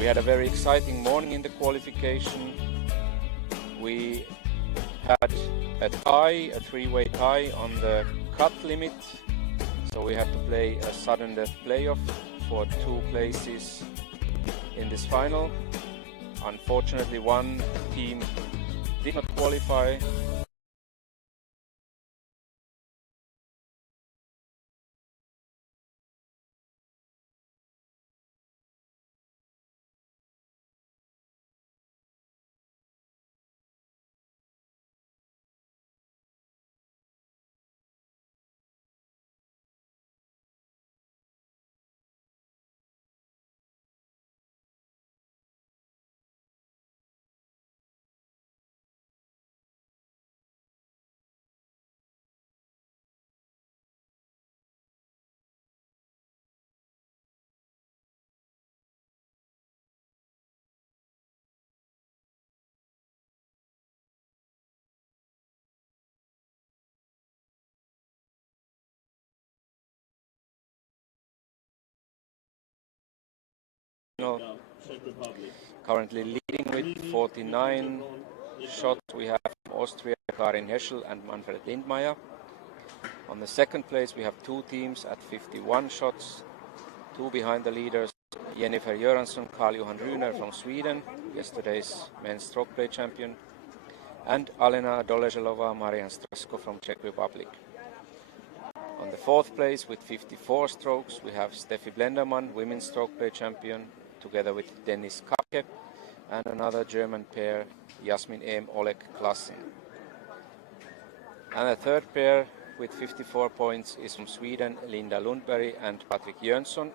We had a very exciting morning in the qualification. We had a tie, a three-way tie on the cut limit. So we had to play a sudden death playoff for 2 places in this final. Unfortunately, one team did not qualify. Currently leading with 49 shots. We have Austria, Karin Heschel and Manfred Lindmeier. On the second place we have 2 teams at 51 shots. 2 behind the leaders, Jennifer Göransson, Carl-Johan Rühner from Sweden, yesterday's men's stroke play champion, and Alena Doleželová, Marian Strasko from Czech Republic. On the 4th place with 54 strokes we have Steffi Blendermann, women's stroke play champion, together with Dennis Kapke and another German pair, Jasmin Ehm, Oleg Klassen. And the third pair with 54 points is from Sweden, Linda Lundberg and Patrik Jönsson.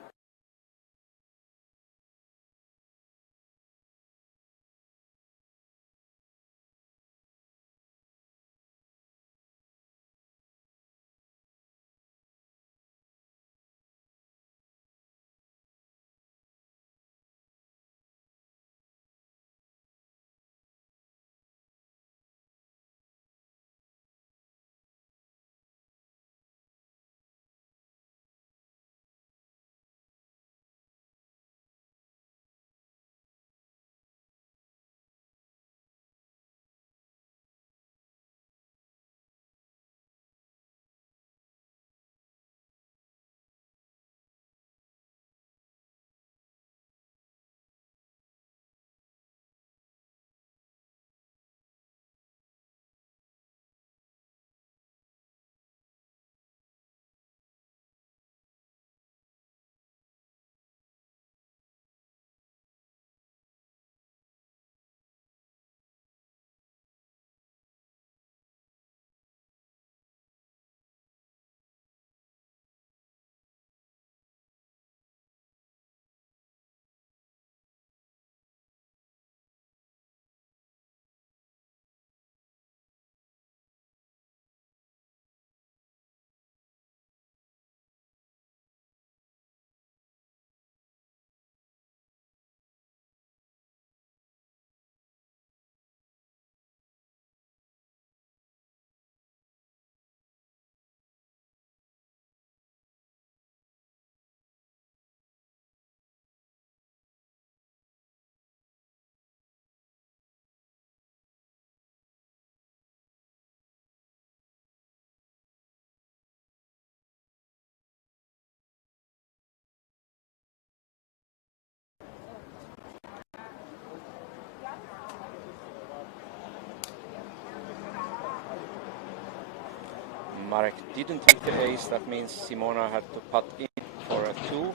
Marek didn't hit the ace, that means Simona had to putt in for a 2.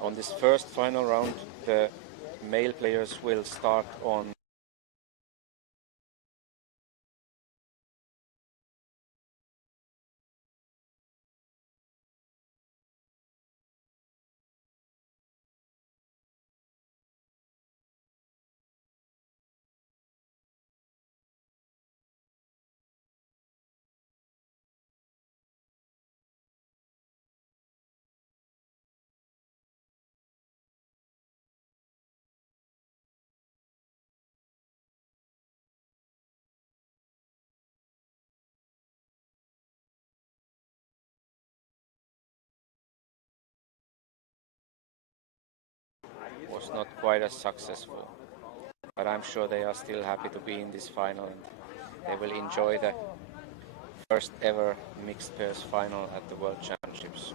On this first final round, the male players will start on was not quite as successful. But I'm sure they are still happy to be in this final and they will enjoy the first ever mixed pairs final at the World Championships.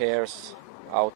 Pairs out.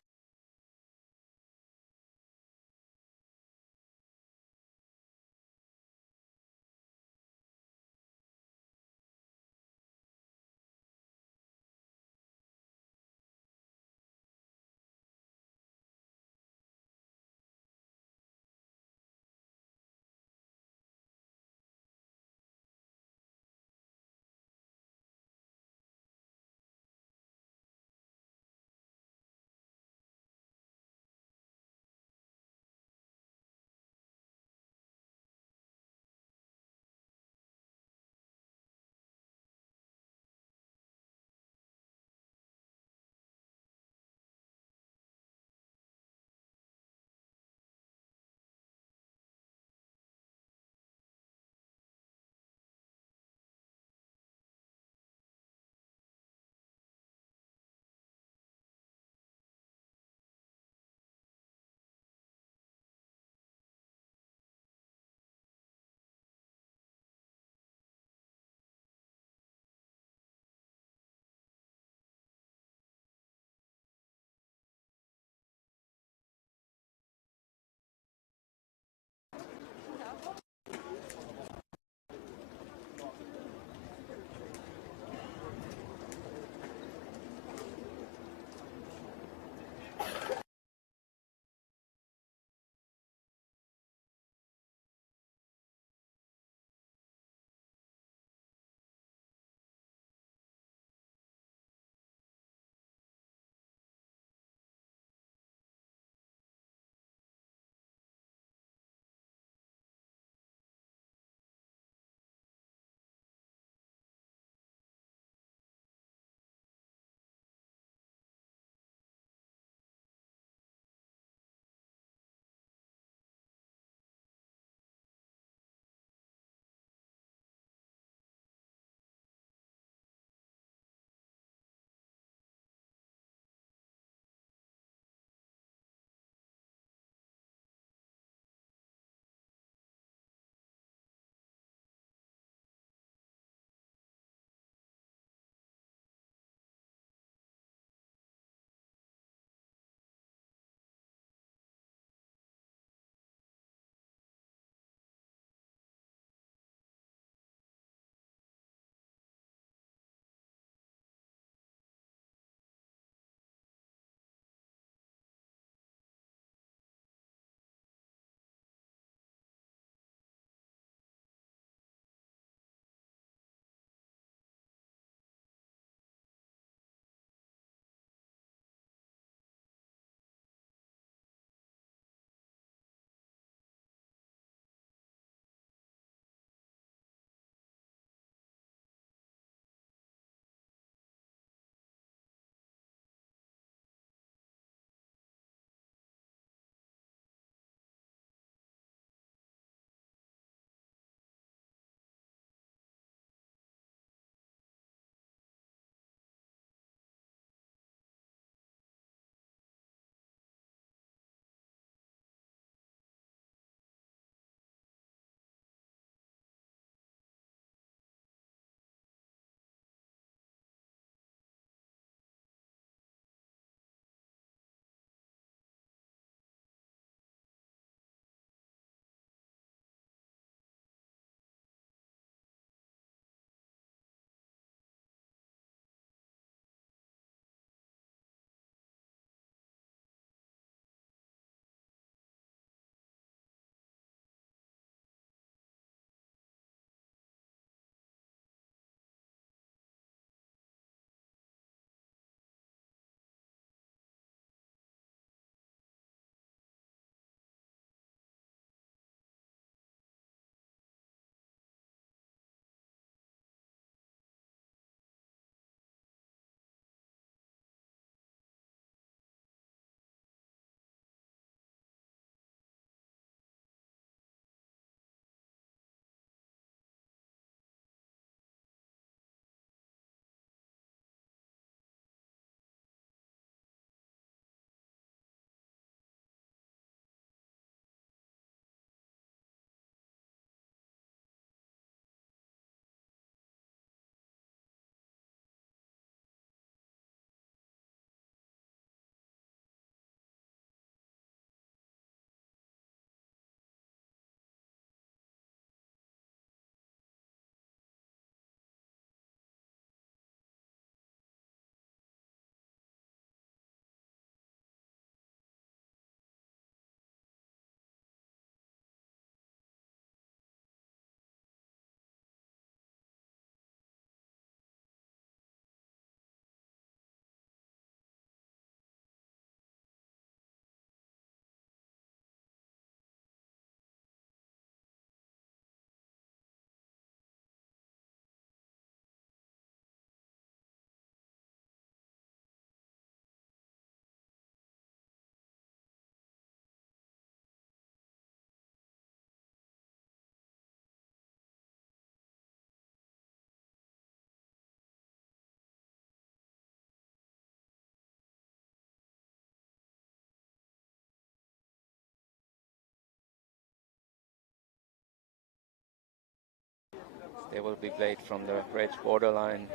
They will be played from the red borderline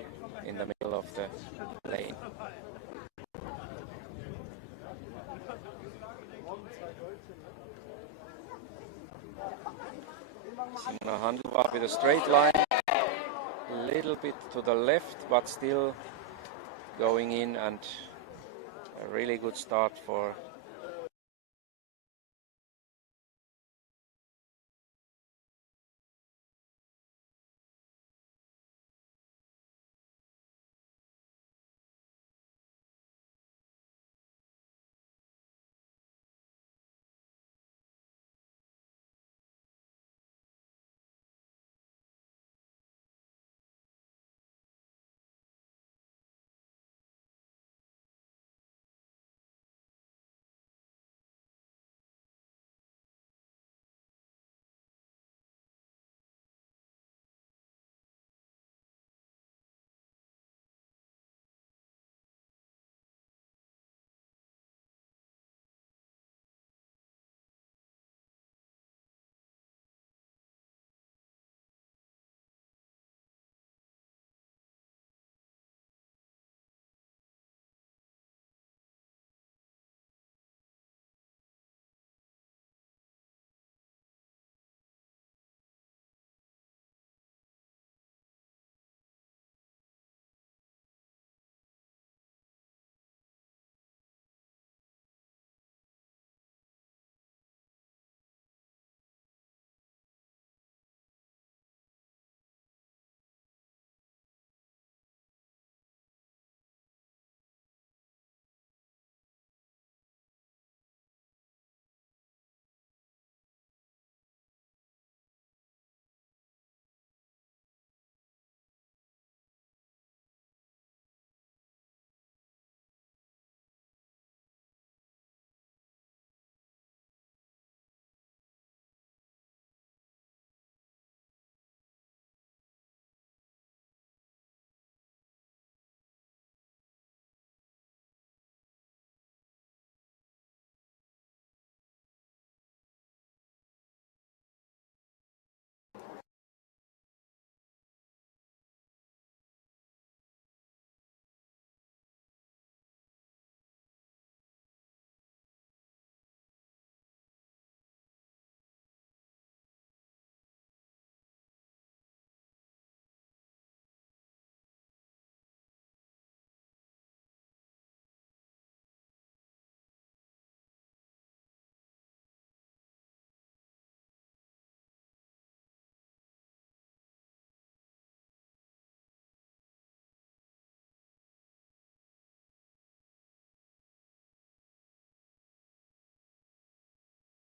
in the middle of the lane. Simona Handelbach with a straight line, a little bit to the left, but still going in, and a really good start for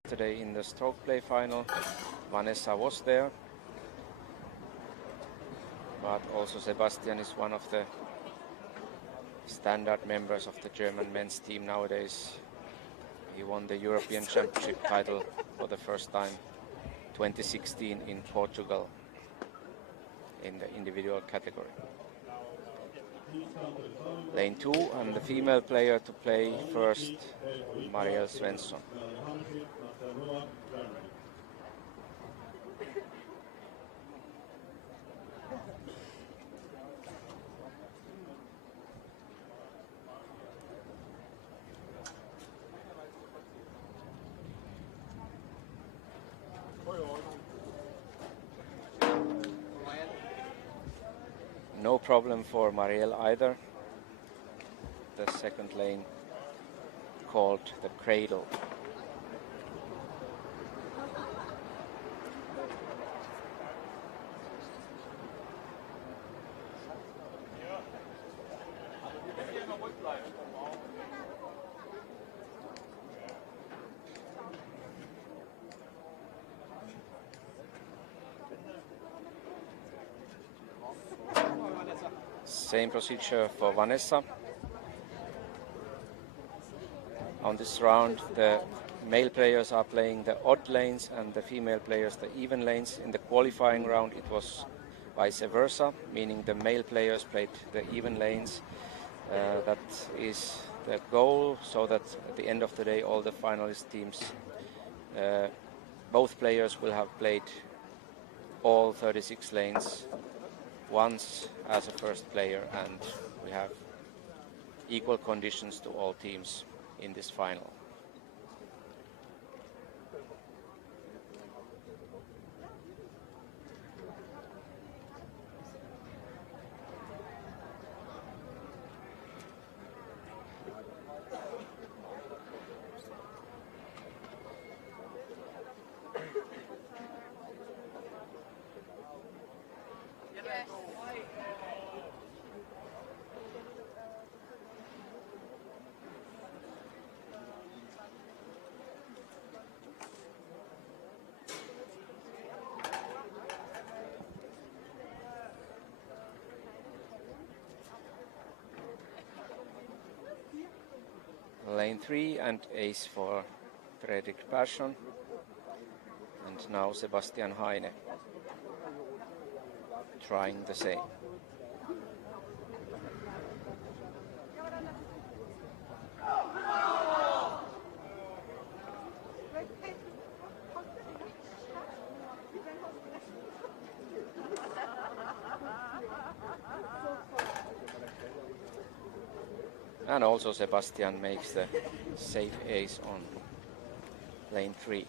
today in the stroke play final. Vanessa was there, but also Sebastian is one of the standard members of the German men's team nowadays. He won the European Championship title for the first time 2016 in Portugal in the individual category. Lane 2, and the female player to play first, Marielle Svensson. No problem for Marielle either. The second lane called the cradle. Same procedure for Vanessa. On this round, the male players are playing the odd lanes and the female players the even lanes. In the qualifying round, it was vice versa, meaning the male players played the even lanes. That is the goal, so that at the end of the day, all the finalist teams, both players will have played all 36 lanes once as a first player, and we have equal conditions to all teams in this final. Lane 3 and ace for Fredrik Persson, and now Sebastian Heine trying the same. And also Sebastian makes the safe ace on lane 3.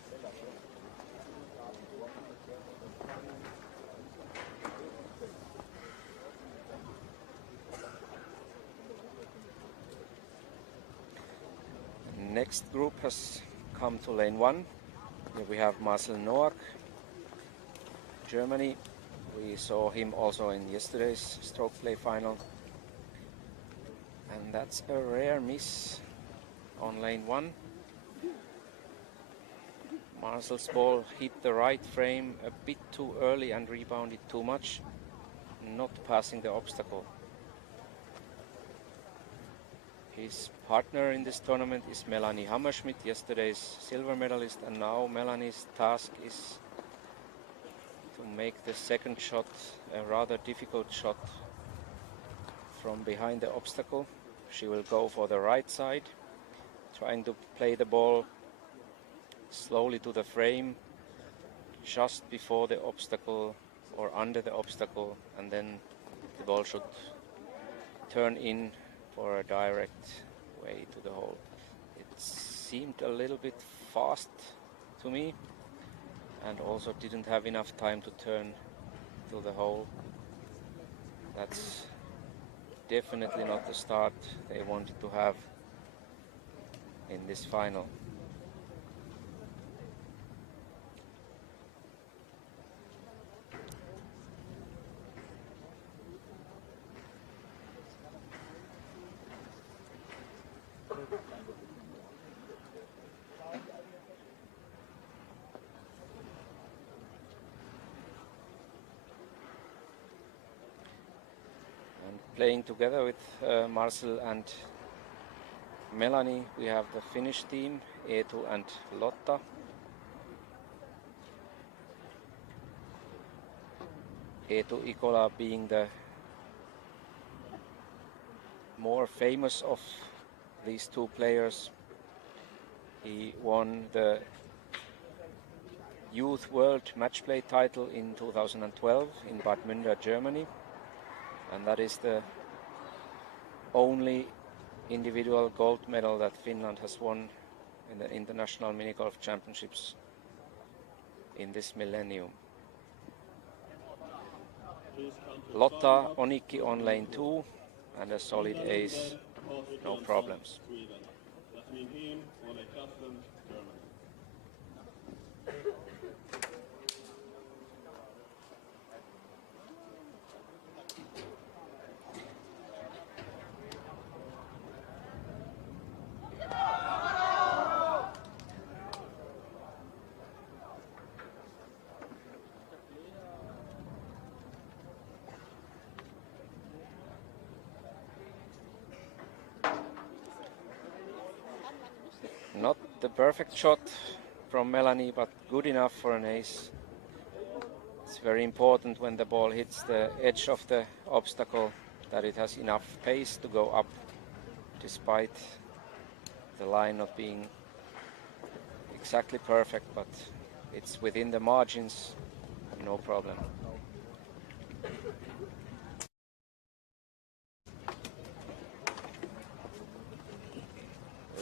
Next group has come to lane 1. Here we have Marcel Noack, Germany. We saw him also in yesterday's stroke play final. And that's a rare miss on lane 1. Marcel's ball hit the right frame a bit too early and rebounded too much, not passing the obstacle. His partner in this tournament is Melanie Hammerschmidt, yesterday's silver medalist, and now Melanie's task is to make the second shot, a rather difficult shot from behind the obstacle. She will go for the right side, trying to play the ball slowly to the frame just before the obstacle or under the obstacle, and then the ball should turn in for a direct way to the hole. It seemed a little bit fast to me, and also didn't have enough time to turn to the hole. That's definitely not the start they wanted to have in this final. Playing together with Marcel and Melanie, we have the Finnish team, Eetu and Lotta. Eetu Ikola being the more famous of these two players. He won the Youth World Match Play title in 2012 in Bad Münder, Germany. And that is the only individual gold medal that Finland has won in the International Mini Golf Championships in this millennium. Lotta Onikki on lane 2 and a solid ace, no problems. Not the perfect shot from Melanie, but good enough for an ace. It's very important when the ball hits the edge of the obstacle that it has enough pace to go up, despite the line not being exactly perfect, but it's within the margins, no problem.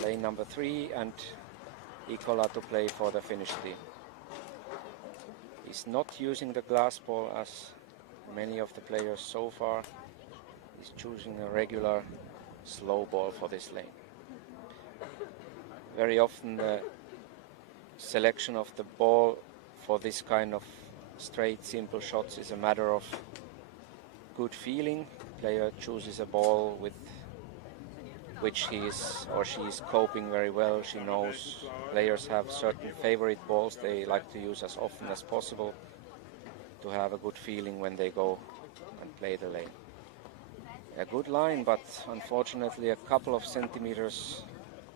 Lane number 3 and Ikola to play for the Finnish team. He's not using the glass ball as many of the players so far. He's choosing a regular slow ball for this lane. Very often the selection of the ball for this kind of straight, simple shots is a matter of good feeling. Player chooses a ball with which he is or she is coping very well. She knows players have certain favorite balls they like to use as often as possible to have a good feeling when they go and play the lane. A good line, but unfortunately a couple of centimeters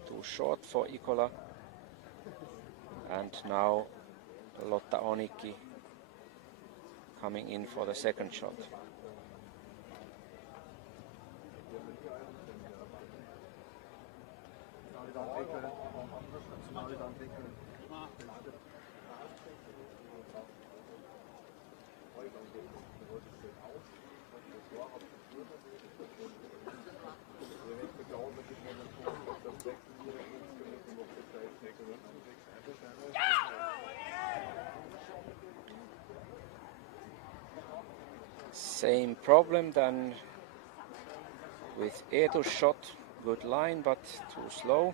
too short for Ikola. And now Lotta Onikki coming in for the second shot. Same problem than with Eetu's shot. Good line, but too slow.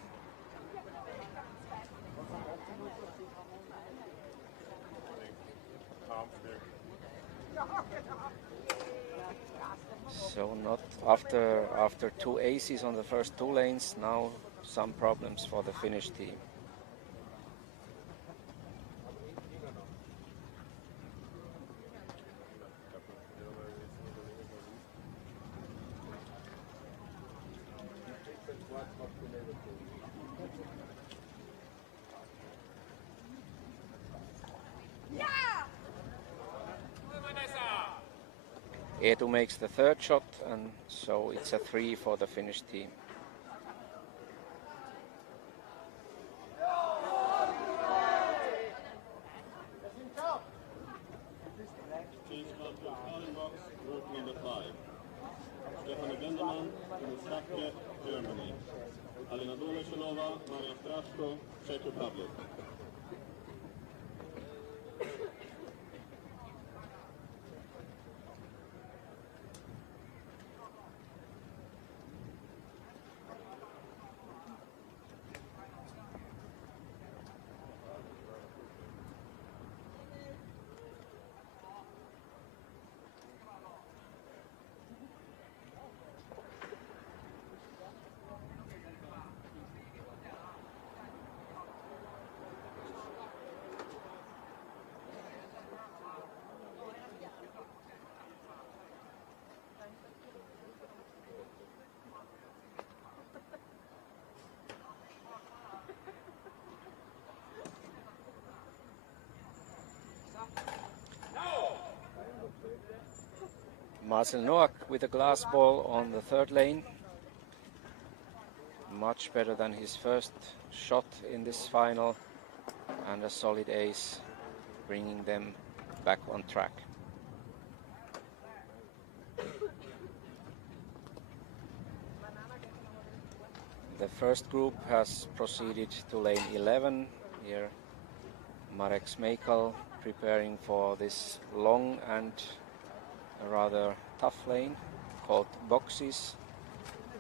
So not after 2 aces on the first 2 lanes, now some problems for the Finnish team. Eetu makes the third shot, and so it's a 3 for the Finnish team. Marcel Noack with a glass ball on the third lane. Much better than his first shot in this final, and a solid ace, bringing them back on track. The first group has proceeded to lane 11. Here Marek Smejkal preparing for this long and a rather tough lane called boxes.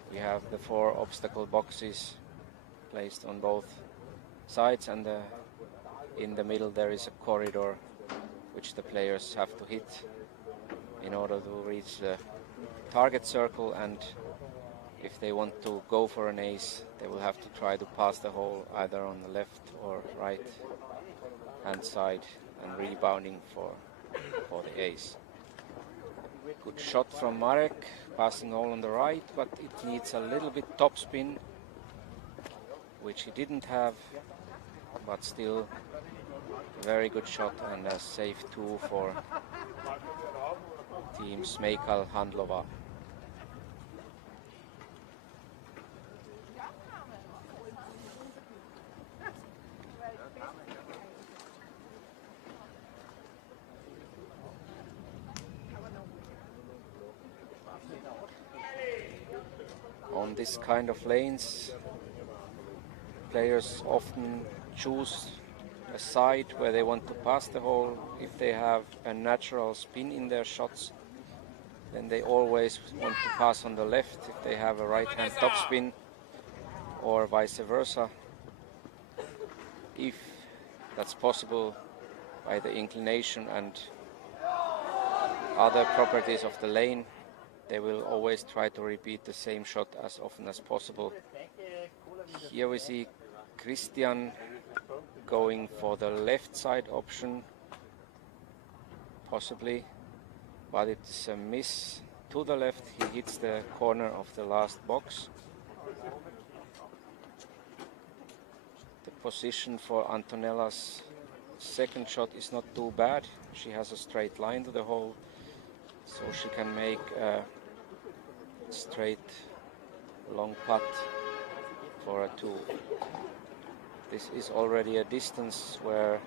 We have the 4 obstacle boxes placed on both sides, and in the middle there is a corridor which the players have to hit in order to reach the target circle, and if they want to go for an ace they will have to try to pass the hole either on the left or right hand side and rebounding for the ace. Good shot from Marek, passing hole on the right, but it needs a little bit topspin, which he didn't have, but still very good shot and a safe 2 for team Smejkal Handlova. On this kind of lanes, players often choose a side where they want to pass the hole. If they have a natural spin in their shots, then they always want to pass on the left if they have a right-hand topspin, or vice versa. If that's possible by the inclination and other properties of the lane, they will always try to repeat the same shot as often as possible. Here we see Christian going for the left side option, possibly, but it's a miss to the left. He hits the corner of the last box. The position for Antonella's second shot is not too bad. She has a straight line to the hole, so she can make a straight long putt for a 2. This is already a distance where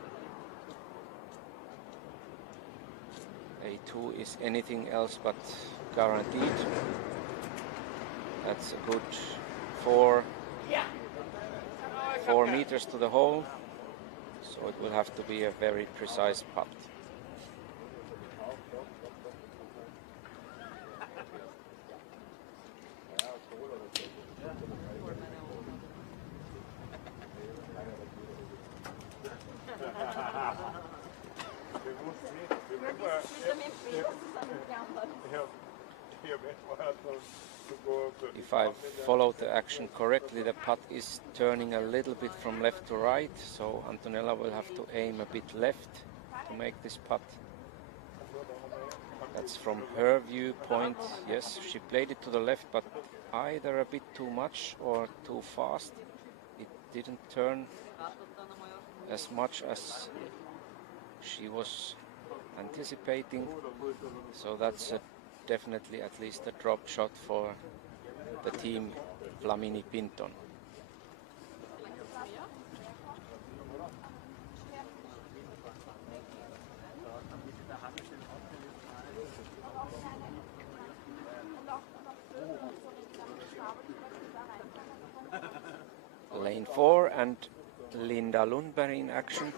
a 2 is anything else but guaranteed. That's a good 4 meters to the hole, so it will have to be a very precise putt. If I follow the action correctly, the putt is turning a little bit from left to right, so Antonella will have to aim a bit left to make this putt. That's from her viewpoint. Yes, she played it to the left, but either a bit too much or too fast. It didn't turn as much as she was anticipating, so that's definitely at least a drop shot for the team Flamini Pinton. Lane 4 and Linda Lundberg in action,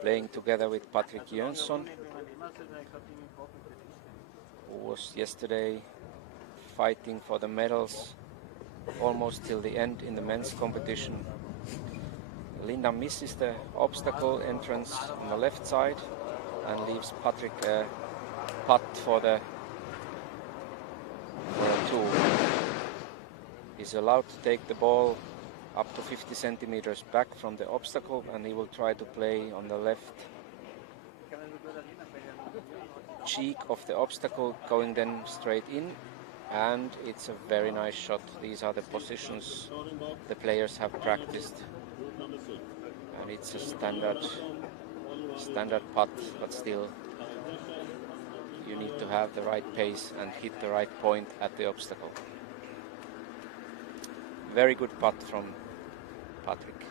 playing together with Patrick Jönsson, who was yesterday fighting for the medals almost till the end in the men's competition. Linda misses the obstacle entrance on the left side and leaves Patrick a putt for a 2. He's allowed to take the ball up to 50 centimeters back from the obstacle, and he will try to play on the left cheek of the obstacle, going then straight in, and it's a very nice shot. These are the positions the players have practiced, and it's a standard putt, but still you need to have the right pace and hit the right point at the obstacle. Very good putt from Patrick.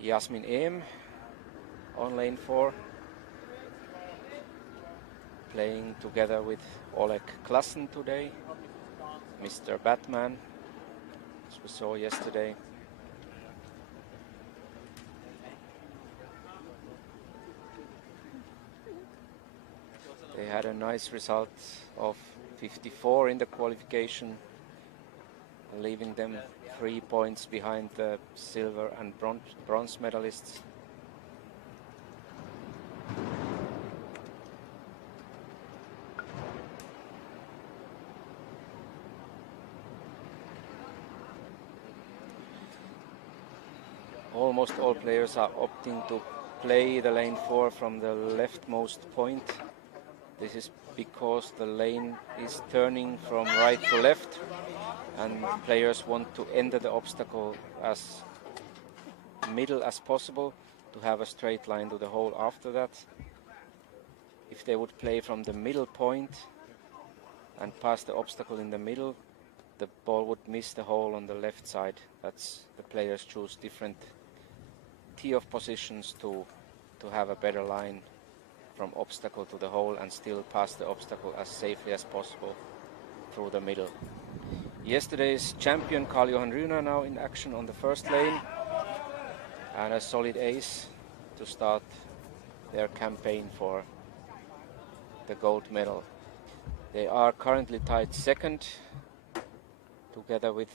Jasmin Ehm on lane 4, playing together with Oleg Klassen today, Mr. Batman, as we saw yesterday. They had a nice result of 54 in the qualification, leaving them 3 points behind the silver and bronze medalists. Almost all players are opting to play the lane 4 from the leftmost point. This is because the lane is turning from right to left, and players want to enter the obstacle as middle as possible to have a straight line to the hole after that. If they would play from the middle point and pass the obstacle in the middle, the ball would miss the hole on the left side. That's the players choose different tee off positions to have a better line from obstacle to the hole and still pass the obstacle as safely as possible. through the middle. Yesterday's champion Karl-Johan Rühner now in action on the first lane, and a solid ace to start their campaign for the gold medal. They are currently tied second, together with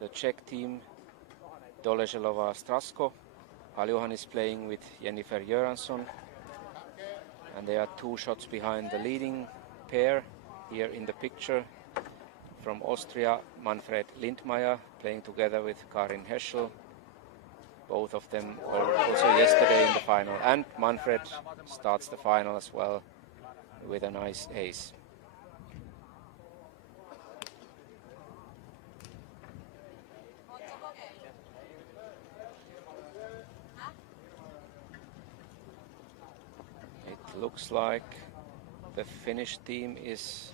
the Czech team Doleželová Strasko. Karl-Johan is playing with Jennifer Göransson, and they are 2 shots behind the leading pair here in the picture. From Austria, Manfred Lindmeier playing together with Karin Heschel. Both of them also yesterday in the final, and Manfred starts the final as well with a nice ace. It looks like the Finnish team is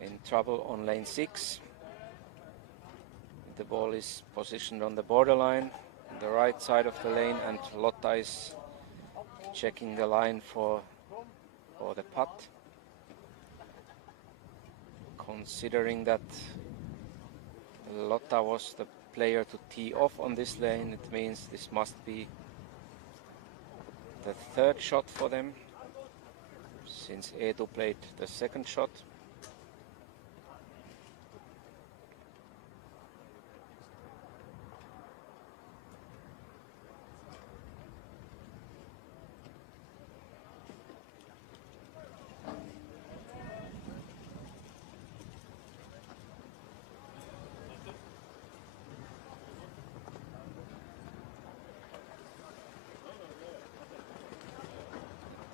in trouble on lane 6. The ball is positioned on the borderline, on the right side of the lane, and Lotta is checking the line for the putt. Considering that Lotta was the player to tee off on this lane, it means this must be the 3rd shot for them, since Eetu played the 2nd shot.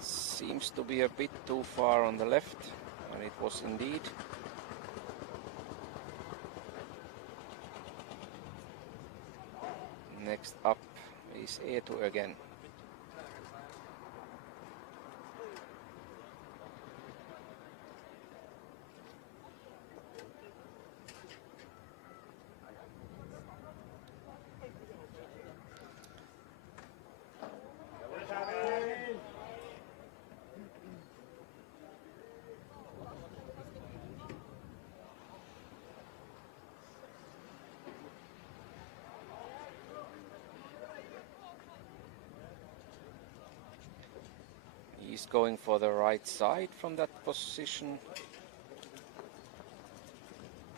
Seems to be a bit too far on the left, and it was indeed. Next up is Eetu again. He's going for the right side from that position.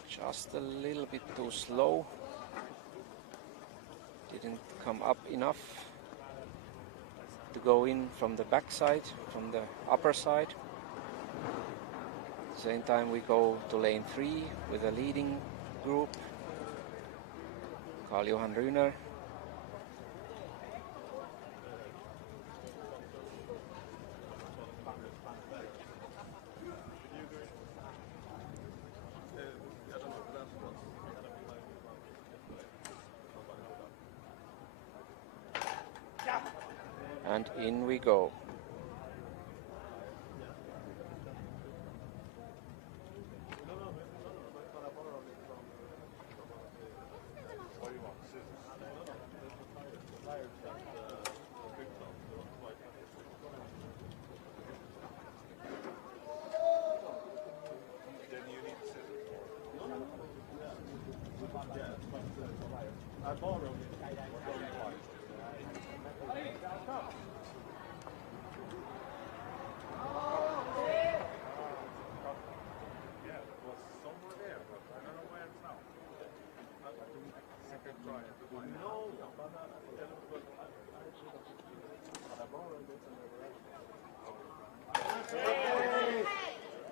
Just a little bit too slow. Didn't come up enough to go in from the back side, from the upper side. Same time we go to lane 3 with a leading group. Karl-Johan Rühner. And in we go.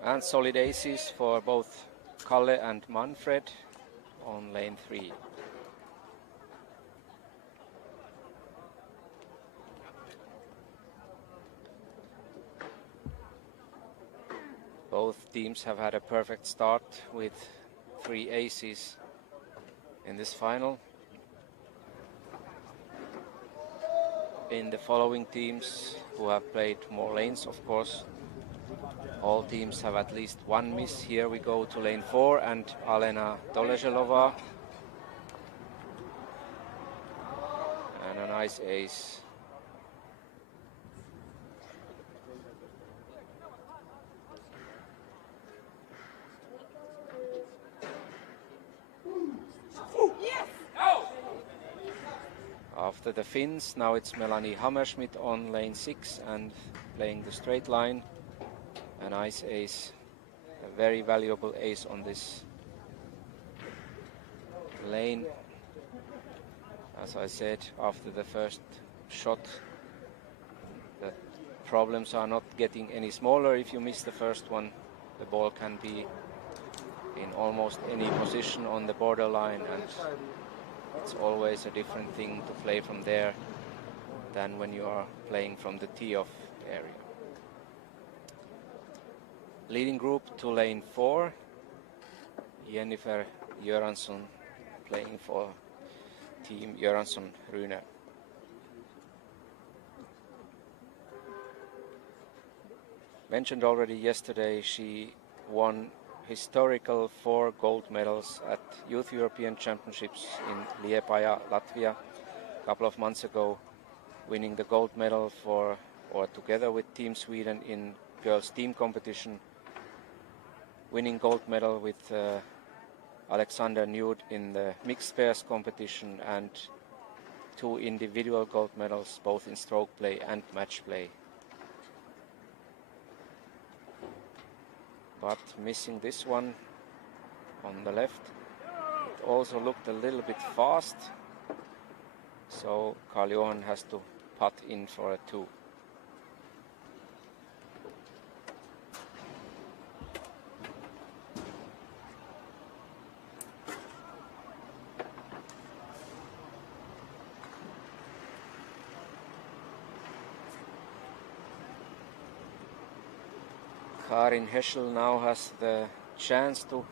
And solid aces for both Kalle and Manfred on lane 3. Both teams have had a perfect start with 3 aces in this final. In the following teams, who have played more lanes, of course, all teams have at least 1 miss. Here we go to lane 4 and Alena Doleželová. And a nice ace. After the Finns, now it's Melanie Hammerschmidt on lane 6 and playing the straight line. A nice ace, a very valuable ace on this lane. As I said, after the first shot, the problems are not getting any smaller. If you miss the first one, the ball can be in almost any position on the borderline, and it's always a different thing to play from there than when you are playing from the tee-off area. Leading group to lane 4, Jennifer Göransson playing for team Göransson-Rune. Mentioned already yesterday, she won historical 4 gold medals at Youth European Championships in Liepaja, Latvia, a couple of months ago, winning the gold medal together with Team Sweden in girls team competition, winning gold medal with Alexander Nude in the mixed pairs competition, and 2 individual gold medals both in stroke play and match play. But missing this one on the left. It also looked a little bit fast, so Karl-Johan has to putt in for a 2. Karin Heschel now has the chance to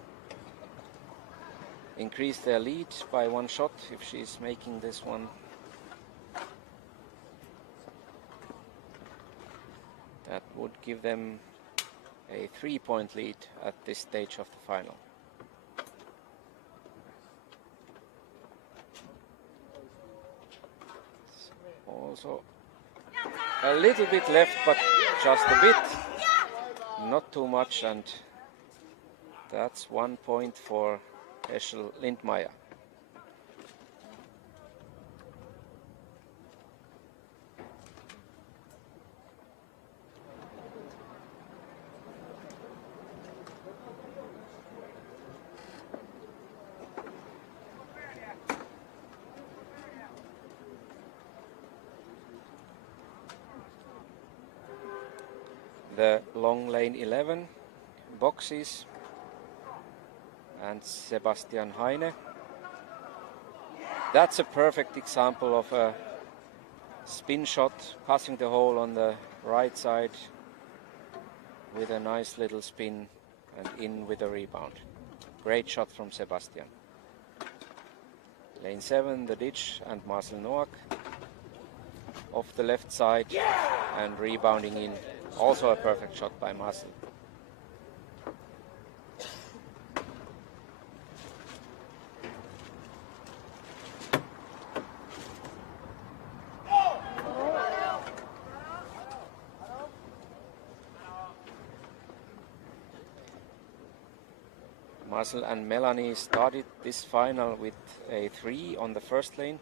increase their lead by 1 shot if she's making this one. That would give them a 3-point lead at this stage of the final. Also a little bit left, but just a bit. Not too much, and that's 1 point for Heschel Lindmeier. The long lane 11 boxes and Sebastian Heine. That's a perfect example of a spin shot, passing the hole on the right side with a nice little spin and in with a rebound. Great shot from Sebastian. Lane 7, the ditch, and Marcel Noack off the left side and rebounding in. Also a perfect shot by Marcel. Marcel and Melanie started this final with a 3 on the first lane,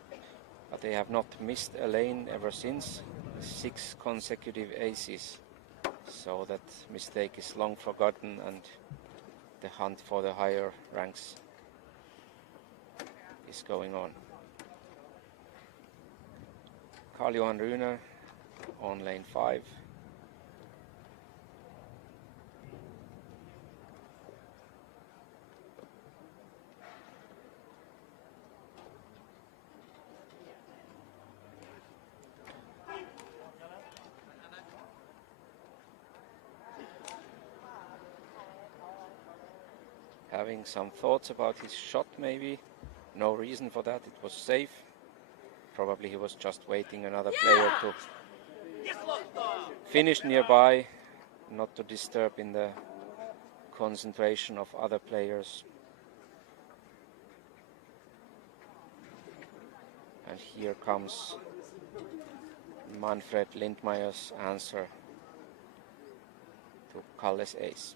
but they have not missed a lane ever since. 6 consecutive aces. So that mistake is long forgotten, and the hunt for the higher ranks is going on. Karl-Johan Rune on lane 5. Having some thoughts about his shot maybe. No reason for that, it was safe. Probably he was just waiting another player to finish nearby, not to disturb in the concentration of other players. And here comes Manfred Lindmeier's answer to Kalle's ace.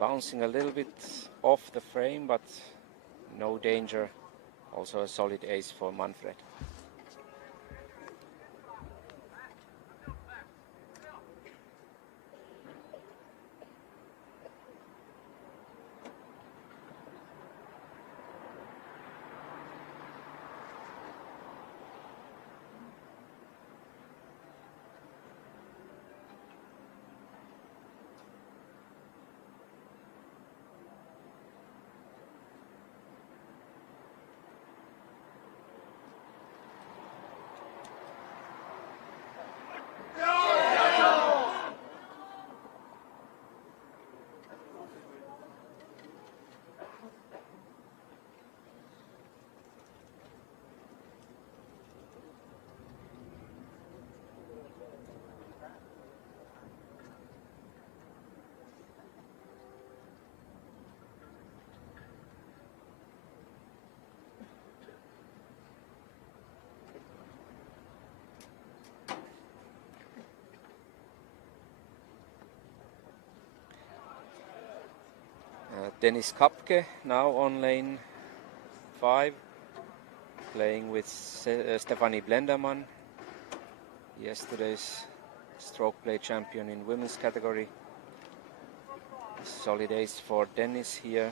bouncing a little bit off the frame, but no danger. Also a solid ace for Manfred. Dennis Kapke now on lane 5, playing with Stefanie Blendermann, yesterday's stroke play champion in women's category. Solid ace for Dennis here.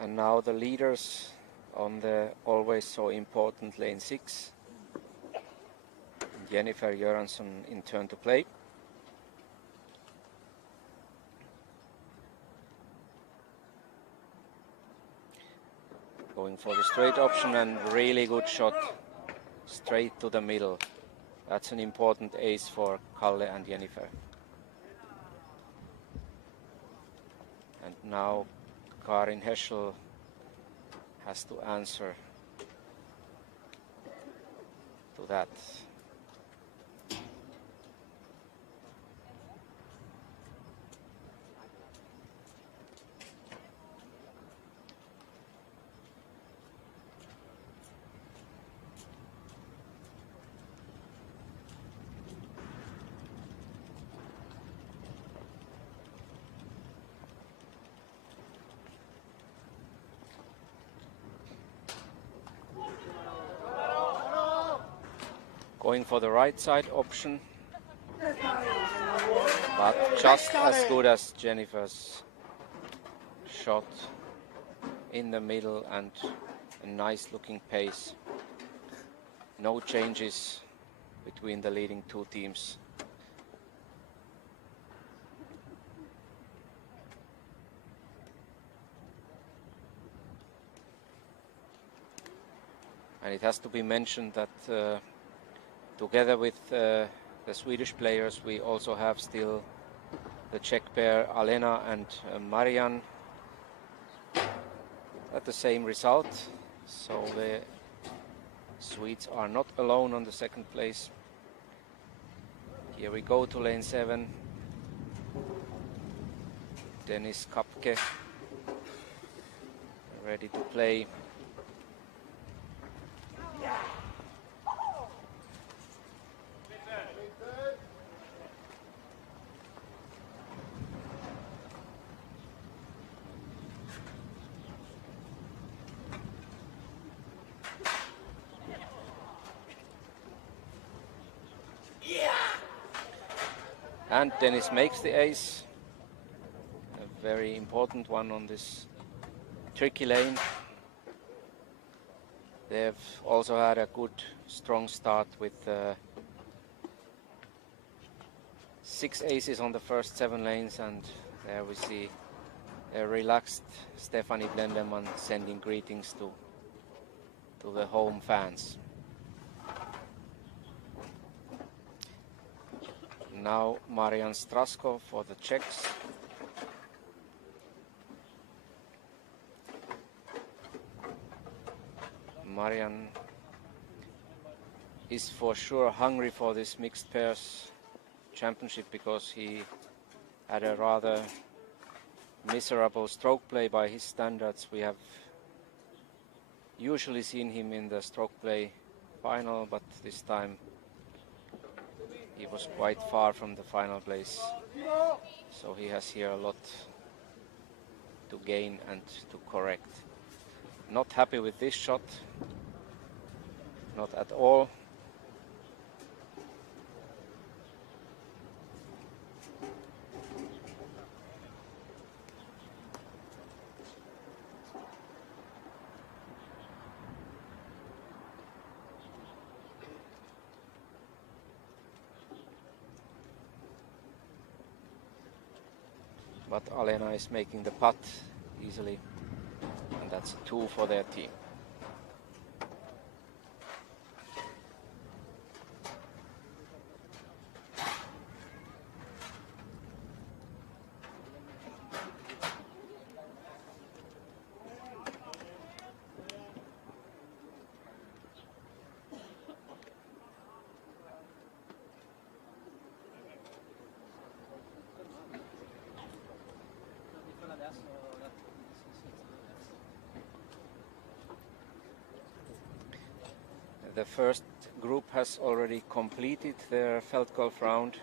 And now the leaders on the always so important lane 6. Jennifer Göransson in turn to play. Going for the straight option and really good shot straight to the middle. That's an important ace for Kalle and Jennifer. And now Karin Heschel has to answer to that. Going for the right side option, but just as good as Jennifer's shot in the middle and a nice looking pace. No changes between the leading two teams. And it has to be mentioned that together with the Swedish players, we also have still the Czech pair Alena and Marian at the same result. So the Swedes are not alone on the second place. Here we go to lane 7. Dennis Kapke ready to play. And Dennis makes the ace, a very important one on this tricky lane. They've also had a good, strong start with 6 aces on the first 7 lanes, and there we see a relaxed Stephanie Blenderman sending greetings to the home fans. Now Marian Strasko for the Czechs. Marian is for sure hungry for this mixed pairs championship because he had a rather miserable stroke play by his standards. We have usually seen him in the stroke play final, but this time he was quite far from the final place. So he has here a lot to gain and to correct. Not happy with this shot, not at all. But Alena is making the putt easily, and that's a 2 for their team. The first group has already completed their Feldgolf round.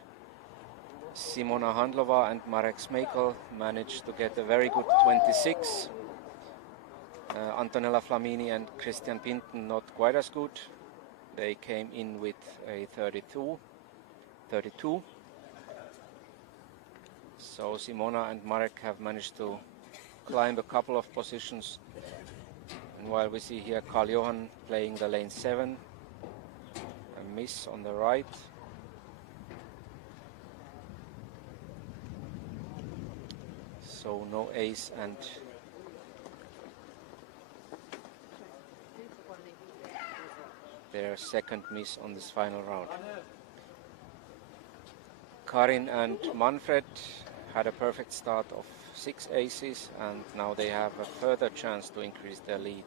Simona Handlova and Marek Smejkal managed to get a very good 26. Antonella Flamini and Christian Pinton not quite as good. They came in with a 32. So Simona and Marek have managed to climb a couple of positions. And while we see here Karl Johan playing the lane 7, a miss on the right. So no ace and their second miss on this final round. Karin and Manfred had a perfect start of 6 aces, and now they have a further chance to increase their lead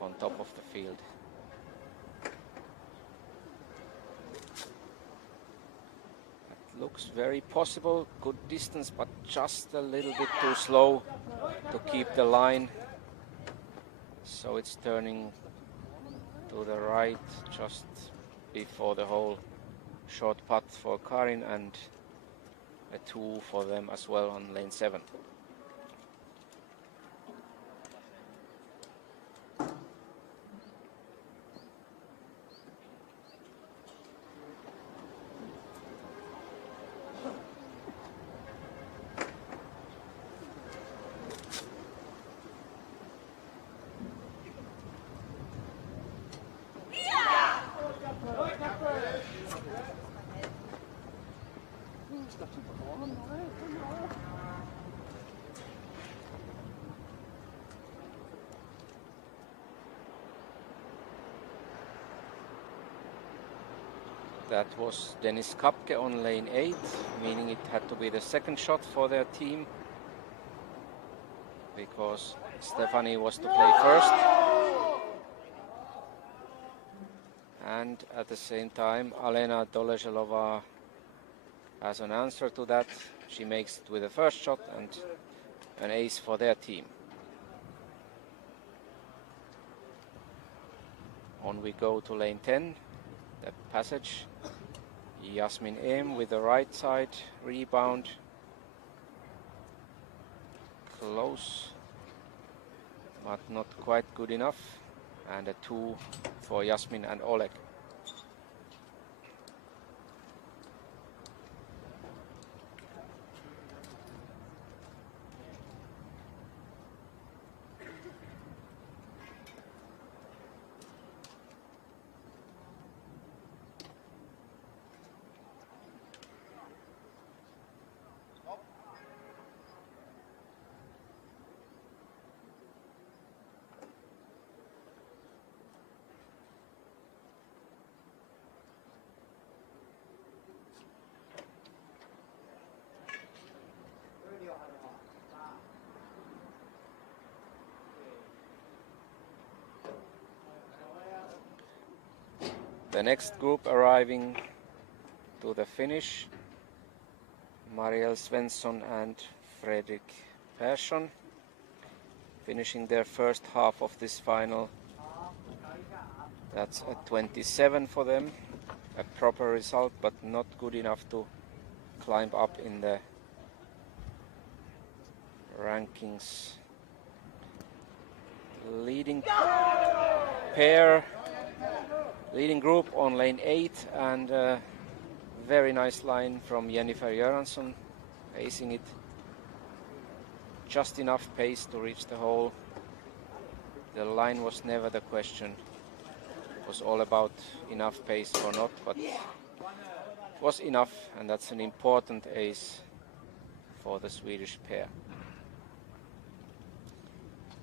on top of the field. It looks very possible, good distance, but just a little bit too slow to keep the line. So it's turning to the right just before the hole. Short putt for Karin and a 2 for them as well on lane 7. That was Dennis Kapke on lane 8, meaning it had to be the second shot for their team because Stephanie was to play first. And at the same time, Alena Dolezhelova has an answer to that. She makes it with the first shot and an ace for their team. On we go to lane 10, the passage. Yasmin Em with the right side rebound. Close, but not quite good enough. And a 2 for Yasmin and Oleg. The next group arriving to the finish, Marielle Svensson and Fredrik Persson, finishing their first half of this final. That's a 27 for them, a proper result, but not good enough to climb up in the rankings. Leading pair, leading group on lane 8, and a very nice line from Jennifer Göransson, acing it. Just enough pace to reach the hole. The line was never the question. It was all about enough pace or not, but it was enough, and that's an important ace for the Swedish pair.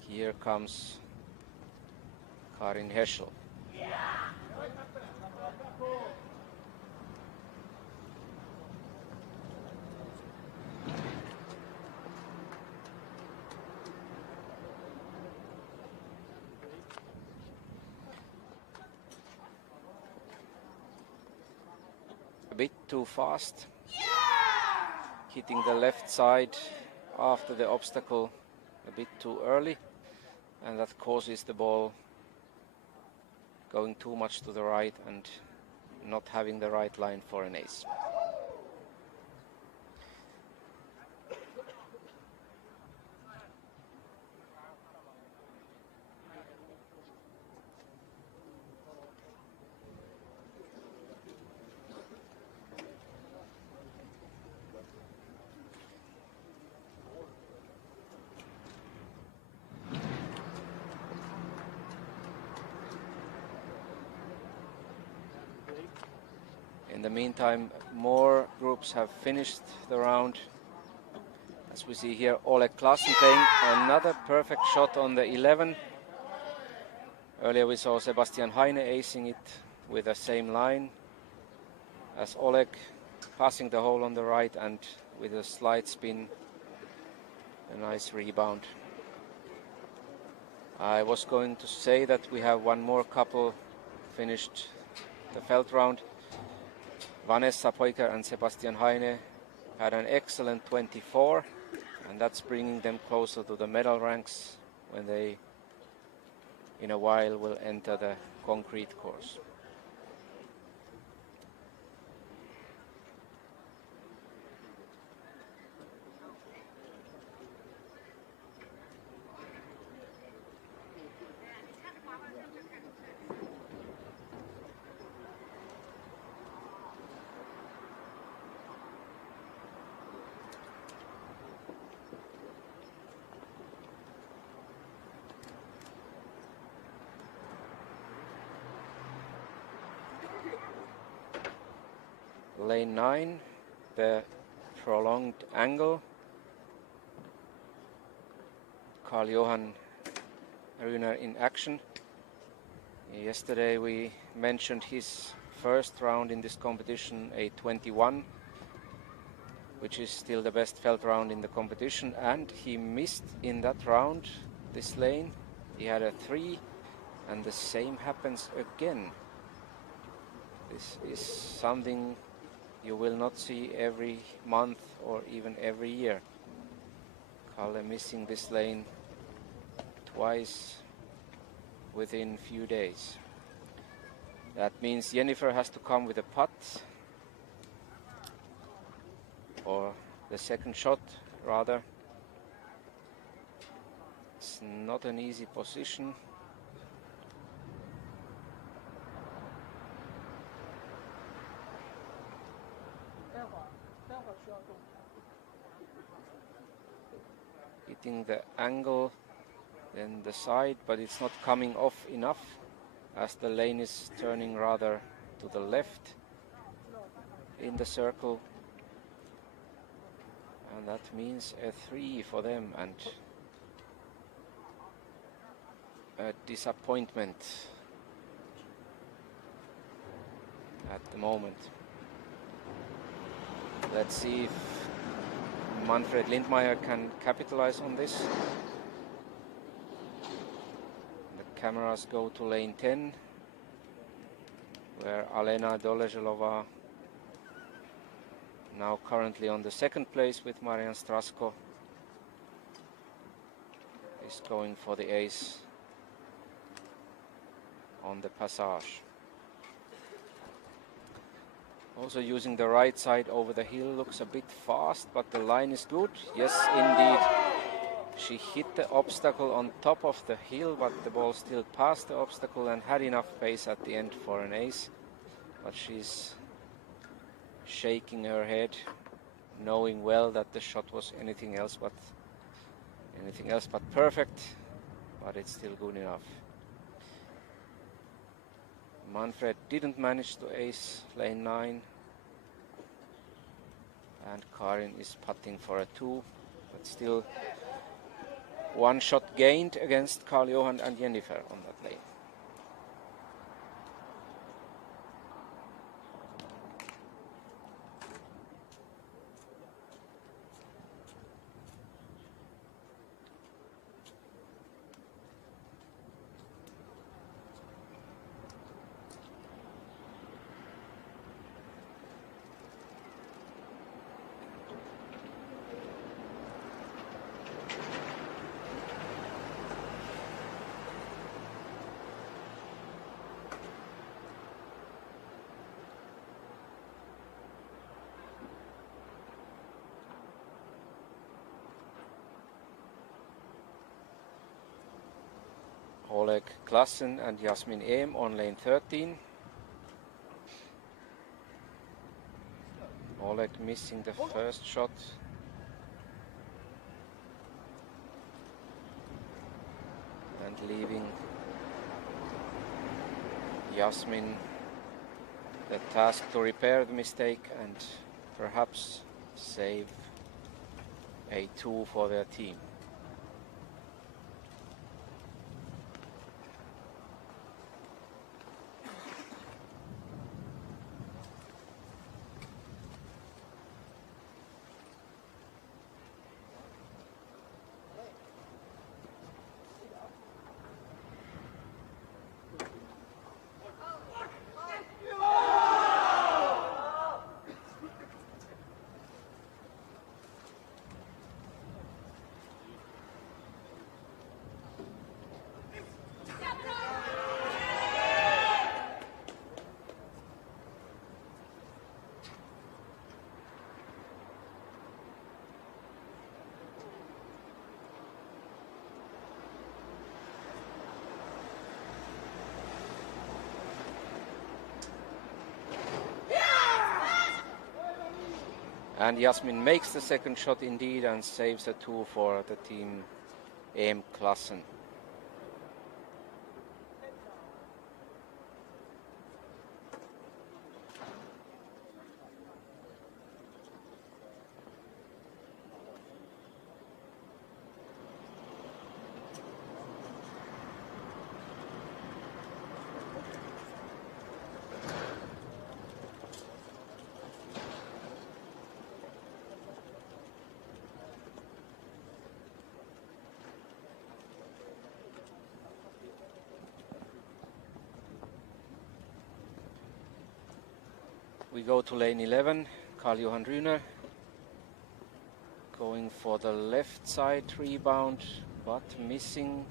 Here comes Karin Heschel. A bit too fast, hitting the left side after the obstacle a bit too early, and that causes the ball going too much to the right and not having the right line for an ace. In the meantime, more groups have finished the round. As we see here, Oleg Klassen playing another perfect shot on the 11. Earlier we saw Sebastian Heine acing it with the same line as Oleg, passing the hole on the right and with a slight spin, a nice rebound. I was going to say that we have one more couple finished the felt round. Vanessa Poiker and Sebastian Heine had an excellent 24, and that's bringing them closer to the medal ranks when they in a while will enter the concrete course. Lane 9, the prolonged angle. Karl-Johan Rühner in action. Yesterday we mentioned his first round in this competition, a 21, which is still the best felt round in the competition, and he missed in that round this lane. He had a 3, and the same happens again. This is something you will not see every month or even every year. Kalle missing this lane twice within few days. That means Jennifer has to come with a putt, or the second shot rather. It's not an easy position. Hitting the angle, then the side, but it's not coming off enough as the lane is turning rather to the left in the circle, and that means a 3 for them and a disappointment at the moment. Let's see if Manfred Lindmeier can capitalize on this. The cameras go to lane 10, where Alena Doleželová, now currently on the second place with Marian Strasko, is going for the ace on the passage. Also using the right side over the hill, looks a bit fast, but the line is good. Yes, indeed. She hit the obstacle on top of the hill, but the ball still passed the obstacle and had enough pace at the end for an ace. But she's shaking her head, knowing well that the shot was anything else but perfect, but it's still good enough. Manfred didn't manage to ace lane 9, and Karin is putting for a 2, but still one shot gained against Karl-Johan and Jennifer on that lane. Oleg Klassen and Jasmin Ehm on lane 13. Oleg missing the first shot. And leaving Jasmin the task to repair the mistake and perhaps save a 2 for their team. And Jasmin makes the second shot indeed and saves a 2 for the team Ehm Klassen. We go to lane 11, Karl-Johan Rühner going for the left side rebound, but missing.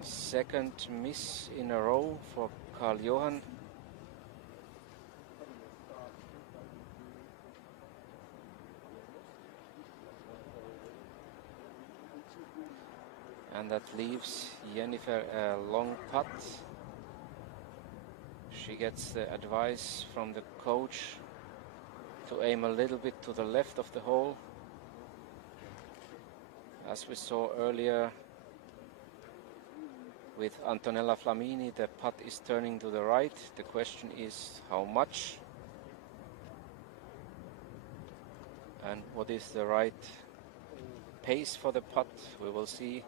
Second miss in a row for Karl-Johan. And that leaves Jennifer a long putt. She gets the advice from the coach to aim a little bit to the left of the hole. As we saw earlier with Antonella Flamini, the putt is turning to the right. The question is how much and what is the right pace for the putt. We will see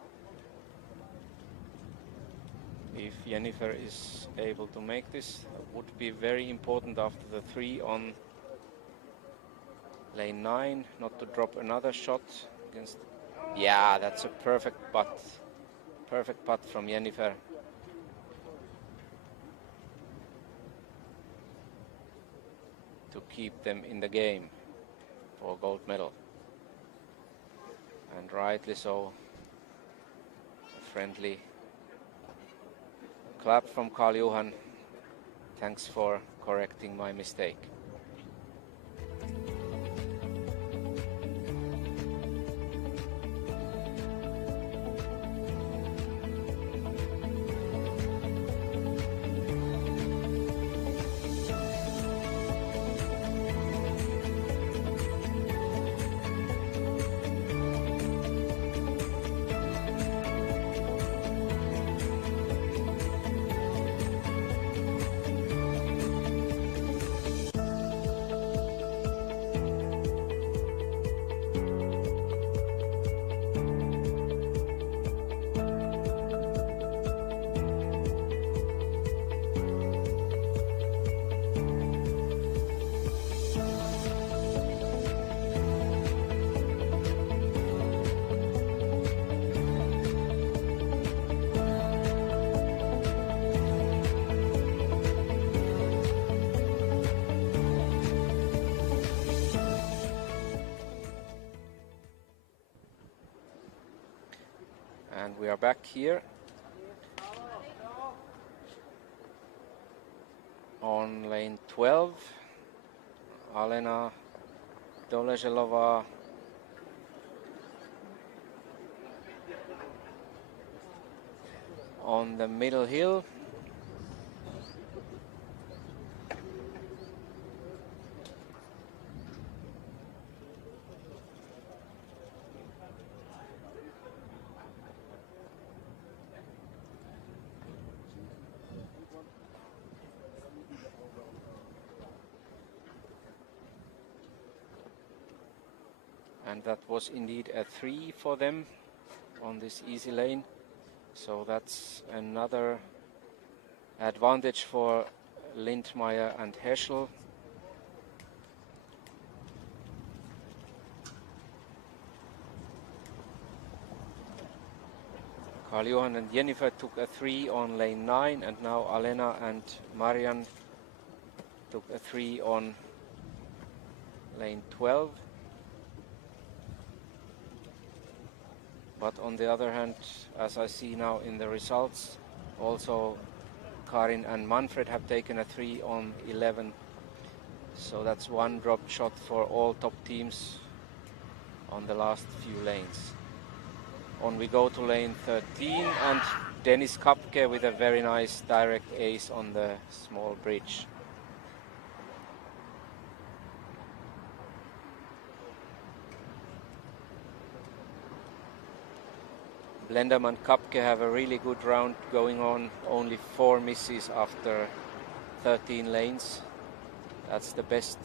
if Jennifer is able to make this. It would be very important after the 3 on lane 9 not to drop another shot against. Yeah, that's a perfect putt from Jennifer. to keep them in the game for gold medal. And rightly so. A friendly clap from Karl-Johan. Thanks for correcting my mistake. And we are back here on lane 12. Alena Doleželová on the middle hill. And that was indeed a 3 for them on this easy lane. So that's another advantage for Lindmeier and Heschel. Karl-Johan and Jennifer took a 3 on lane 9, and now Alena and Marian took a 3 on lane 12. But on the other hand, as I see now in the results, also Karin and Manfred have taken a 3 on 11. So that's one drop shot for all top teams on the last few lanes. On we go to lane 13, and Dennis Kapke with a very nice direct ace on the small bridge. Blendam and Kapke have a really good round going on, only 4 misses after 13 lanes. That's the best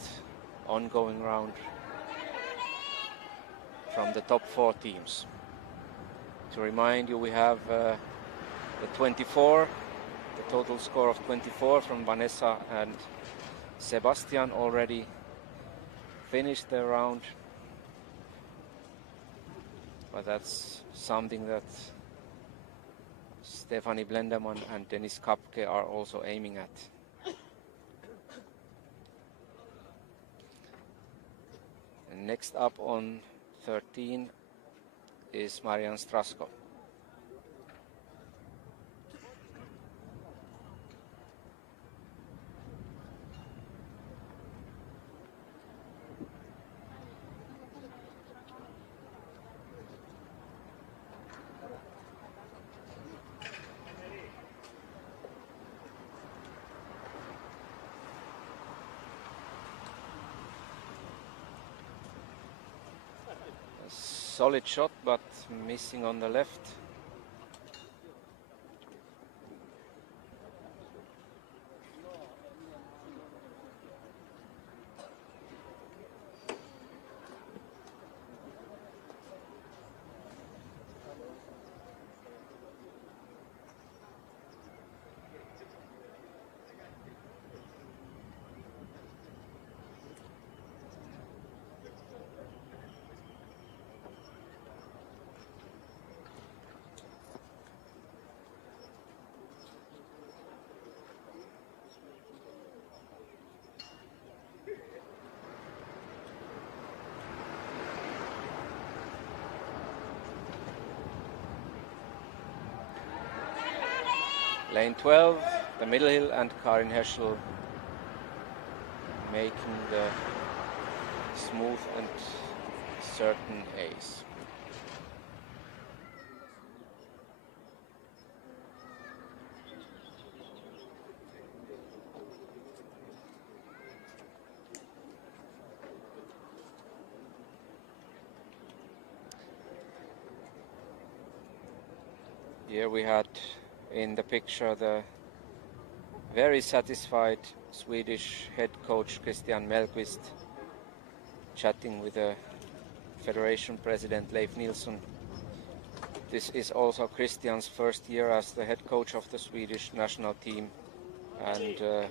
ongoing round from the top 4 teams. To remind you, we have the 24, the total score of 24 from Vanessa and Sebastian already finished their round. But that's something that Stefanie Blenderman and Dennis Kapke are also aiming at. And next up on 13 is Marian Strasko. Solid shot, but missing on the left. Lane 12, the middle hill, and Karin Heschel making the smooth and certain ace. Here we had in the picture the very satisfied Swedish head coach Christian Mellqvist chatting with the Federation President Leif Nilsson. This is also Christian's first year as the head coach of the Swedish national team, and it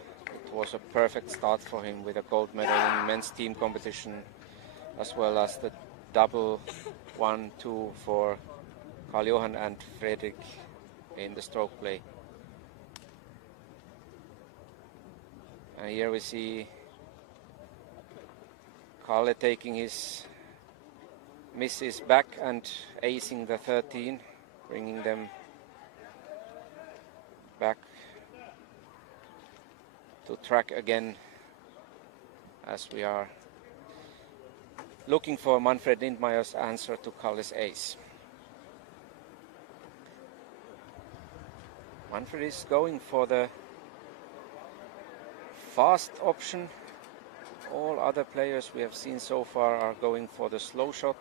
was a perfect start for him with a gold medal in men's team competition, as well as the double 1-2 for Karl-Johan and Fredrik in the stroke play. And here we see Kalle taking his misses back and acing the 13, bringing them back to track again, as we are looking for Manfred Lindmeier's answer to Kalle's ace. Manfred is going for the fast option. All other players we have seen so far are going for the slow shot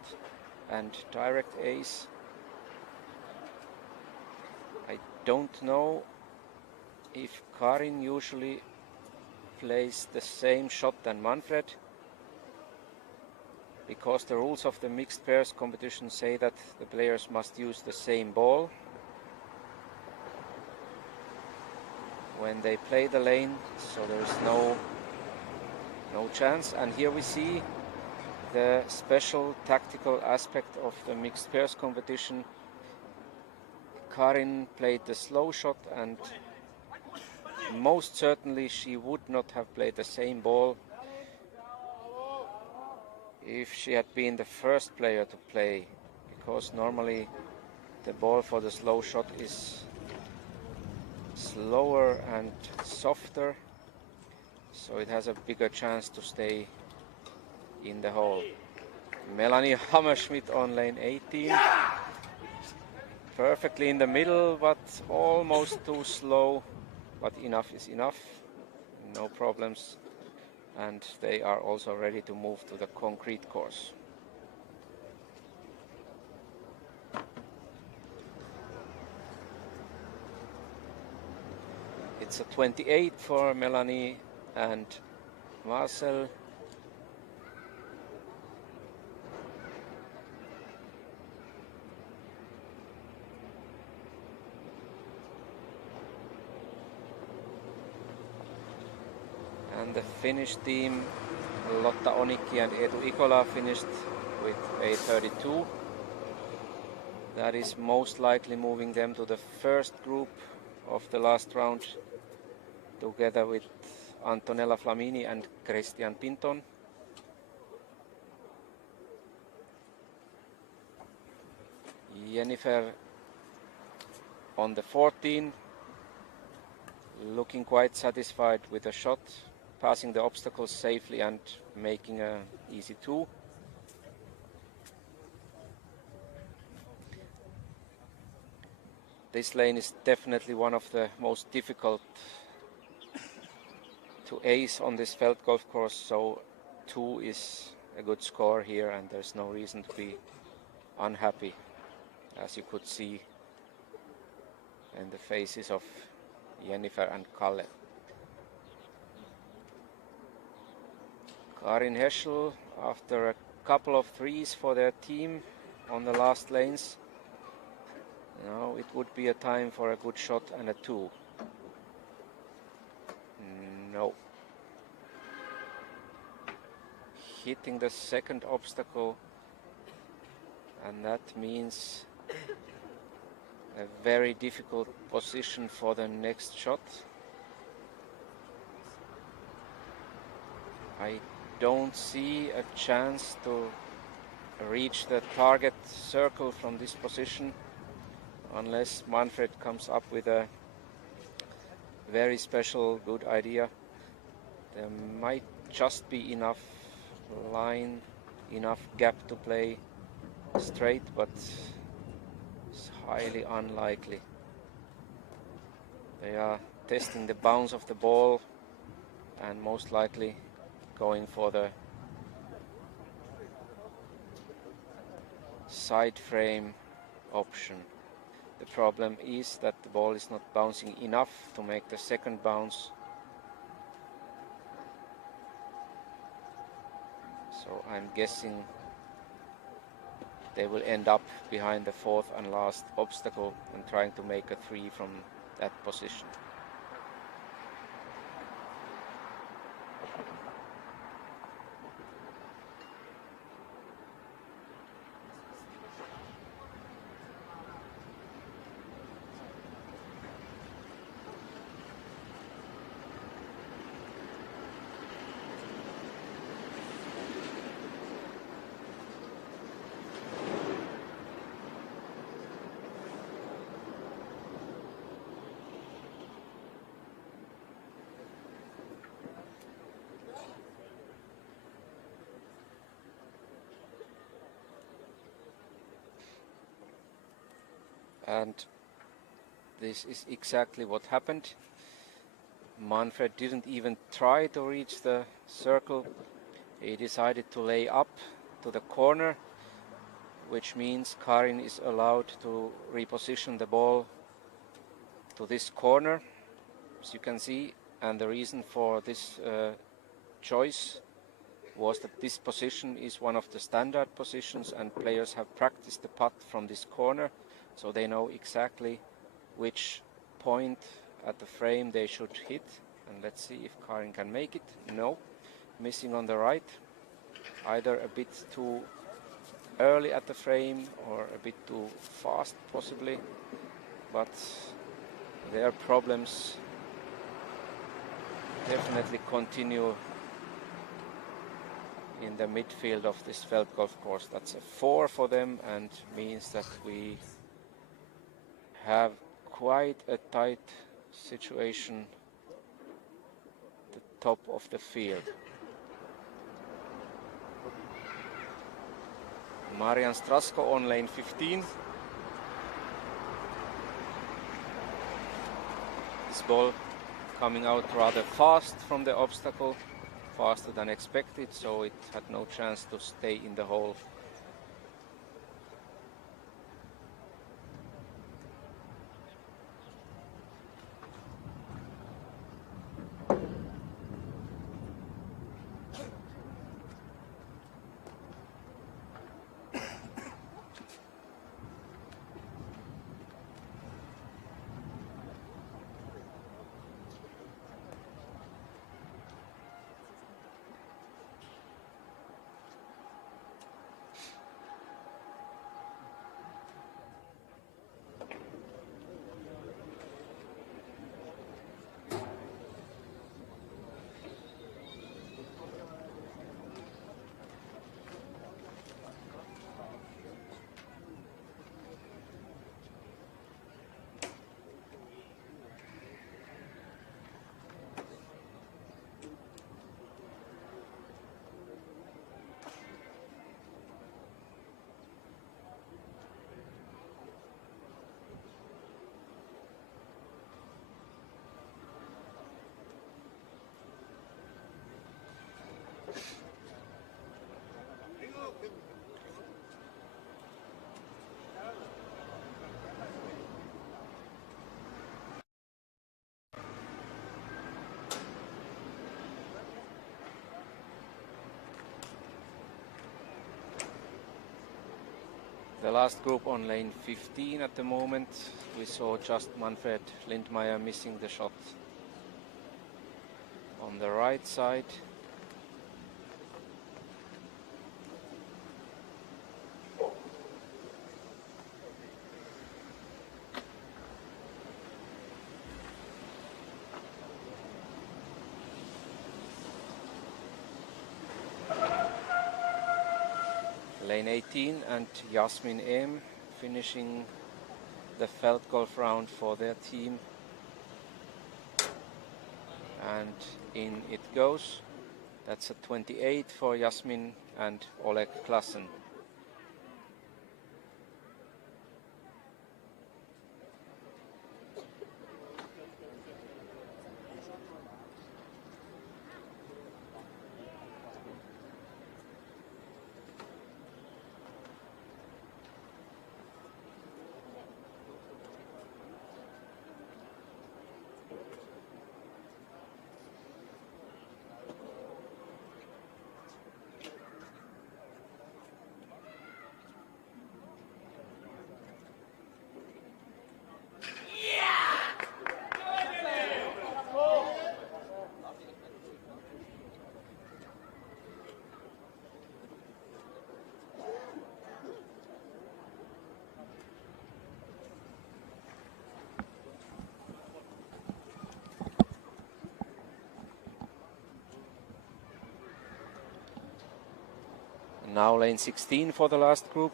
and direct ace. I don't know if Karin usually plays the same shot than Manfred, because the rules of the mixed pairs competition say that the players must use the same ball when they play the lane, so there is no chance. And here we see the special tactical aspect of the mixed pairs competition. Karin played the slow shot, and most certainly she would not have played the same ball if she had been the first player to play, because normally the ball for the slow shot is slower and softer, so it has a bigger chance to stay in the hole. Melanie Hammerschmidt on lane 18. Perfectly in the middle, but almost too slow. But enough is enough. No problems. And they are also ready to move to the concrete course. It's a 28 for Melanie and Marcel. And the Finnish team, Lotta Onikki and Eetu Ikola, finished with a 32. That is most likely moving them to the first group of the last round, together with Antonella Flamini and Christian Pinton. Jennifer on the 14, looking quite satisfied with the shot, passing the obstacles safely and making an easy 2. This lane is definitely one of the most difficult to ace on this Felt golf course, so 2 is a good score here, and there's no reason to be unhappy, as you could see in the faces of Jennifer and Kalle. Karin Heschel, after a couple of threes for their team on the last lanes, now it would be a time for a good shot and a 2. No. Hitting the second obstacle, and that means a very difficult position for the next shot. I don't see a chance to reach the target circle from this position unless Manfred comes up with a very special, good idea. There might just be enough line, enough gap to play straight, but it's highly unlikely. They are testing the bounce of the ball and most likely going for the side frame option. The problem is that the ball is not bouncing enough to make the second bounce. So I'm guessing they will end up behind the fourth and last obstacle and trying to make a 3 from that position. And this is exactly what happened. Manfred didn't even try to reach the circle. He decided to lay up to the corner, which means Karin is allowed to reposition the ball to this corner, as you can see. And the reason for this choice was that this position is one of the standard positions and players have practiced the putt from this corner, so they know exactly which point at the frame they should hit. And let's see if Karin can make it. No, missing on the right, either a bit too early at the frame or a bit too fast possibly, but their problems definitely continue in the midfield of this Feld golf course. That's a 4 for them and means that we have quite a tight situation at the top of the field. Marian Strasko on lane 15. This ball coming out rather fast from the obstacle, faster than expected, so it had no chance to stay in the hole. The last group on lane 15 at the moment. We saw just Manfred Lindmeier missing the shot on the right side. Lane 18 and Jasmin Ehm finishing the Feld golf round for their team. and in it goes. That's a 28 for Jasmin and Oleg Klassen. Now lane 16 for the last group.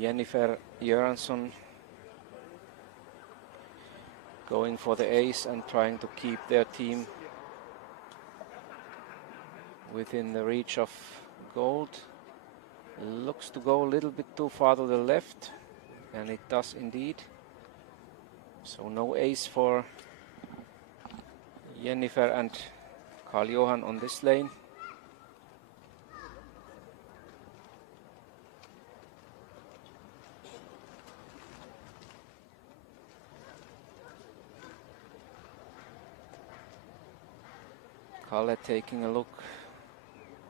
Jennifer Göransson going for the ace and trying to keep their team within the reach of gold. Looks to go a little bit too far to the left, and it does indeed. So no ace for Jennifer and Karl-Johan on this lane. Kalle taking a look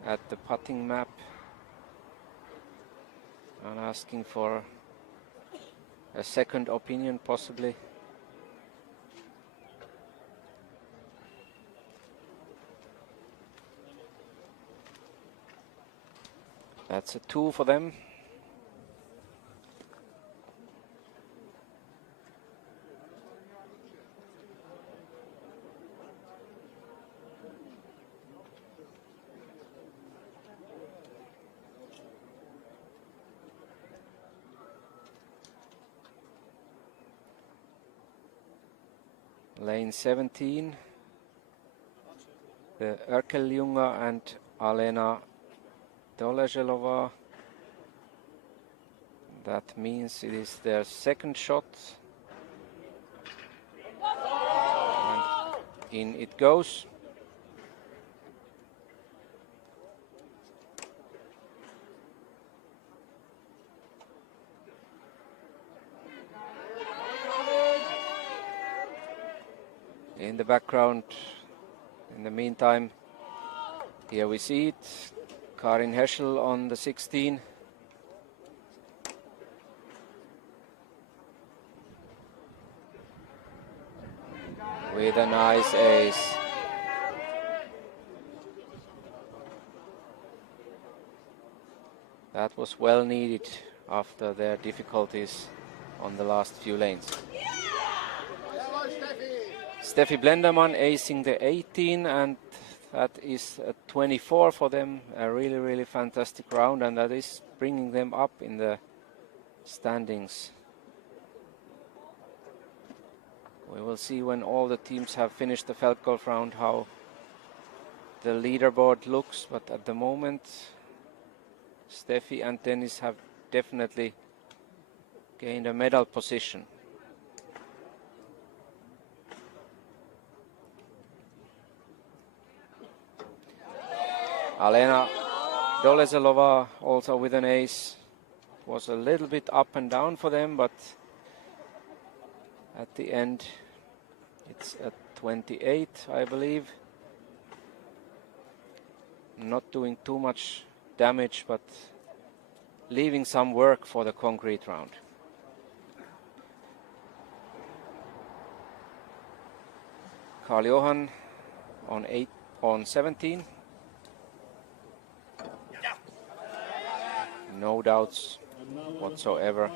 at the putting map and asking for a second opinion possibly. That's a 2 for them. Lane 17, the Erkeljunga and Alena Dolezelova. That means it is their second shot. And in it goes. In the background, in the meantime, here we see it. Karin Heschel on the 16. With a nice ace. That was well needed after their difficulties on the last few lanes. Steffi Blenderman acing the 18, and that is a 24 for them. A really, really fantastic round, and that is bringing them up in the standings. We will see when all the teams have finished the Feldgolf round how the leaderboard looks, but at the moment Steffi and Dennis have definitely gained a medal position. Alena Dolezelova also with an ace. Was a little bit up and down for them, but at the end it's at 28, I believe. Not doing too much damage, but leaving some work for the concrete round. Karl-Johan on 17. No doubts whatsoever.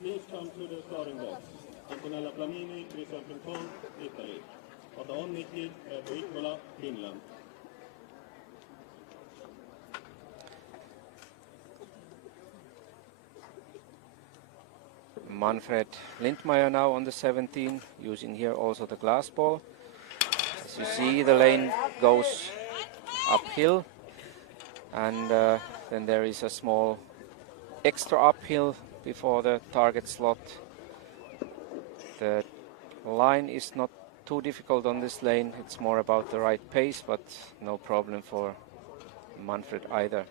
Please come to the starting box. Antonella Flamini, Christian Pinton, Italy. Adam Nikki, Ikola, Finland. Manfred Lindmeier now on the 17, using here also the glass ball. As you see, the lane goes uphill, and then there is a small extra uphill before the target slot. The line is not too difficult on this lane, it's more about the right pace, but no problem for Manfred either.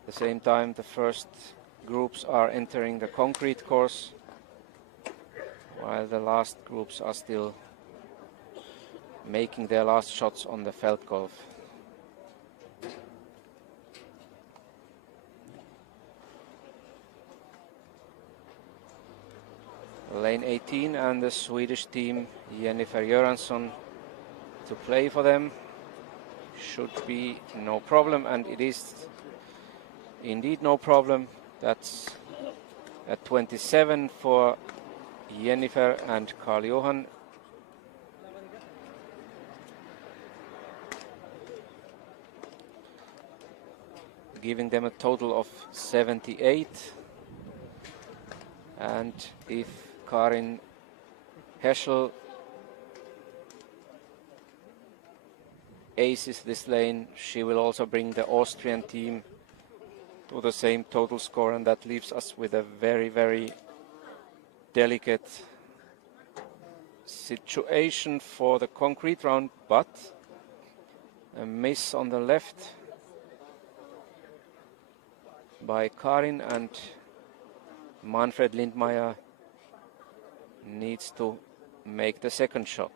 At the same time, the first groups are entering the concrete course, while the last groups are still making their last shots on the Feldgolf. Lane 18 and the Swedish team Jennifer Göransson to play for them. Should be no problem, and it is indeed no problem. That's at 27 for Jennifer and Karl-Johan. Giving them a total of 78. And if Karin Heschel aces this lane, she will also bring the Austrian team to the same total score, and that leaves us with a very, very delicate situation for the concrete round, but a miss on the left by Karin, and Manfred Lindmeier needs to make the second shot.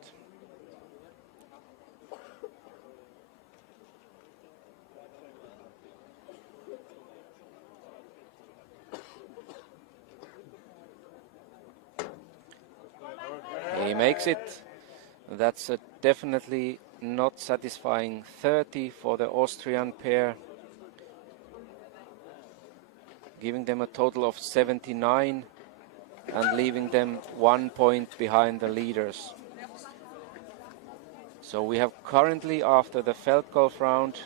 He makes it. That's a definitely not satisfying 30 for the Austrian pair, giving them a total of 79 and leaving them 1 point behind the leaders. So we have currently, after the Feldgolf round,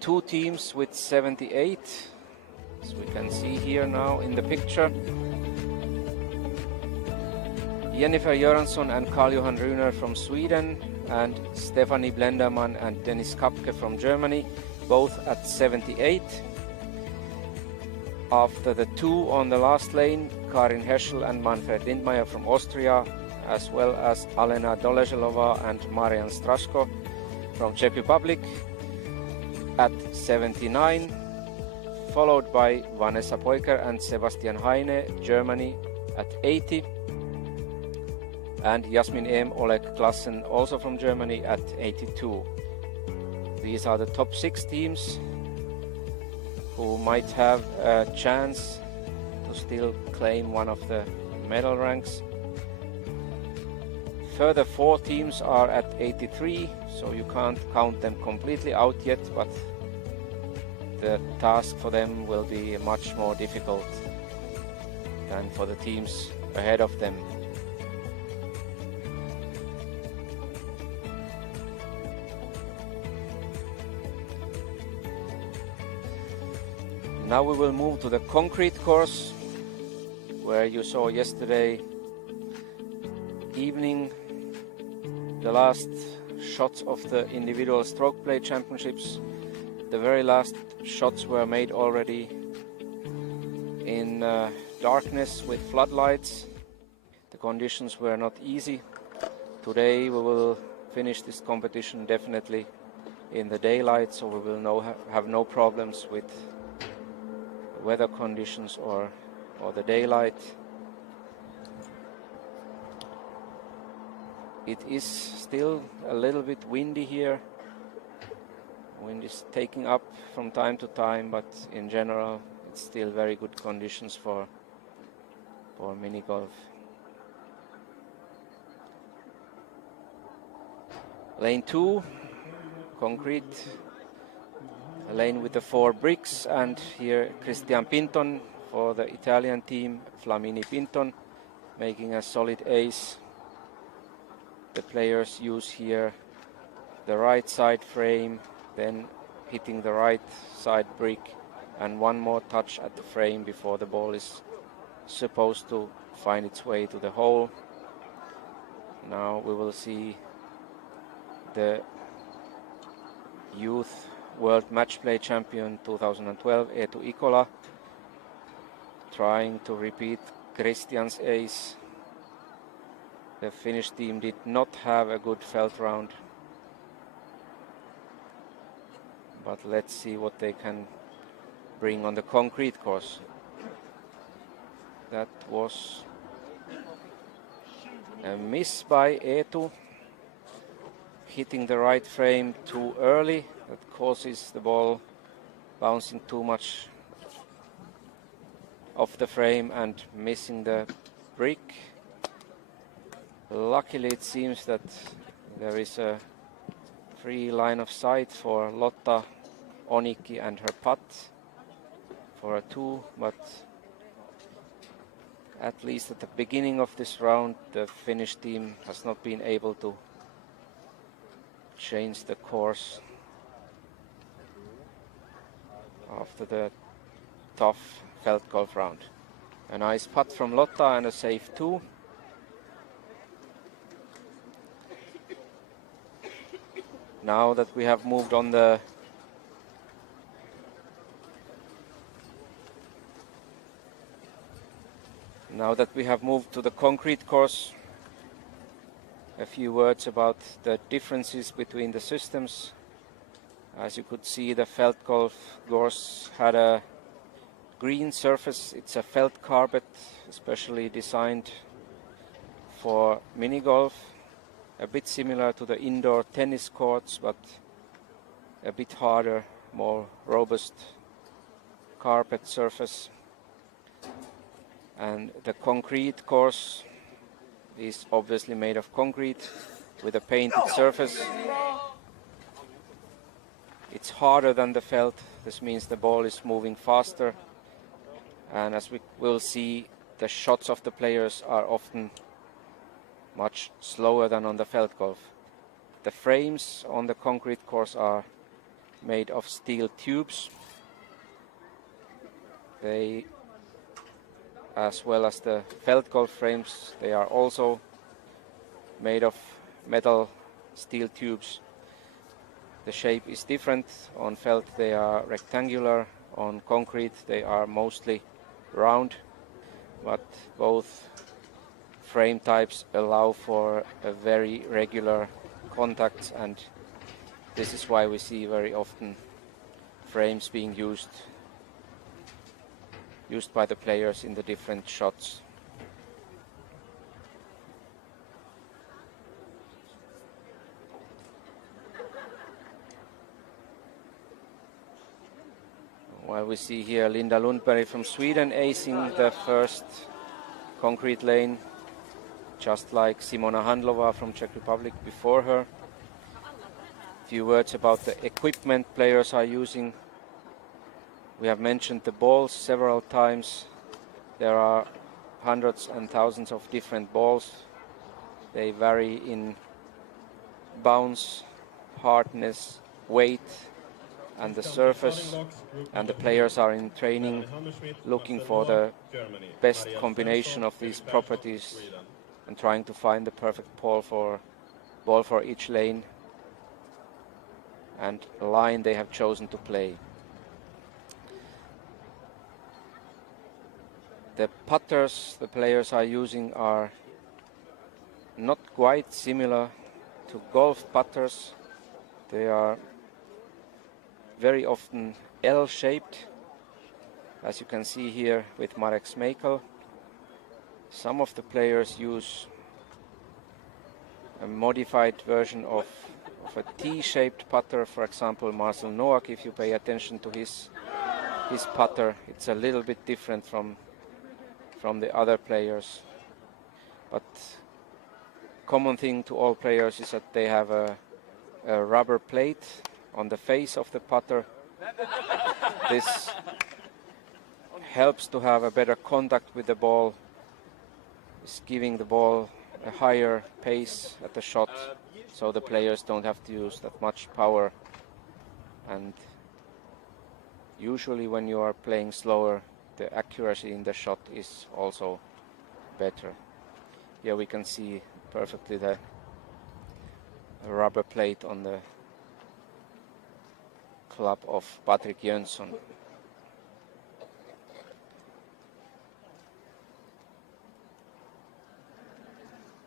2 teams with 78, as we can see here now in the picture. Jennifer Göransson and Karl-Johan Rühner from Sweden, and Stefanie Blendermann and Dennis Kapke from Germany, both at 78. After the 2 on the last lane, Karin Heschel and Manfred Lindmeier from Austria, as well as Alena Doleželová and Marian Straško from Czech Republic at 79, followed by Vanessa Peuker and Sebastian Heine, Germany, at 80, and Jasmin Ehm, Oleg Klassen, also from Germany, at 82. These are the top 6 teams who might have a chance to still claim one of the medal ranks. Further 4 teams are at 83, so you can't count them completely out yet, but the task for them will be much more difficult than for the teams ahead of them. Now we will move to the concrete course, where you saw yesterday evening the last shots of the individual stroke play championships. The very last shots were made already in darkness with floodlights. The conditions were not easy. Today we will finish this competition definitely in the daylight, so we will have no problems with weather conditions or the daylight. It is still a little bit windy here. Wind is taking up from time to time, but in general it's still very good conditions for mini golf. Lane 2, concrete, a lane with the 4 bricks, and here Christian Pinton for the Italian team, Flamini Pinton, making a solid ace. The players use here the right side frame, then hitting the right side brick, and one more touch at the frame before the ball is supposed to find its way to the hole. Now we will see the Youth World Match Play Champion 2012, Eetu Ikola, trying to repeat Christian's ace. The Finnish team did not have a good felt round, but let's see what they can bring on the concrete course. That was a miss by Eetu, hitting the right frame too early. That causes the ball bouncing too much off the frame and missing the brick. Luckily, it seems that there is a free line of sight for Lotta Onikki and her putt for a 2, but at least at the beginning of this round, the Finnish team has not been able to change the course after the tough felt golf round. A nice putt from Lotta and a safe 2. Now that we have moved on the to the concrete course, a few words about the differences between the systems. As you could see, the felt golf course had a green surface. It's a felt carpet, especially designed for mini golf. A bit similar to the indoor tennis courts, but a bit harder, more robust carpet surface. And the concrete course is obviously made of concrete with a painted surface. It's harder than the felt. This means the ball is moving faster. And as we will see, the shots of the players are often much slower than on the felt golf. The frames on the concrete course are made of steel tubes. They, as well as the felt golf frames, they are also made of metal steel tubes. The shape is different. On felt they are rectangular, on concrete they are mostly round, but both frame types allow for a very regular contact, and this is why we see very often frames being used by the players in the different shots. While we see here Linda Lundberg from Sweden acing the first concrete lane, just like Simona Handlova from Czech Republic before her. A few words about the equipment players are using. We have mentioned the balls several times. There are hundreds and thousands of different balls. They vary in bounce, hardness, weight, and the surface. And the players are in training looking for the best combination of these properties and trying to find the perfect ball for each lane and line they have chosen to play. The putters the players are using are not quite similar to golf putters. They are very often L-shaped, as you can see here with Marek Smejkal. Some of the players use a modified version of a T-shaped putter. For example, Marcel Noack, if you pay attention to his putter, it's a little bit different from the other players. But common thing to all players is that they have a rubber plate on the face of the putter. This helps to have a better contact with the ball. It's giving the ball a higher pace at the shot, so the players don't have to use that much power, and Usually when you are playing slower, the accuracy in the shot is also better. Here we can see perfectly the rubber plate on the club of Patrick Jönsson.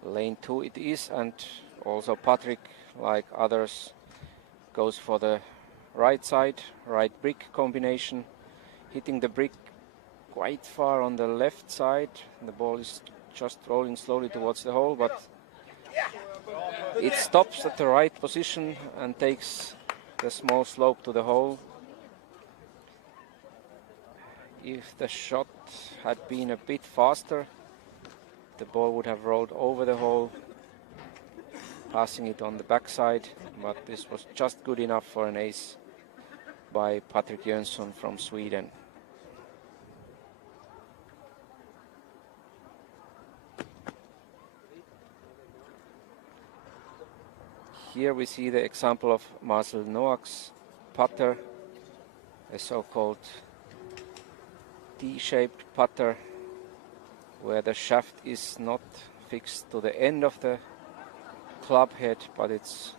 Lane 2 it is, and also Patrick, like others, goes for the right side, right brick combination, hitting the brick quite far on the left side. The ball is just rolling slowly towards the hole, but it stops at the right position and takes the small slope to the hole. If the shot had been a bit faster, the ball would have rolled over the hole, passing it on the backside, but this was just good enough for an ace by Patrick Jönsson from Sweden. Here we see the example of Marcel Noak's putter, a so-called T-shaped putter, where the shaft is not fixed to the end of the club head, but it's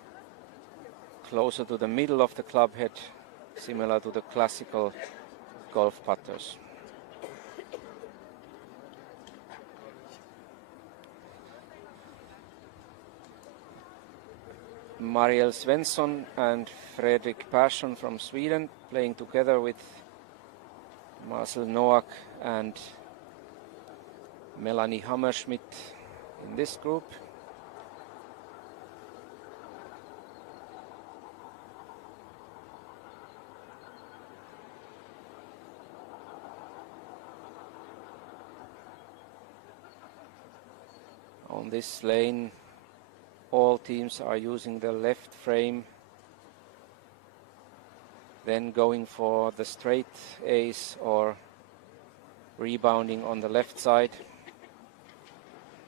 closer to the middle of the club head, similar to the classical golf putters. Mariel Svensson and Fredrik Persson from Sweden playing together with Marcel Noak and Melanie Hammerschmidt in this group. On this lane, all teams are using the left frame, then going for the straight ace or rebounding on the left side.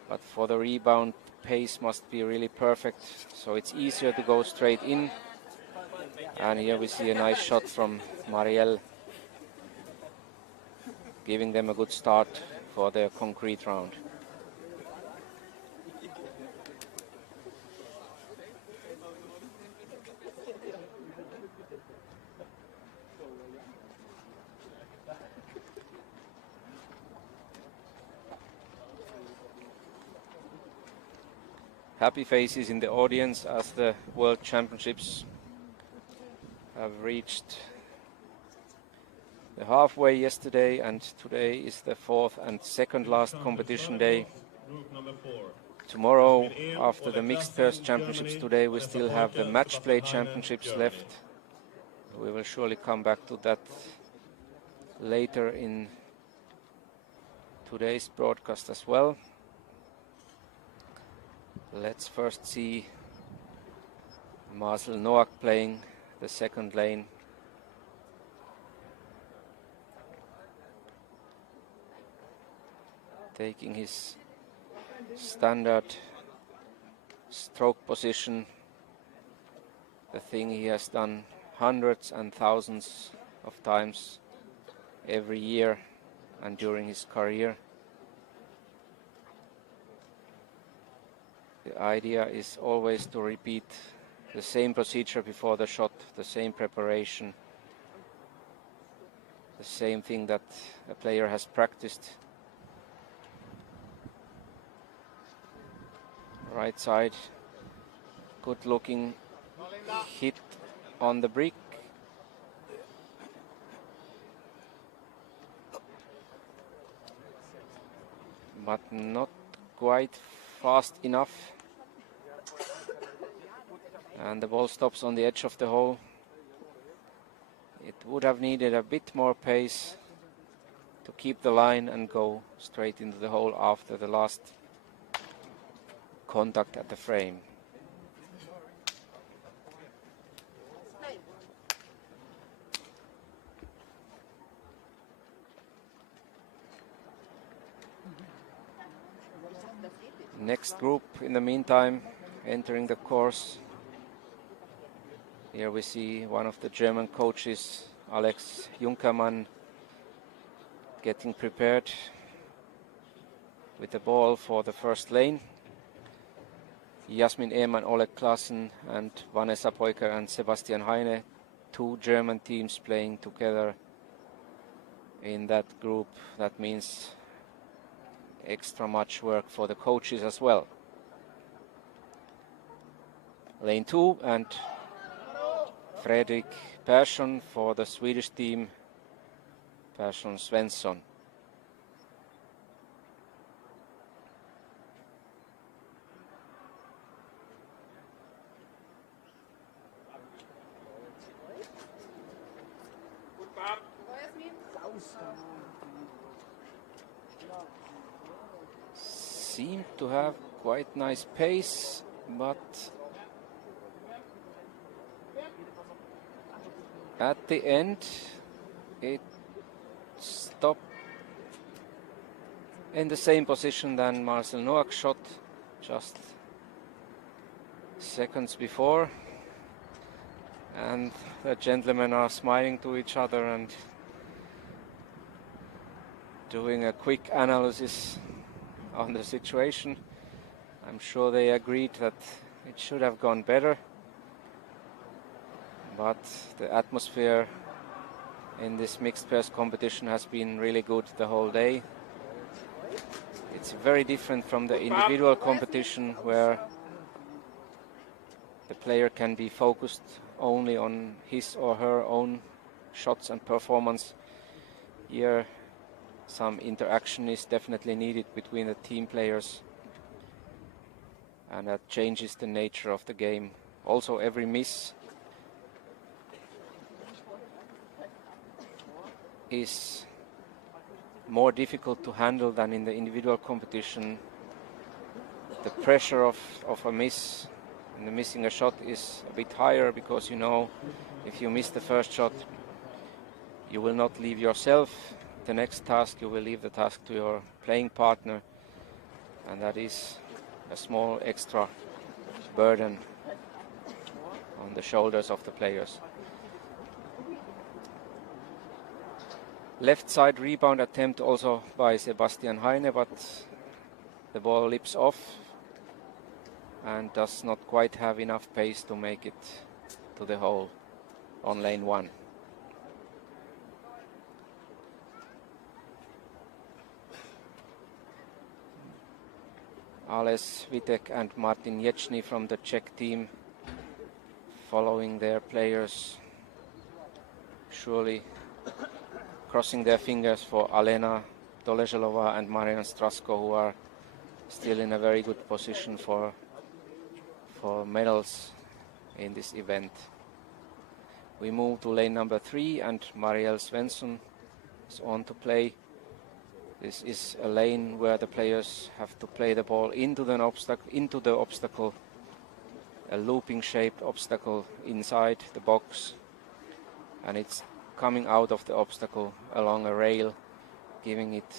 But for the rebound, pace must be really perfect, so it's easier to go straight in. And here we see a nice shot from Marielle, giving them a good start for their concrete round. Happy faces in the audience as the World Championships have reached the halfway yesterday, and today is the fourth and second last competition day. Tomorrow, after the Mixed Pairs Championships today, we still have the Match Play Championships left. We will surely come back to that later in today's broadcast as well. Let's first see Marcel Noak playing the second lane. Taking his standard stroke position, the thing he has done hundreds and thousands of times every year and during his career. The idea is always to repeat the same procedure before the shot, the same preparation, the same thing that a player has practiced. Right side, good looking hit on the brick. But not quite fast enough. And the ball stops on the edge of the hole. It would have needed a bit more pace to keep the line and go straight into the hole after the last contact at the frame. Next group in the meantime entering the course. Here we see one of the German coaches Alex Junkermann getting prepared with the ball for the first lane. Jasmin Ehm and Oleg Klassen and Vanessa Peuker and Sebastian Heine, 2 German teams playing together in that group. That means extra much work for the coaches as well. Lane 2 and Fredrik Persson for the Swedish team, Persson Svensson. Seem to have quite nice pace, but at the end it stopped in the same position than Marcel Noack shot just seconds before, and the gentlemen are smiling to each other and doing a quick analysis on the situation. I'm sure they agreed that it should have gone better, but the atmosphere in this mixed pairs competition has been really good the whole day. It's very different from the individual competition where the player can be focused only on his or her own shots and performance. Here some interaction is definitely needed between the team players, and that changes the nature of the game. Also, every miss is more difficult to handle than in the individual competition. The pressure of a miss and the missing a shot is a bit higher, because you know if you miss the first shot you will not leave yourself the next task, you will leave the task to your playing partner, and that is a small extra burden on the shoulders of the players. Left side rebound attempt also by Sebastian Heine, but the ball lips off and does not quite have enough pace to make it to the hole on lane 1. Ales Vitek and Martin Ječny from the Czech team following their players, surely crossing their fingers for Alena Doleželová and Marian Strasko, who are still in a very good position for medals in this event. We move to lane number 3 and Marielle Svensson is on to play. This is a lane where the players have to play the ball into the obstacle, a looping shaped obstacle inside the box, and it's coming out of the obstacle along a rail, giving it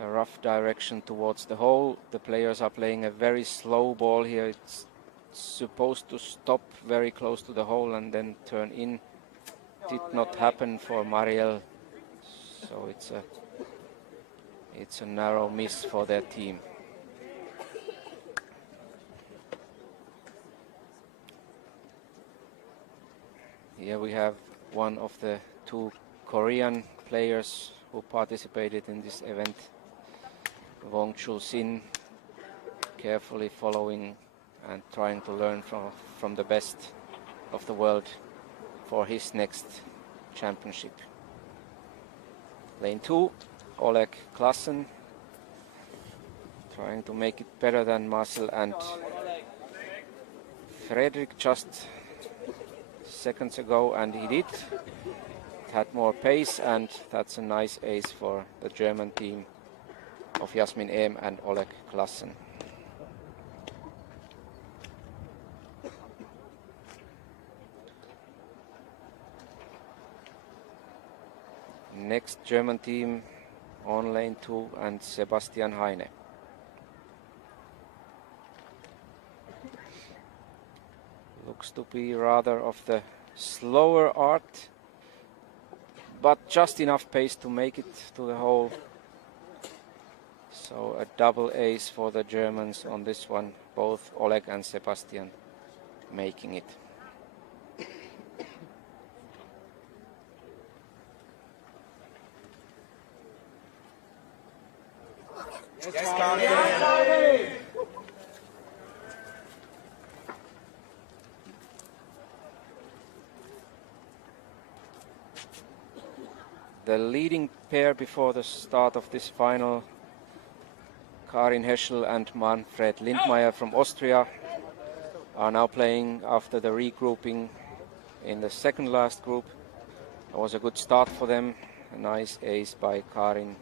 a rough direction towards the hole. The players are playing a very slow ball here. It's supposed to stop very close to the hole and then turn in. Did not happen for Marielle, so it's a narrow miss for their team. Here we have one of the 2 Korean players who participated in this event, Wong Chul Sin, carefully following and trying to learn from the best of the world for his next championship. Lane 2, Oleg Klassen, trying to make it better than Marcel and Fredrik just seconds ago, and he did. It had more pace, and that's a nice ace for the German team of Jasmin Ehm and Oleg Klassen. Next German team on lane 2 and Sebastian Heine. Looks to be rather of the slower art, but just enough pace to make it to the hole. So a double ace for the Germans on this one, both Oleg and Sebastian making it. The leading pair before the start of this final, Karin Heschel and Manfred Lindmeier from Austria, are now playing after the regrouping in the second last group. It was a good start for them. A nice ace by Karin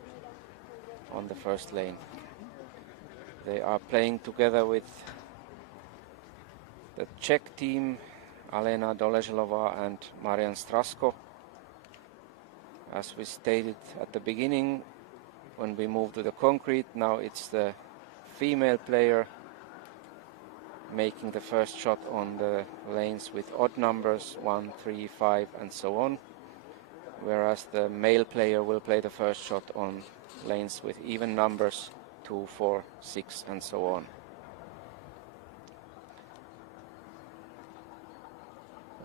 on the first lane. They are playing together with the Czech team, Alena Doleželová and Marian Strasko. As we stated at the beginning, when we move to the concrete, now it's the female player making the first shot on the lanes with odd numbers, 1, 3, 5 and so on, whereas the male player will play the first shot on lanes with even numbers, 2, 4, 6 and so on.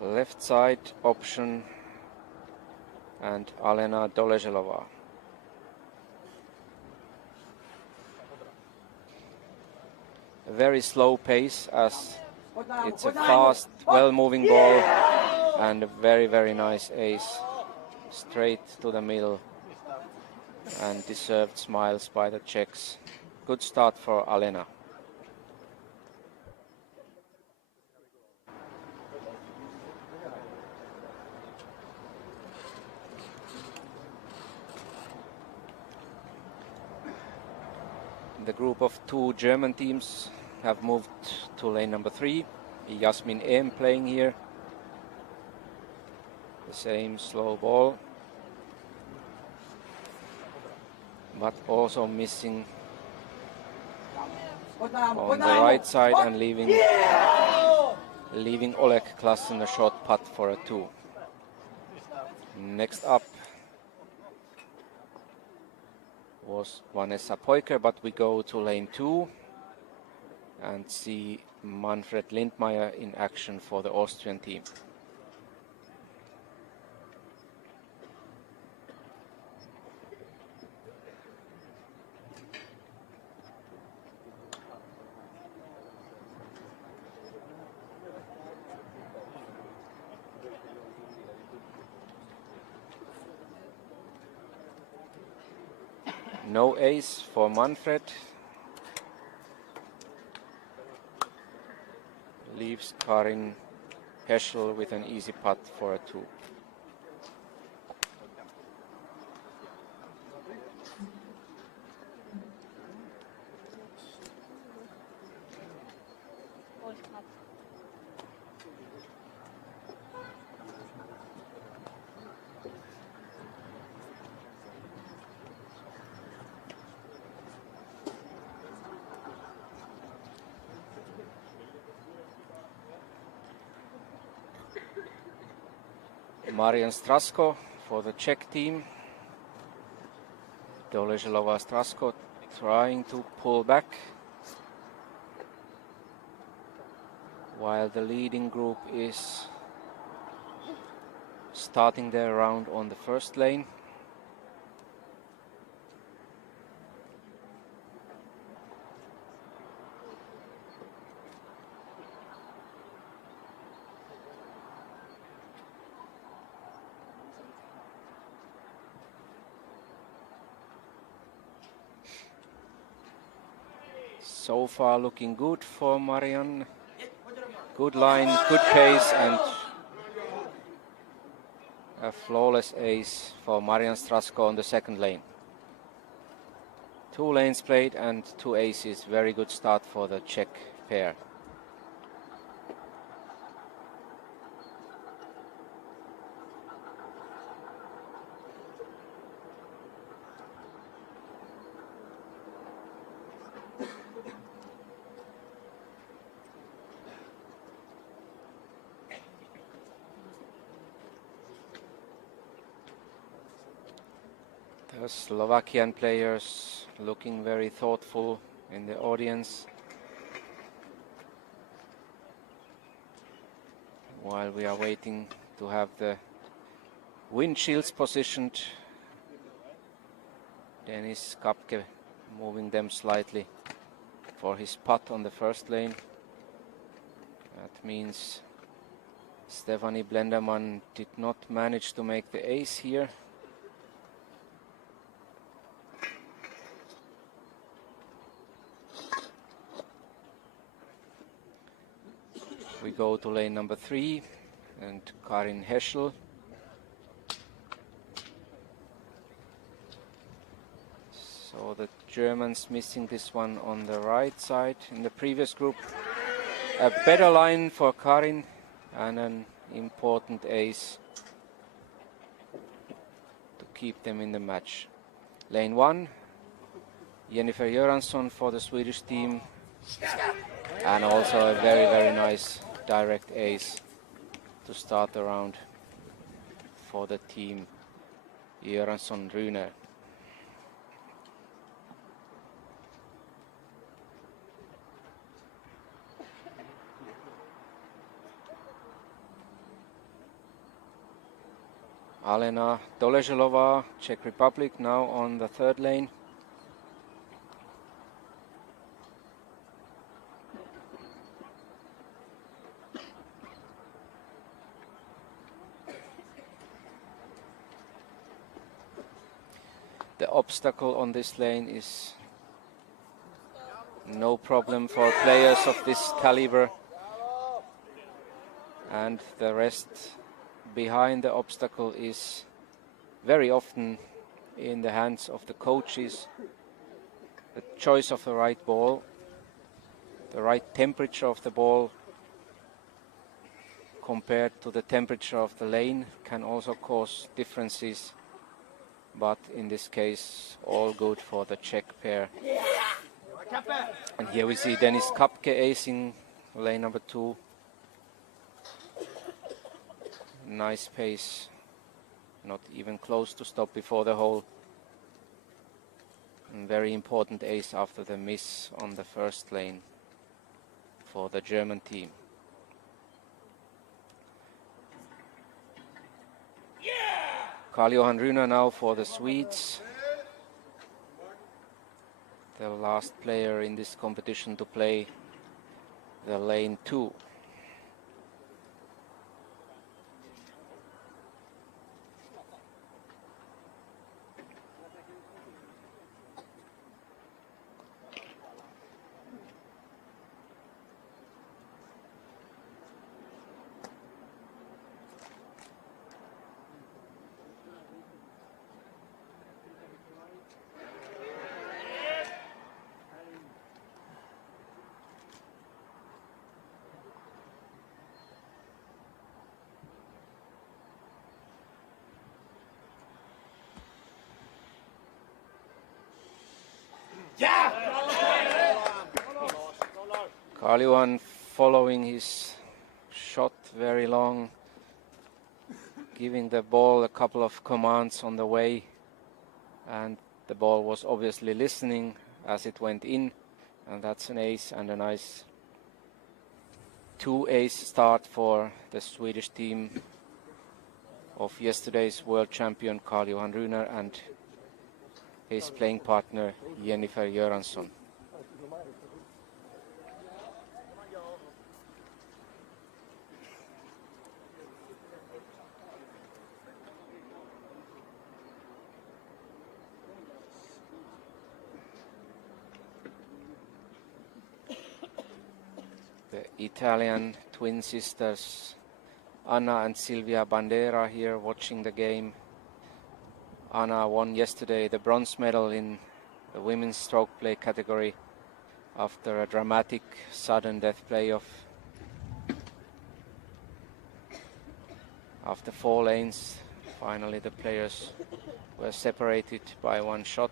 Left side option and Alena Doleželová. A very slow pace as it's a fast, well-moving ball and a very, very nice ace straight to the middle and deserved smiles by the Czechs. Good start for Alena. The group of two German teams have moved to lane number 3. Jasmin Ehm playing here. The same slow ball, but also missing on the right side and leaving Oleg Klassen a short putt for a 2. Next up was Vanessa Peuker, but we go to lane 2 and see Manfred Lindmeier in action for the Austrian team. No ace for Manfred. Leaves Karin Heschel with an easy putt for a 2. Marian Strasko for the Czech team. Doleželová Strasko trying to pull back, while the leading group is starting their round on the first lane. So far looking good for Marian. Good line, good pace and a flawless ace for Marian Strasko on the second lane. 2 lanes played and 2 aces. Very good start for the Czech pair. The Slovakian players looking very thoughtful in the audience while we are waiting to have the windshields positioned. Dennis Kapke moving them slightly for his putt on the first lane. That means Stephanie Blenderman did not manage to make the ace here. We go to lane number 3 and Karin Heschel. So the Germans missing this one on the right side. In the previous group, a better line for Karin and an important ace to keep them in the match. Lane 1, Jennifer Göransson for the Swedish team, and also a very, very nice direct ace to start the round for the team Göransson-Rune. Alena Doleželová, Czech Republic, now on the third lane. The obstacle on this lane is no problem for players of this caliber, and the rest behind the obstacle is very often in the hands of the coaches. The choice of the right ball, the right temperature of the ball compared to the temperature of the lane can also cause differences, but in this case all good for the Czech pair. And here we see Dennis Kapke acing lane number 2. Nice pace, not even close to stop before the hole. And very important ace after the miss on the first lane for the German team. Carl-Johan Rune now for the Swedes. The last player in this competition to play the lane 2. Carl-Johan following his shot very long, giving the ball a couple of commands on the way, and the ball was obviously listening as it went in, and that's an ace and a nice 2-ace start for the Swedish team of yesterday's world champion Carl-Johan Rune and his playing partner Jennifer Göransson. The Italian twin sisters Anna and Silvia Bandera here watching the game. Anna won yesterday the bronze medal in the women's stroke play category after a dramatic sudden death playoff. After 4 lanes, finally the players were separated by 1 shot.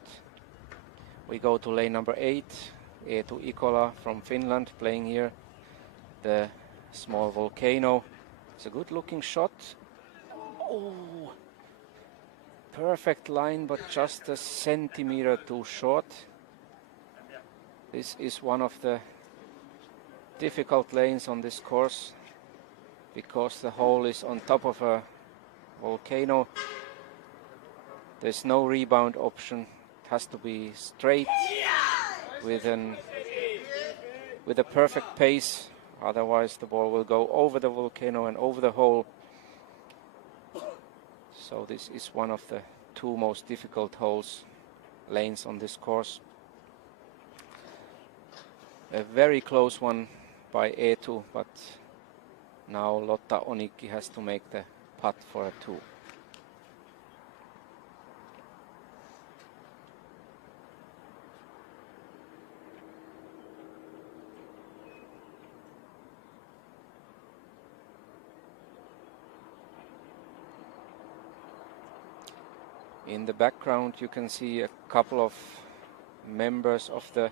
We go to lane number 8, Eetu Ikola from Finland playing here. The small volcano. It's a good looking shot. Oh, perfect line, but just a centimeter too short. This is one of the difficult lanes on this course because the hole is on top of a volcano. There's no rebound option. It has to be straight with a perfect pace. Otherwise the ball will go over the volcano and over the hole. So this is one of the two most difficult lanes on this course. A very close one by Eetu, but now Lotta Onikki has to make the putt for a 2. In the background you can see a couple of members of the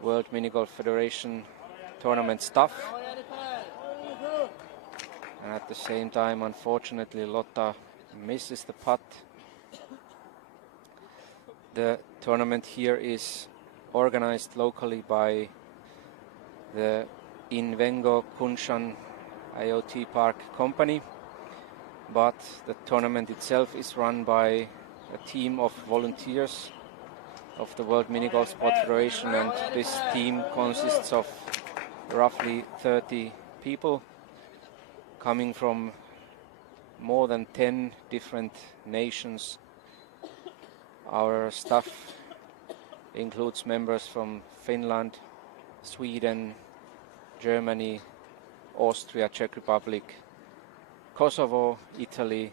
World Mini Golf Federation tournament staff. And at the same time, unfortunately, Lotta misses the putt. The tournament here is organized locally by the Invengo Kunshan IoT Park company, but the tournament itself is run by a team of volunteers of the World Mini Golf Sport Federation, and this team consists of roughly 30 people coming from more than 10 different nations. Our staff includes members from Finland, Sweden, Germany, Austria, Czech Republic, Kosovo, Italy,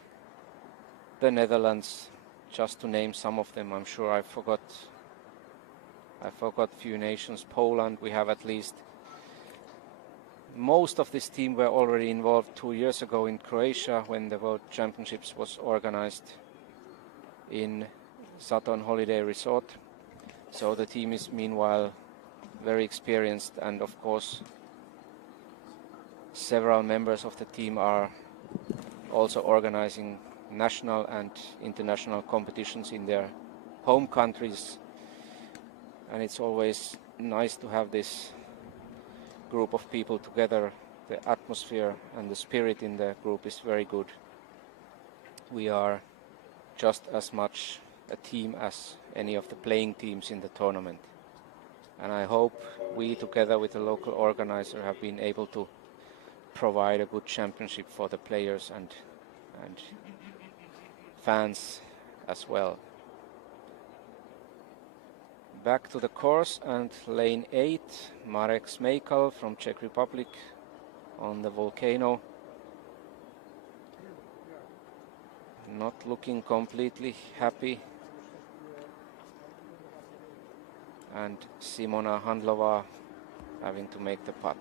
the Netherlands, just to name some of them. I'm sure I forgot a few nations. Poland, we have at least. Most of this team were already involved 2 years ago in Croatia when the World Championships was organized in Saturn Holiday Resort. So the team is meanwhile very experienced, and of course several members of the team are also organizing national and international competitions in their home countries, and it's always nice to have this group of people together. The atmosphere and the spirit in the group is very good. We are just as much a team as any of the playing teams in the tournament, and I hope we, together with the local organizer, have been able to provide a good championship for the players and fans as well. Back to the course, and lane 8, Marek Smejkal from Czech Republic on the volcano. Not looking completely happy. And Simona Handlova having to make the putt.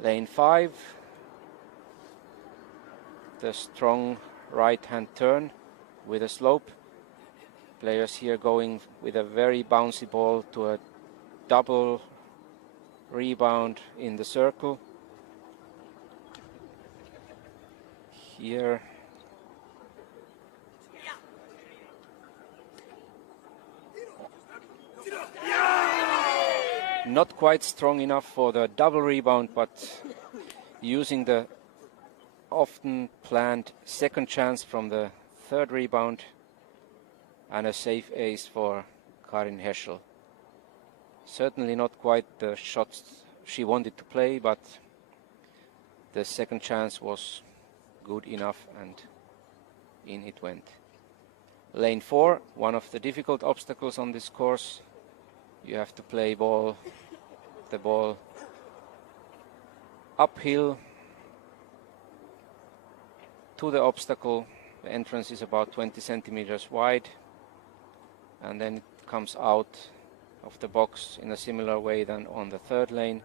Lane 5, the strong right-hand turn with a slope. Players here going with a very bouncy ball to a double rebound in the circle. Here not quite strong enough for the double rebound, but using the often planned second chance from the third rebound, and a safe ace for Karin Heschel. Certainly not quite the shots she wanted to play, but the second chance was good enough, and in it went. Lane 4, one of the difficult obstacles on this course. You have to play the ball uphill to the obstacle. The entrance is about 20 centimeters wide, and then it comes out of the box in a similar way than on the third lane,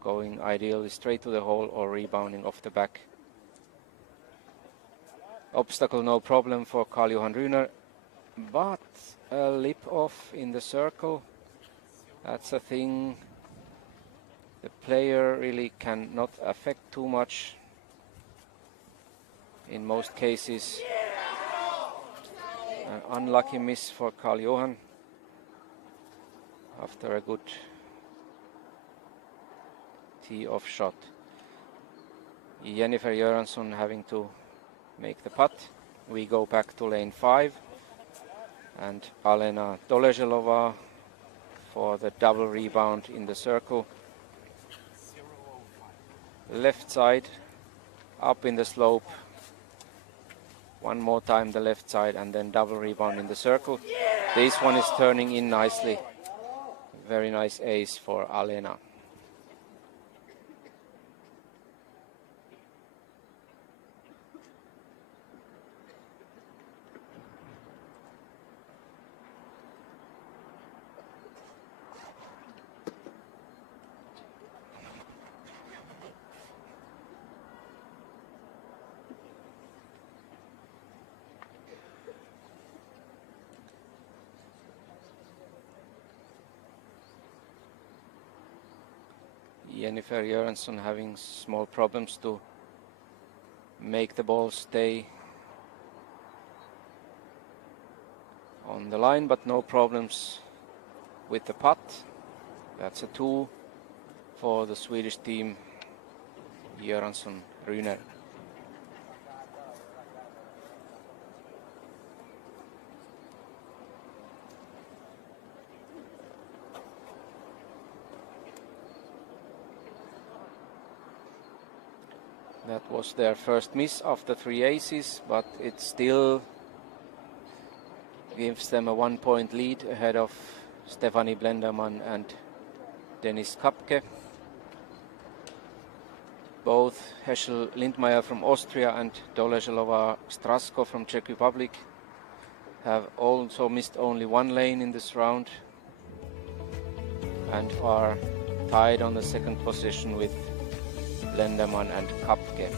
going ideally straight to the hole or rebounding off the back. Obstacle no problem for Karl-Johan Rühner, but a lip off in the circle. That's a thing the player really cannot affect too much. In most cases An unlucky miss for Karl Johan after a good tee-off shot. Jennifer Göransson having to make the putt. We go back to lane 5 and Alena Doleželová for the double rebound in the circle. Left side, up in the slope. One more time the left side and then double rebound in the circle. This one is turning in nicely. Very nice ace for Alena. Jennifer Göransson having small problems to make the ball stay on the line, but no problems with the putt. That's a 2 for the Swedish team, Göransson Ryner. That was their first miss after 3 aces, but it still gives them a 1-point lead ahead of Stefanie Blendermann and Dennis Kapke. Both Heschel Lindmeier from Austria and Doleželová Strasko from Czech Republic have also missed only 1 lane in this round and are tied on the second position with Blendermann and Kapke.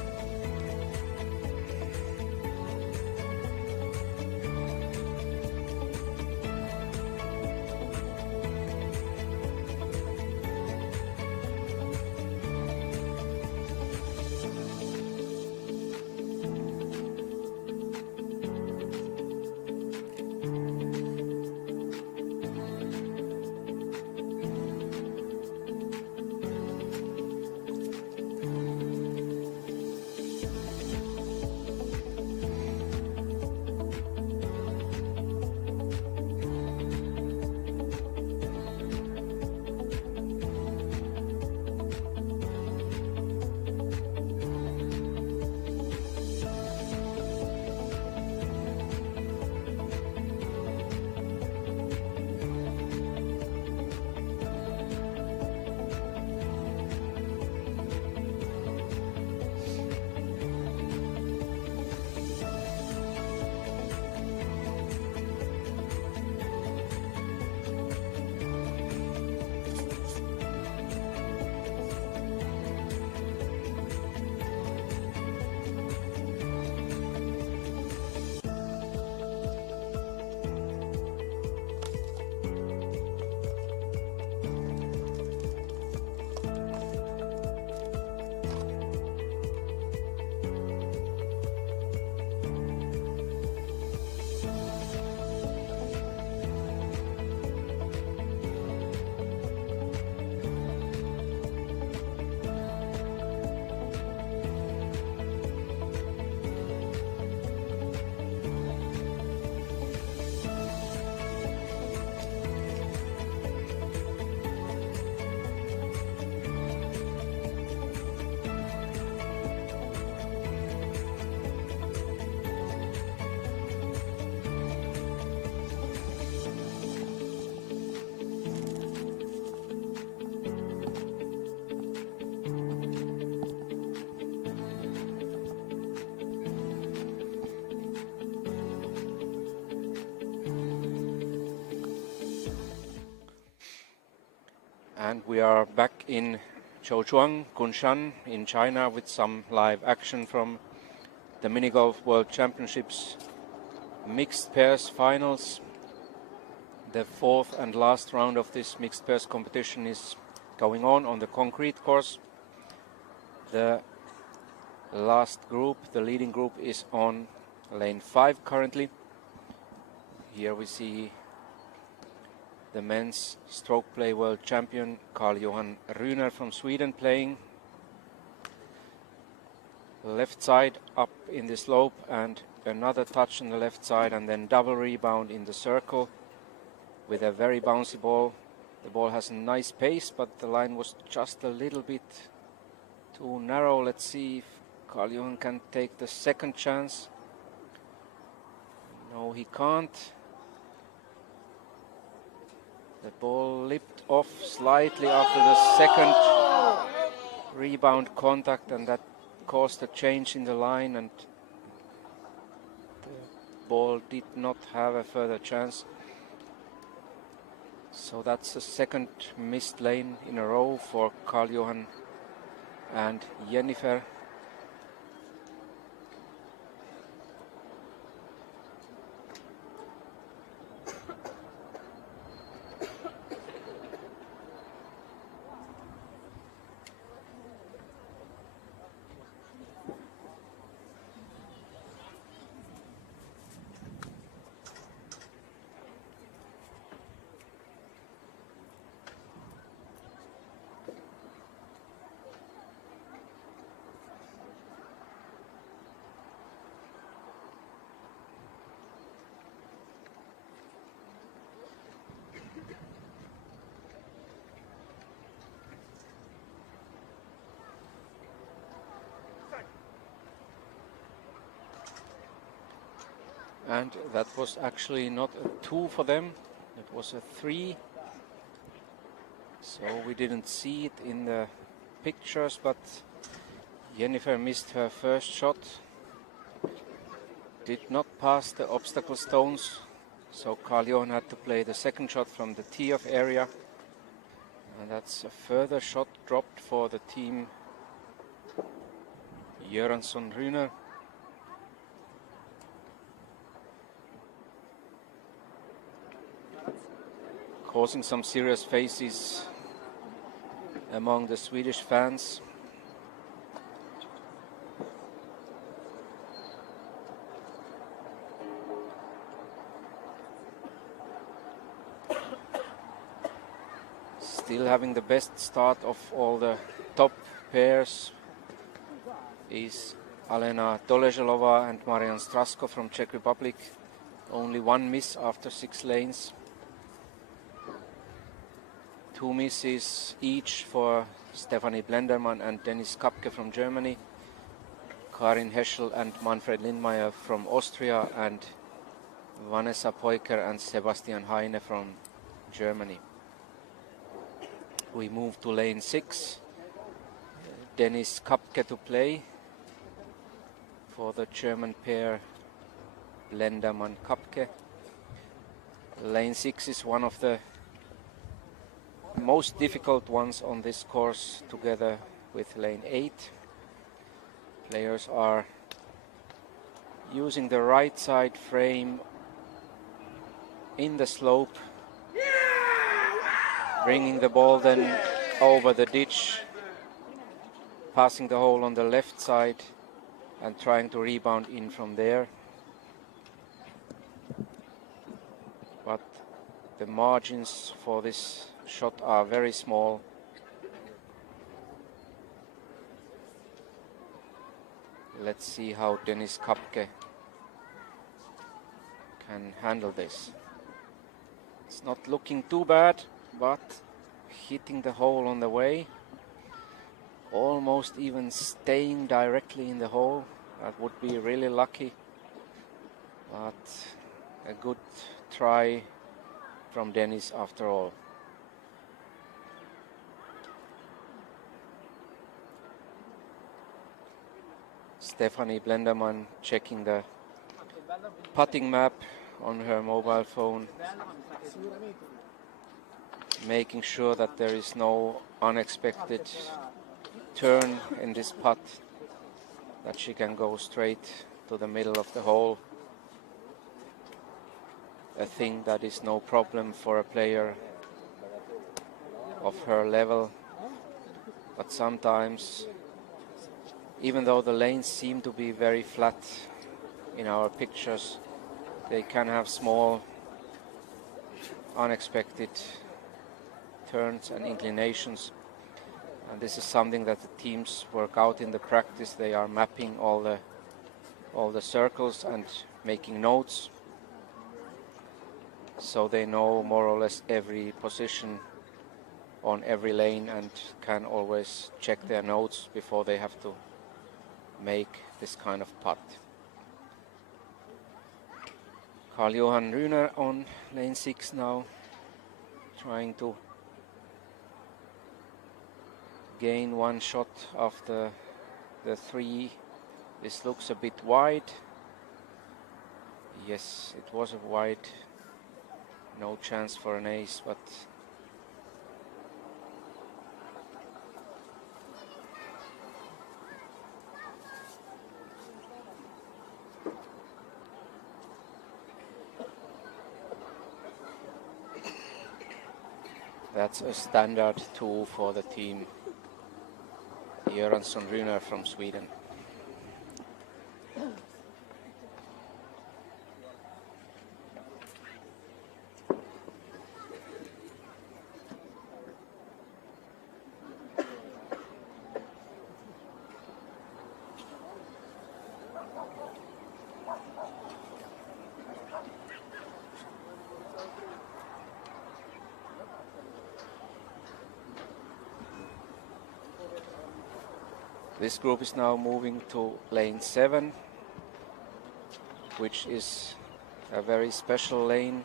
And we are back in Zhoushuang, Kunshan in China with some live action from the Mini Golf World Championships mixed pairs finals. The 4th and last round of this mixed pairs competition is going on the concrete course. The last group, the leading group, is on lane 5 currently. Here we see the men's stroke play world champion Carl-Johan Rühner from Sweden playing. Left side up in the slope and another touch on the left side, and then double rebound in the circle with a very bouncy ball. The ball has a nice pace, but the line was just a little bit too narrow. Let's see if Carl-Johan can take the second chance. No, he can't. The ball lipped off slightly after the second rebound contact, and that caused a change in the line, and the ball did not have a further chance. So that's the second missed lane in a row for Carl-Johan and Jennifer. And that was actually not a 2 for them, it was a 3. So we didn't see it in the pictures, but Jennifer missed her first shot. Did not pass the obstacle stones, so Carl-Johan had to play the second shot from the tee-off area. And that's a further shot dropped for the team Göransson-Rühner. Causing some serious faces among the Swedish fans. Still having the best start of all the top pairs is Alena Doleželová and Marian Strasko from Czech Republic. Only one miss after 6 lanes. 2 misses each for Stefanie Blendermann and Dennis Kapke from Germany, Karin Heschel and Manfred Lindmeier from Austria, and Vanessa Peuker and Sebastian Heine from Germany. We move to lane 6. Dennis Kapke to play for the German pair Blendermann-Kapke. Lane 6 is one of the most difficult ones on this course, together with lane 8. Players are using the right side frame in the slope, bringing the ball then over the ditch, passing the hole on the left side and trying to rebound in from there. But the margins for this shot are very small. Let's see how Dennis Kapke can handle this. It's not looking too bad, but hitting the hole on the way. Almost even staying directly in the hole. That would be really lucky. But a good try from Dennis after all. Stefanie Blendermann checking the putting map on her mobile phone, making sure that there is no unexpected turn in this putt, that she can go straight to the middle of the hole. A thing that is no problem for a player of her level, but sometimes, even though the lanes seem to be very flat in our pictures, they can have small unexpected turns and inclinations. And this is something that the teams work out in the practice. They are mapping all the circles and making notes, so they know more or less every position on every lane and can always check their notes before they have to make this kind of putt. Karl-Johan Rühner on lane 6 now, trying to gain one shot after the 3. This looks a bit wide. Yes, it was a wide. No chance for an ace, but that's a standard 2 for the team. Göransson Rühner from Sweden. This group is now moving to lane 7, which is a very special lane.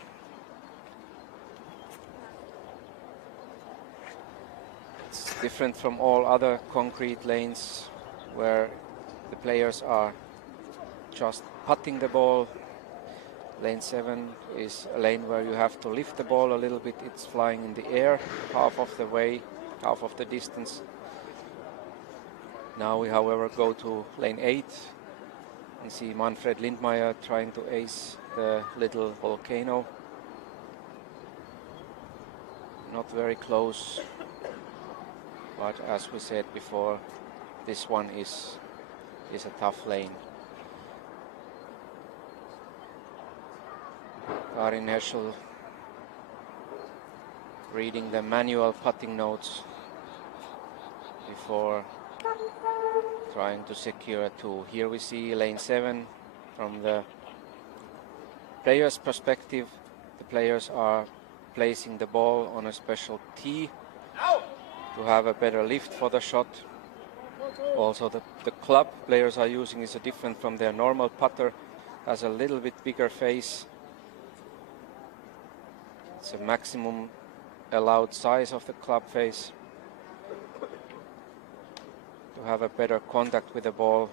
It's different from all other concrete lanes where the players are just putting the ball. Lane 7 is a lane where you have to lift the ball a little bit. It's flying in the air half of the way, half of the distance. Now we, however, go to lane 8 and see Manfred Lindmeier trying to ace the little volcano. Not very close, but as we said before, this one is a tough lane. Karin Heschel reading the manual putting notes before trying to secure a 2. Here we see lane 7 from the player's perspective. The players are placing the ball on a special tee to have a better lift for the shot. Also the club players are using is different from their normal putter, has a little bit bigger face. It's a maximum allowed size of the club face to have a better contact with the ball.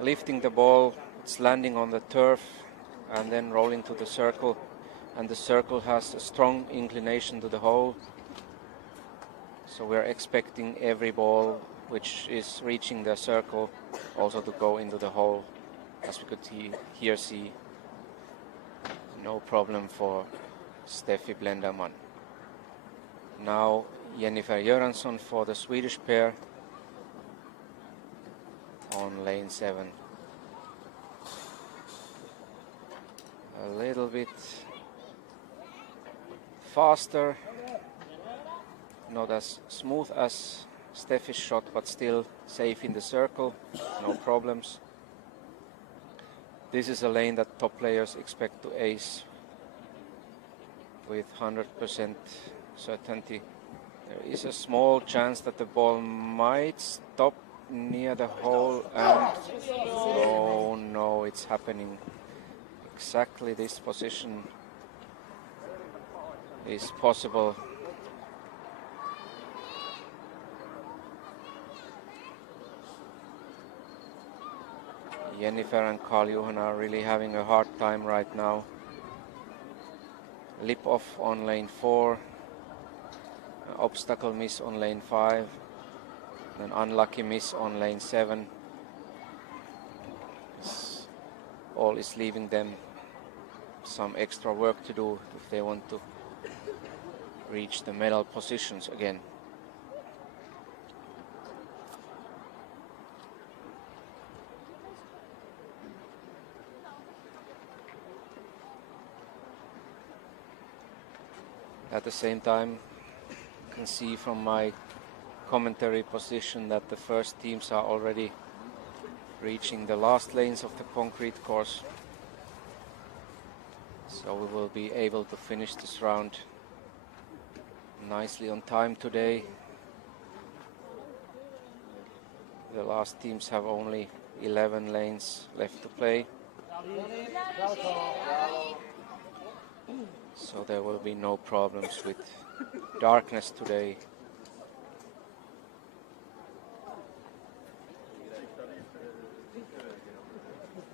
Lifting the ball, it's landing on the turf and then rolling to the circle, and the circle has a strong inclination to the hole, so we're expecting every ball which is reaching the circle also to go into the hole. As we could see no problem for Steffi Blenderman. Now Jennifer Göransson for the Swedish pair on lane 7. A little bit faster, not as smooth as Steffi's shot, but still safe in the circle, no problems. This is a lane that top players expect to ace with 100% certainty. There is a small chance that the ball might stop near the hole, and oh no, it's happening. Exactly this position is possible. Jennifer and Karl-Johan are really having a hard time right now. Lip off on lane 4, obstacle miss on lane 5, an unlucky miss on lane 7. All is leaving them some extra work to do if they want to reach the medal positions again. At the same time, you can see from my commentary position that the first teams are already reaching the last lanes of the concrete course. So we will be able to finish this round nicely on time today. The last teams have only 11 lanes left to play. So there will be no problems with darkness today.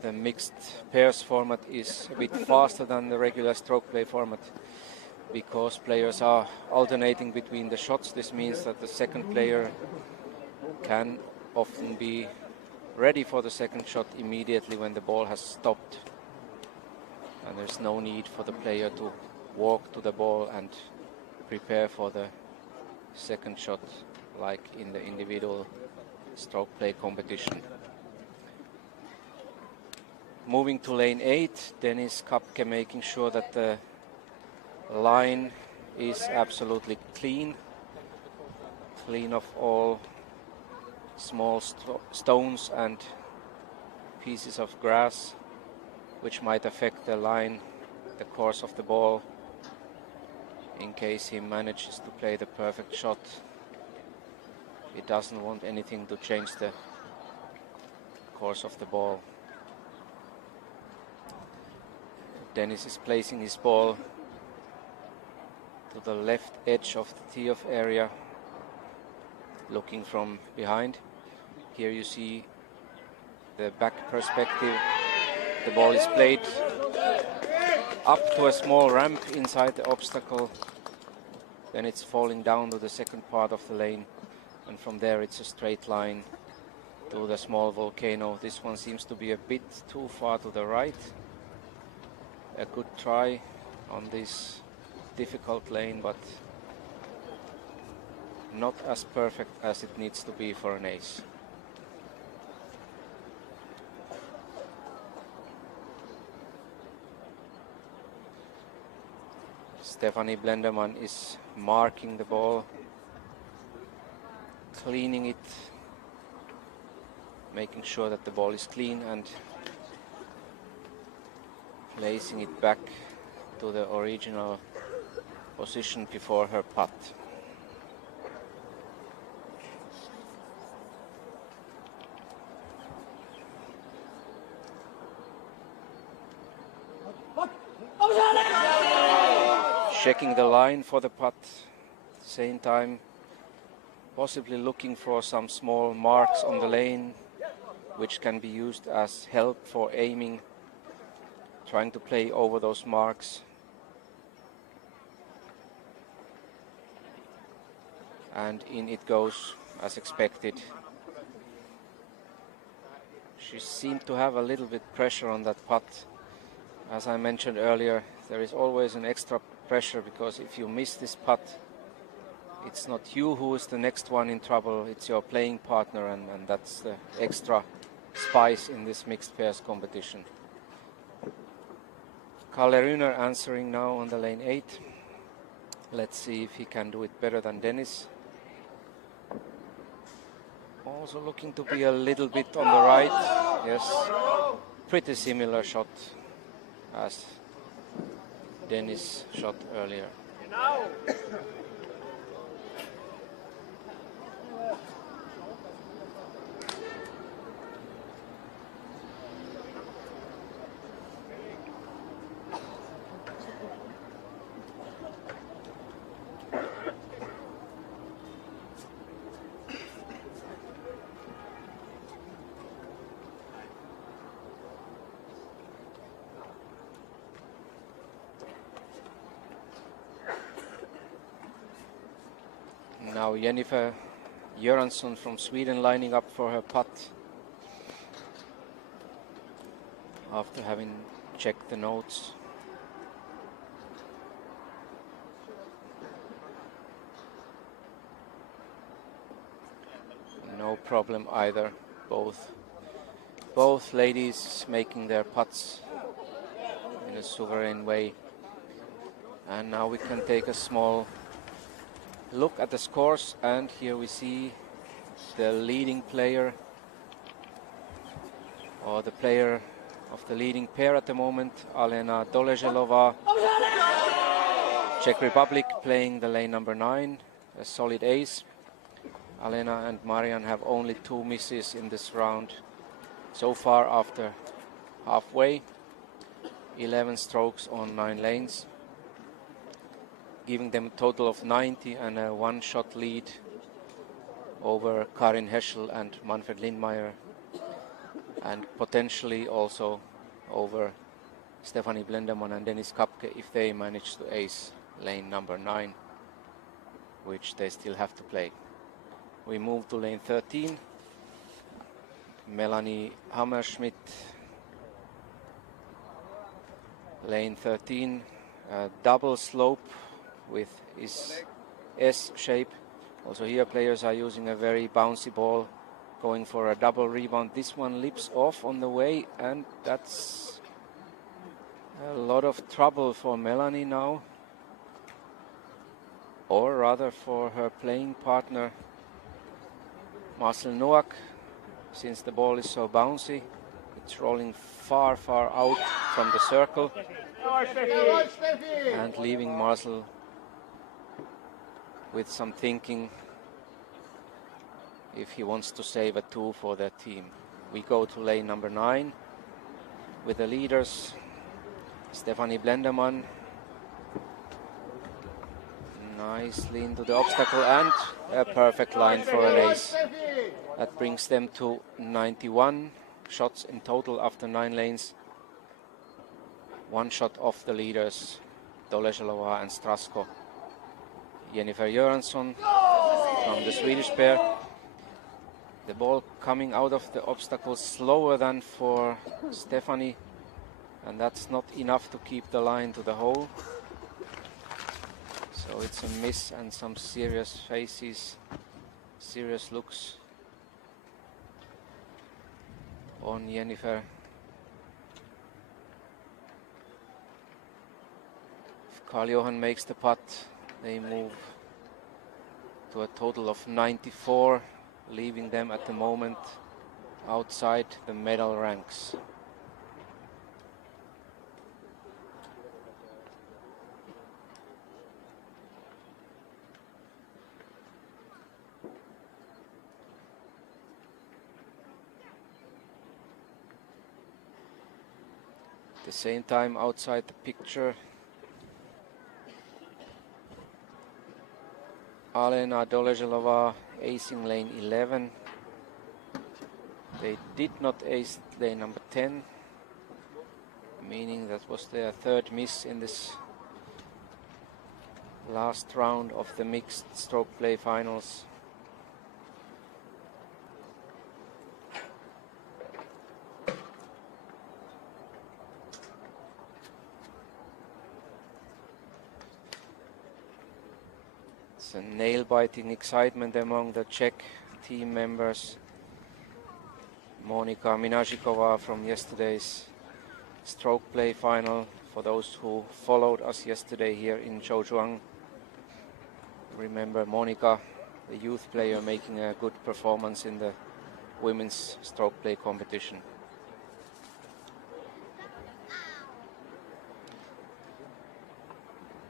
The mixed pairs format is a bit faster than the regular stroke play format because players are alternating between the shots. This means that the second player can often be ready for the second shot immediately when the ball has stopped. And there's no need for the player to walk to the ball and prepare for the second shot like in the individual stroke play competition. Moving to lane 8, Dennis Kapke making sure that the line is absolutely clean of all small stones and pieces of grass which might affect the line, the course of the ball, in case he manages to play the perfect shot. He doesn't want anything to change the course of the ball. Dennis is placing his ball to the left edge of the tee-off area, looking from behind. Here you see the back perspective. The ball is played up to a small ramp inside the obstacle. Then it's falling down to the second part of the lane, and from there it's a straight line to the small volcano. This one seems to be a bit too far to the right. A good try on this difficult lane, but not as perfect as it needs to be for an ace. Stephanie Blenderman is marking the ball, cleaning it, making sure that the ball is clean and placing it back to the original position before her putt. Checking the line for the putt, at the same time possibly looking for some small marks on the lane which can be used as help for aiming, trying to play over those marks. And in it goes as expected. She seemed to have a little bit pressure on that putt. As I mentioned earlier, there is always an extra pressure because if you miss this putt, it's not you who is the next one in trouble, it's your playing partner, and that's the extra spice in this mixed pairs competition. Kalle Rüner answering now on the lane 8. Let's see if he can do it better than Dennis. Also looking to be a little bit on the right. Yes, pretty similar shot as Dennis shot earlier. Now Jennifer Göransson from Sweden lining up for her putt after having checked the notes. No problem either. Both ladies making their putts in a sovereign way. And now we can take a small look at the scores, and here we see the leading player, or the player of the leading pair at the moment, Alena Doleželová, Czech Republic, playing the lane number 9, a solid ace. Alena and Marian have only 2 misses in this round so far after halfway. 11 strokes on 9 lanes, giving them a total of 90 and a 1-shot lead over Karin Heschel and Manfred Lindmeier, and potentially also over Stefanie Blendermann and Dennis Kapke if they manage to ace lane number 9, which they still have to play. We move to lane 13. Melanie Hammerschmidt. Lane 13, a double slope with his S shape. Also here players are using a very bouncy ball, going for a double rebound. This one lips off on the way, and that's a lot of trouble for Melanie now, or rather for her playing partner Marcel Noack, since the ball is so bouncy. It's rolling far, far out from the circle and leaving Marcel with some thinking if he wants to save a 2 for their team. We go to lane number 9 with the leaders, Stefanie Blendermann, nicely into the obstacle, and a perfect line for an ace. That brings them to 91 shots in total after 9 lanes. 1 shot off the leaders, Doleželová and Strasko. Jennifer Göransson from the Swedish pair. The ball coming out of the obstacle slower than for Stefanie, and that's not enough to keep the line to the hole. So it's a miss and some serious faces, serious looks on Jennifer. If Karl-Johan makes the putt, they move to a total of 94, leaving them at the moment outside the medal ranks. At the same time, outside the picture, Alena Doleželová acing lane 11. They did not ace lane number 10, meaning that was their 3rd miss in this last round of the mixed stroke play finals. It's a nail-biting excitement among the Czech team members. Monika Minažíková from yesterday's stroke play final. For those who followed us yesterday here in Zhouzhuang, remember Monika, the youth player, making a good performance in the women's stroke play competition.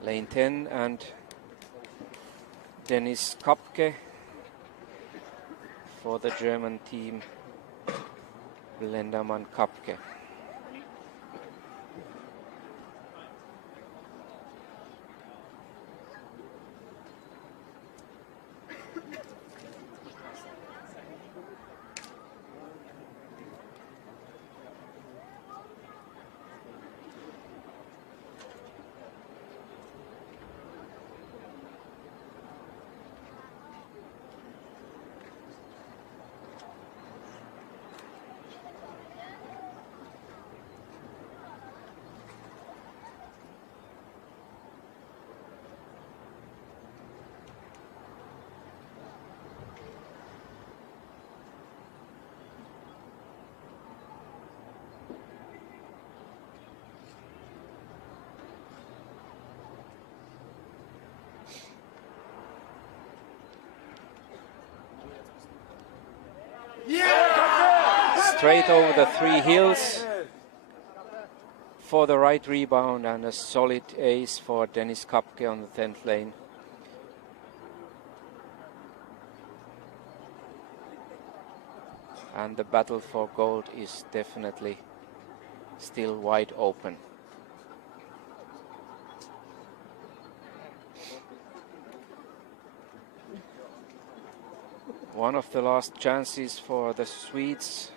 Lane 10 and Dennis Kapke for the German team, Blendermann Kapke. straight over the 3 hills for the right rebound, and a solid ace for Dennis Kapke on the 10th lane. And the battle for gold is definitely still wide open. One of the last chances for the Swedes,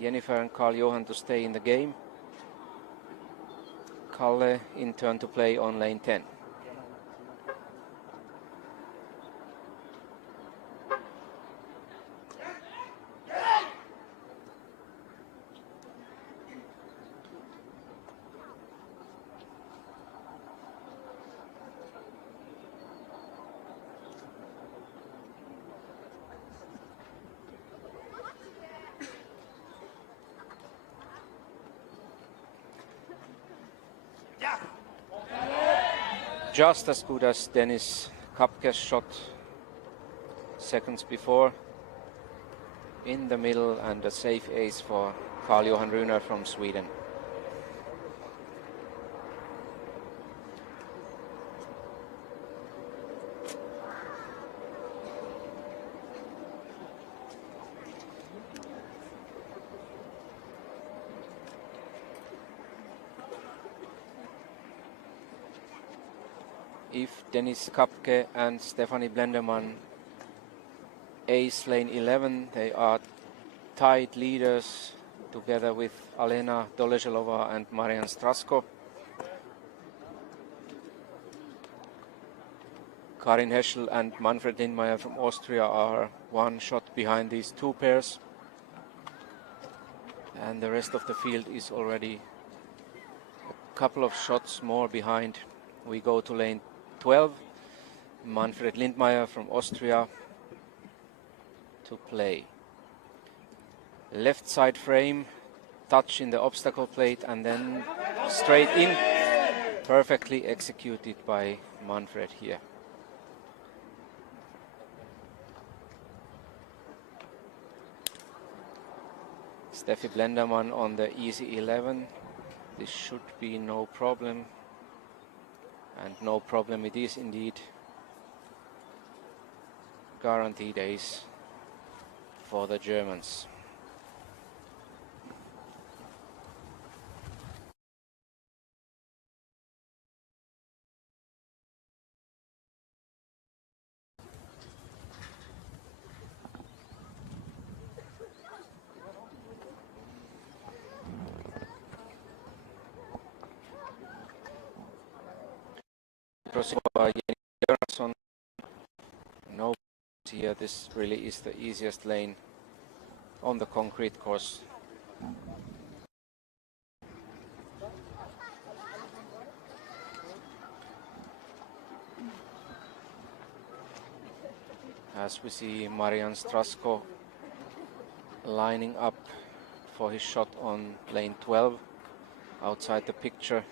Jennifer and Karl Johan, to stay in the game. Kalle in turn to play on lane 10. Just as good as Dennis Kapke's shot seconds before. In the middle, and a safe ace for Karl-Johan Runer from Sweden. If Dennis Kapke and Stephanie Blenderman ace lane 11, they are tied leaders together with Alena Dolezelova and Marian Strasko. Karin Heschel and Manfred Lindmeier from Austria are 1 shot behind these 2 pairs. And the rest of the field is already a couple of shots more behind. We go to lane 12. Manfred Lindmeier from Austria to play. Left side frame, touch in the obstacle plate, and then straight in. Perfectly executed by Manfred here. Steffi Blenderman on the easy 11. This should be no problem. And no problem it is indeed. Guaranteed ace for the Germans. No here, this really is the easiest lane on the concrete course. As we see Marian Strasko lining up for his shot on lane 12 outside the picture.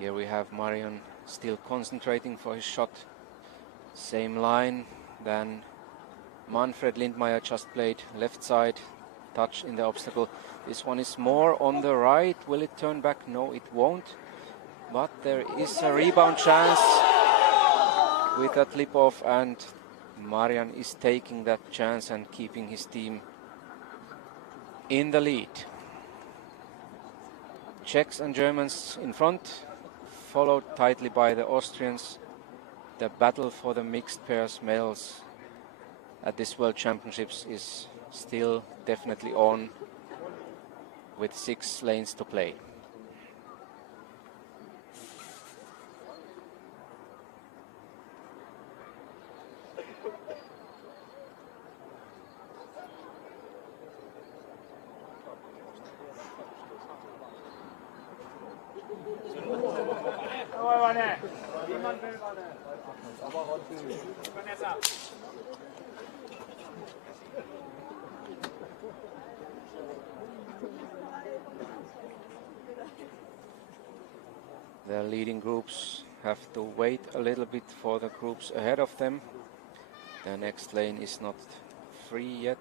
Here we have Marian still concentrating for his shot. Same line than Manfred Lindmeier just played, left side, touch in the obstacle. This one is more on the right. Will it turn back? No, it won't. But there is a rebound chance with a tip off, and Marian is taking that chance and keeping his team in the lead. Czechs and Germans in front, followed tightly by the Austrians. The battle for the mixed pairs males at this World Championships is still definitely on, with 6 lanes to play. The leading groups have to wait a little bit for the groups ahead of them. The next lane is not free yet,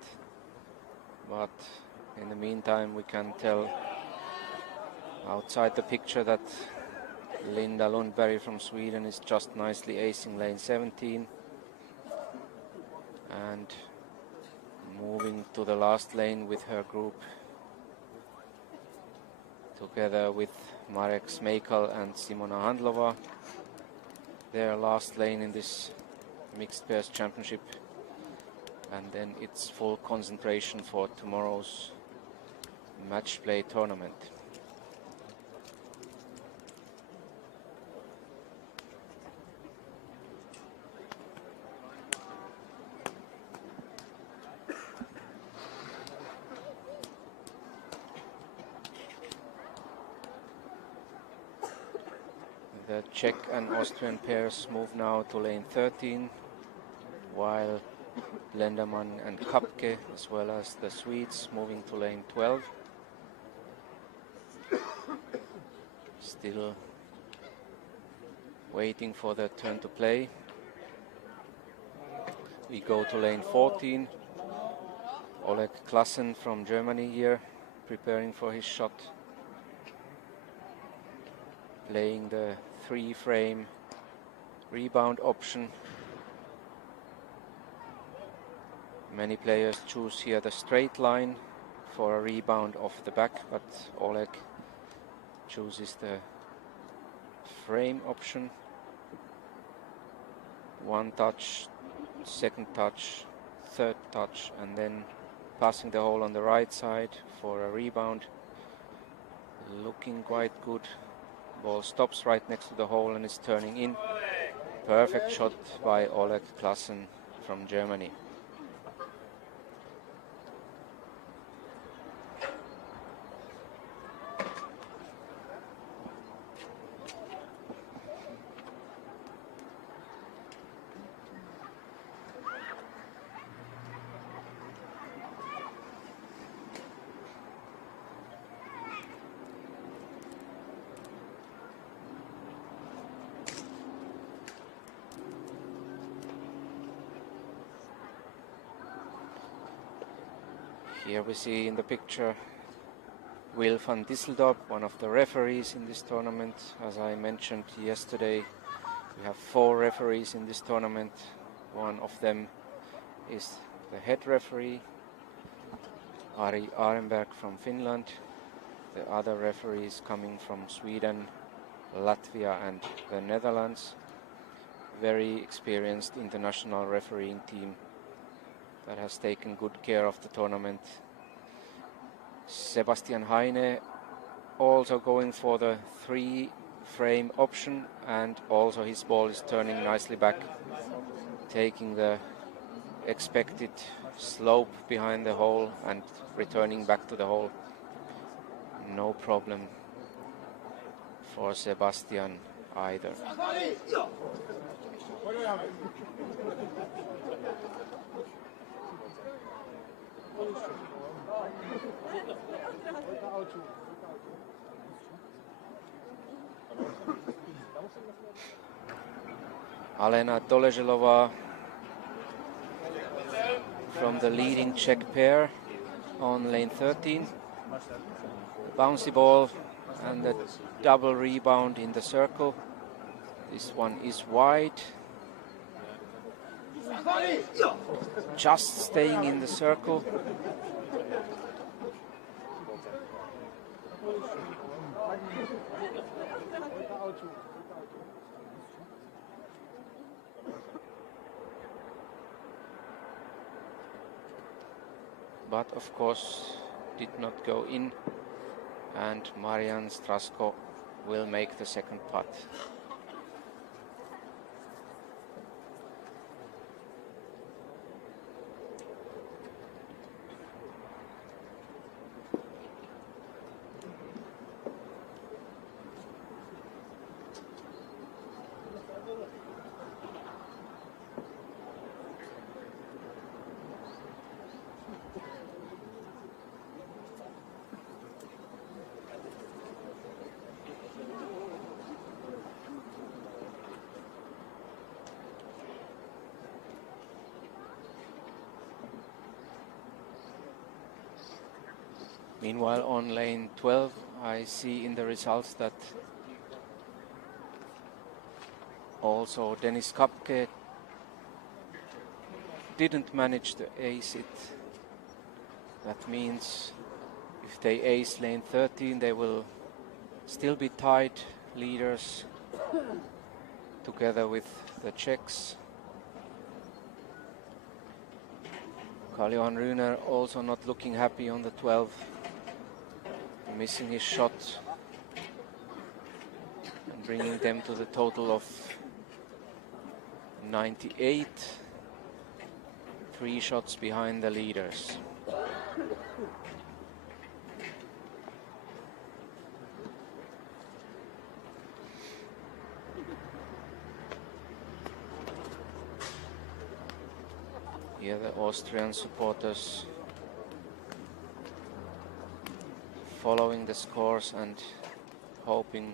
but in the meantime we can tell outside the picture that Linda Lundberg from Sweden is just nicely acing lane 17 and moving to the last lane with her group together with Marek Smejkal and Simona Handlova. Their last lane in this mixed pairs championship, and then it's full concentration for tomorrow's match play tournament. The Czech and Austrian pairs move now to lane 13, while Lenderman and Kapke, as well as the Swedes, moving to lane 12. Still waiting for their turn to play. We go to lane 14. Oleg Klassen from Germany here, preparing for his shot. Playing the 3-frame rebound option. Many players choose here the straight line for a rebound off the back, but Oleg chooses the frame option. One touch, second touch, third touch, and then passing the hole on the right side for a rebound. Looking quite good. Ball stops right next to the hole and is turning in. Perfect shot by Oleg Klassen from Germany. Here we see in the picture Will van Disseldorp, one of the referees in this tournament. As I mentioned yesterday, we have 4 referees in this tournament. One of them is the head referee, Ari Arenberg from Finland. The other referees coming from Sweden, Latvia and the Netherlands. Very experienced international refereeing team that has taken good care of the tournament. Sebastian Heine also going for the 3-frame option, and also his ball is turning nicely back, taking the expected slope behind the hole and returning back to the hole. No problem for Sebastian either. Alena Doleželová from the leading Czech pair on lane 13. Bouncy ball and the double rebound in the circle. This one is wide. Just staying in the circle. But of course did not go in, and Marian Strasko will make the second putt. Meanwhile, on lane 12, I see in the results that also Dennis Kapke didn't manage to ace it. That means if they ace lane 13, they will still be tied leaders together with the Czechs. Karl-Johan Rühner also not looking happy on the 12, missing his shot and bringing them to the total of 98, 3 shots behind the leaders. Here the Austrian supporters following the scores and hoping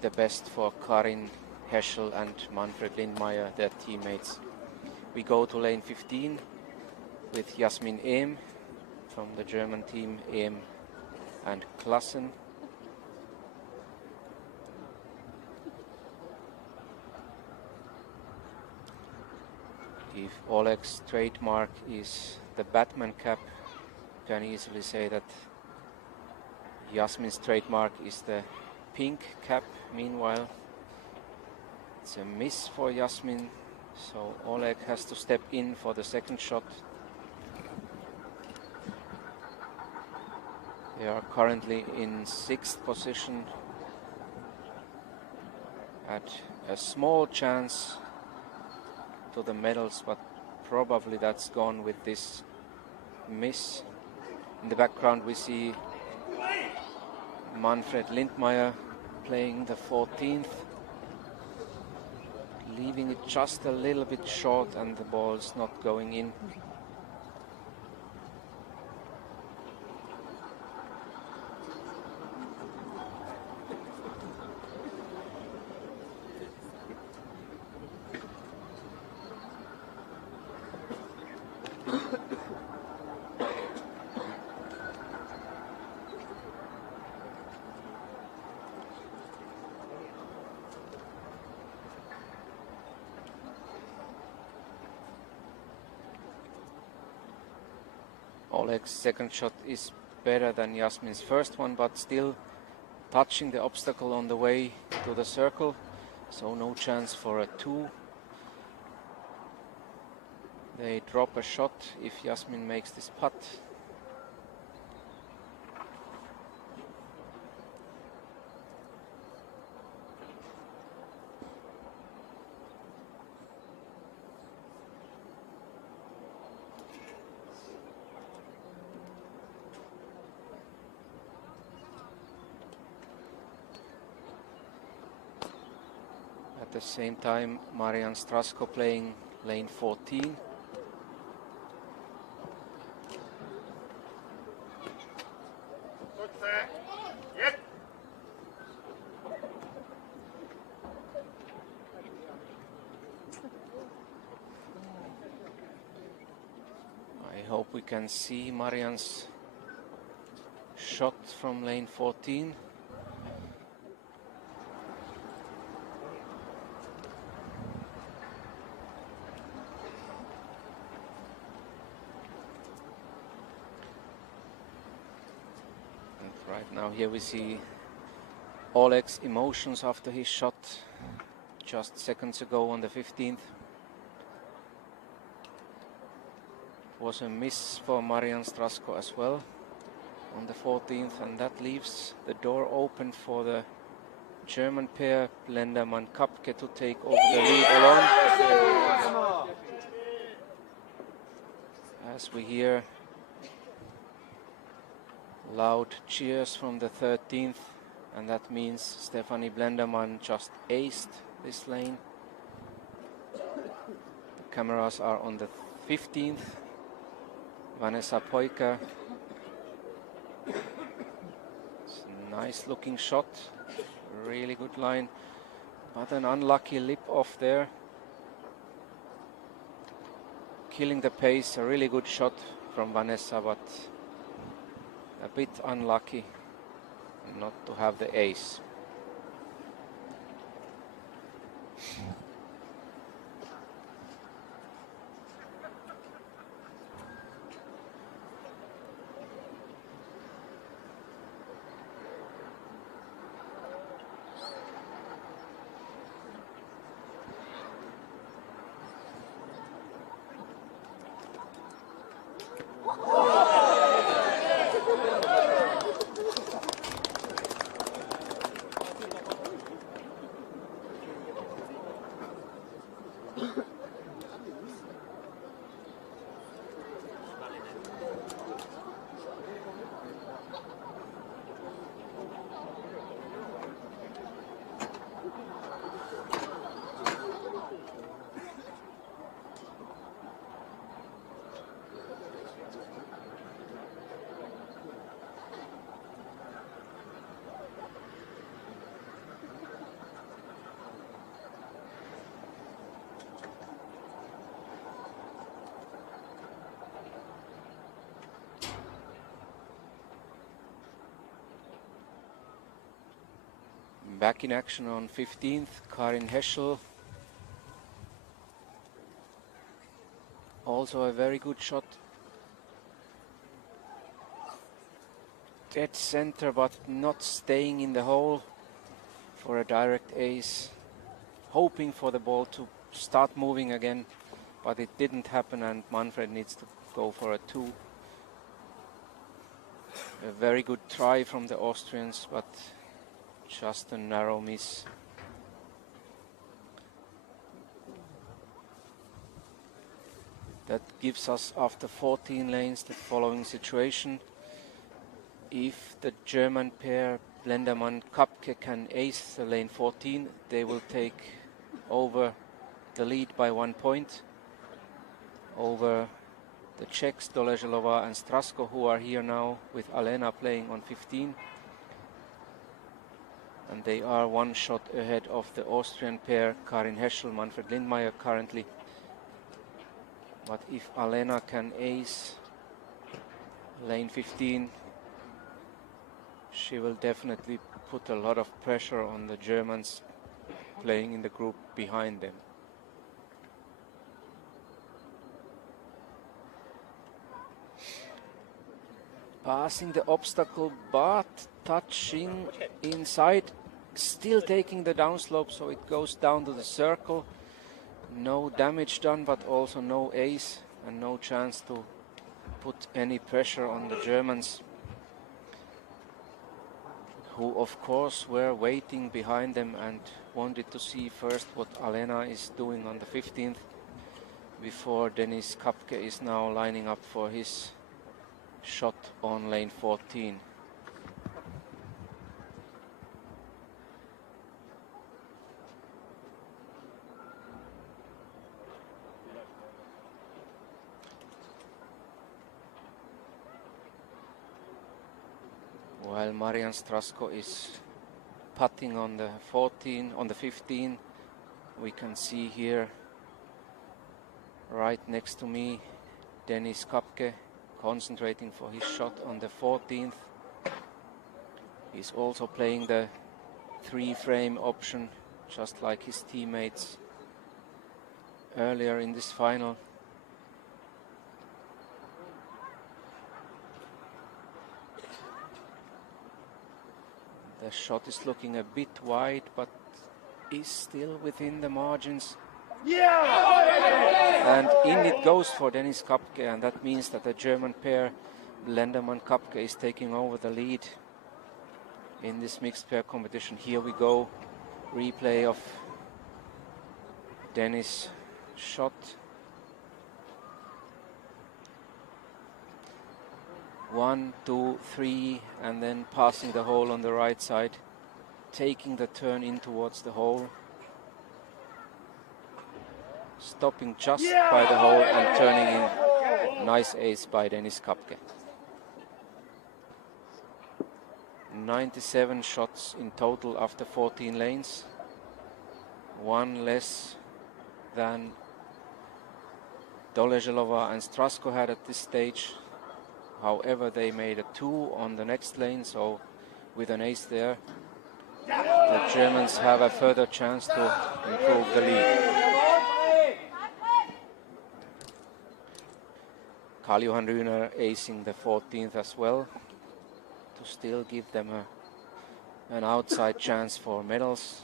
the best for Karin Heschel and Manfred Lindmeier, their teammates. We go to lane 15 with Jasmin Ehm from the German team Ehm and Klassen. If Oleg's trademark is the Batman cap, you can easily say that Jasmin's trademark is the pink cap. Meanwhile, it's a miss for Jasmin, so Oleg has to step in for the second shot. They are currently in 6th position at a small chance to the medals, but probably that's gone with this miss. In the background we see Manfred Lindmeier playing the 14th, leaving it just a little bit short and the ball's not going in. Oleg's second shot is better than Jasmin's first one, but still touching the obstacle on the way to the circle, so no chance for a 2. They drop a shot if Jasmin makes this putt. At the same time, Marian Strasko playing lane 14. I hope we can see Marian's shot from lane 14. Right now here we see Oleg's emotions after his shot just seconds ago on the 15th. Was a miss for Marian Strasko as well on the 14th, and that leaves the door open for the German pair Blenderman-Kapke to take over the lead alone. As we hear loud cheers from the 13th, and that means Stefanie Blenderman just aced this lane. The cameras are on the 15th. Vanessa Poika. It's a nice looking shot, really good line, but an unlucky lip off there. Killing the pace, a really good shot from Vanessa, but a bit unlucky not to have the ace. Back in action on 15th, Karin Heschel. Also a very good shot. Dead center, but not staying in the hole for a direct ace. Hoping for the ball to start moving again, but it didn't happen, and Manfred needs to go for a 2. A very good try from the Austrians, but just a narrow miss. That gives us, after 14 lanes, the following situation. If the German pair Blendermann-Kapke can ace the lane 14, they will take over the lead by 1 point over the Czechs Doleželová and Strasko, who are here now with Alena playing on 15. And they are 1 shot ahead of the Austrian pair Karin Heschel, Manfred Lindmeier currently. But if Alena can ace lane 15, she will definitely put a lot of pressure on the Germans playing in the group behind them. Passing the obstacle, but touching inside, still taking the downslope, so it goes down to the circle. No damage done, but also no ace and no chance to put any pressure on the Germans, who of course were waiting behind them and wanted to see first what Alena is doing on the 15th before Denis Kapke is now lining up for his shot on lane 14. While Marian Strasko is putting on the 14, on the 15, we can see here right next to me Denis Kapke concentrating for his shot on the 14th. He's also playing the 3-frame option, just like his teammates earlier in this final. The shot is looking a bit wide, but is still within the margins. And in it goes for Denis Kapke, and that means that the German pair Blendermann-Kapke is taking over the lead in this mixed pair competition. Here we go, replay of Denis' shot. 1, 2, 3, and then passing the hole on the right side, taking the turn in towards the hole, stopping just by the hole and turning in. Nice ace by Denis Kapke. 97 shots in total after 14 lanes, 1 less than Doleželová and Strasko had at this stage. However, they made a 2 on the next lane, so with an ace there, the Germans have a further chance to improve the lead. Karl-Johan Rühner acing the 14th as well to still give them an outside chance for medals.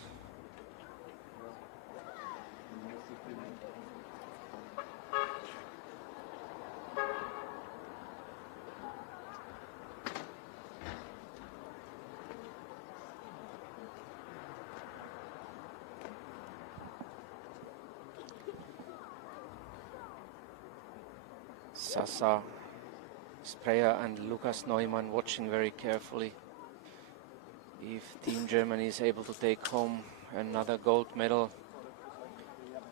Sasa Spreyer and Lukas Neumann watching very carefully. If Team Germany is able to take home another gold medal,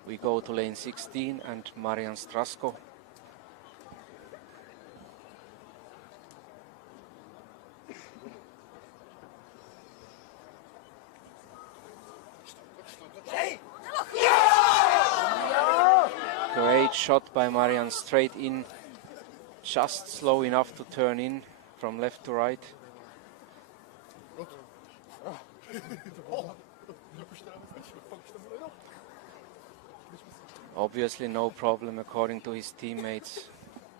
we go to lane 16 and Marian Strasko. Great shot by Marian, straight in, just slow enough to turn in from left to right. Obviously no problem according to his teammates.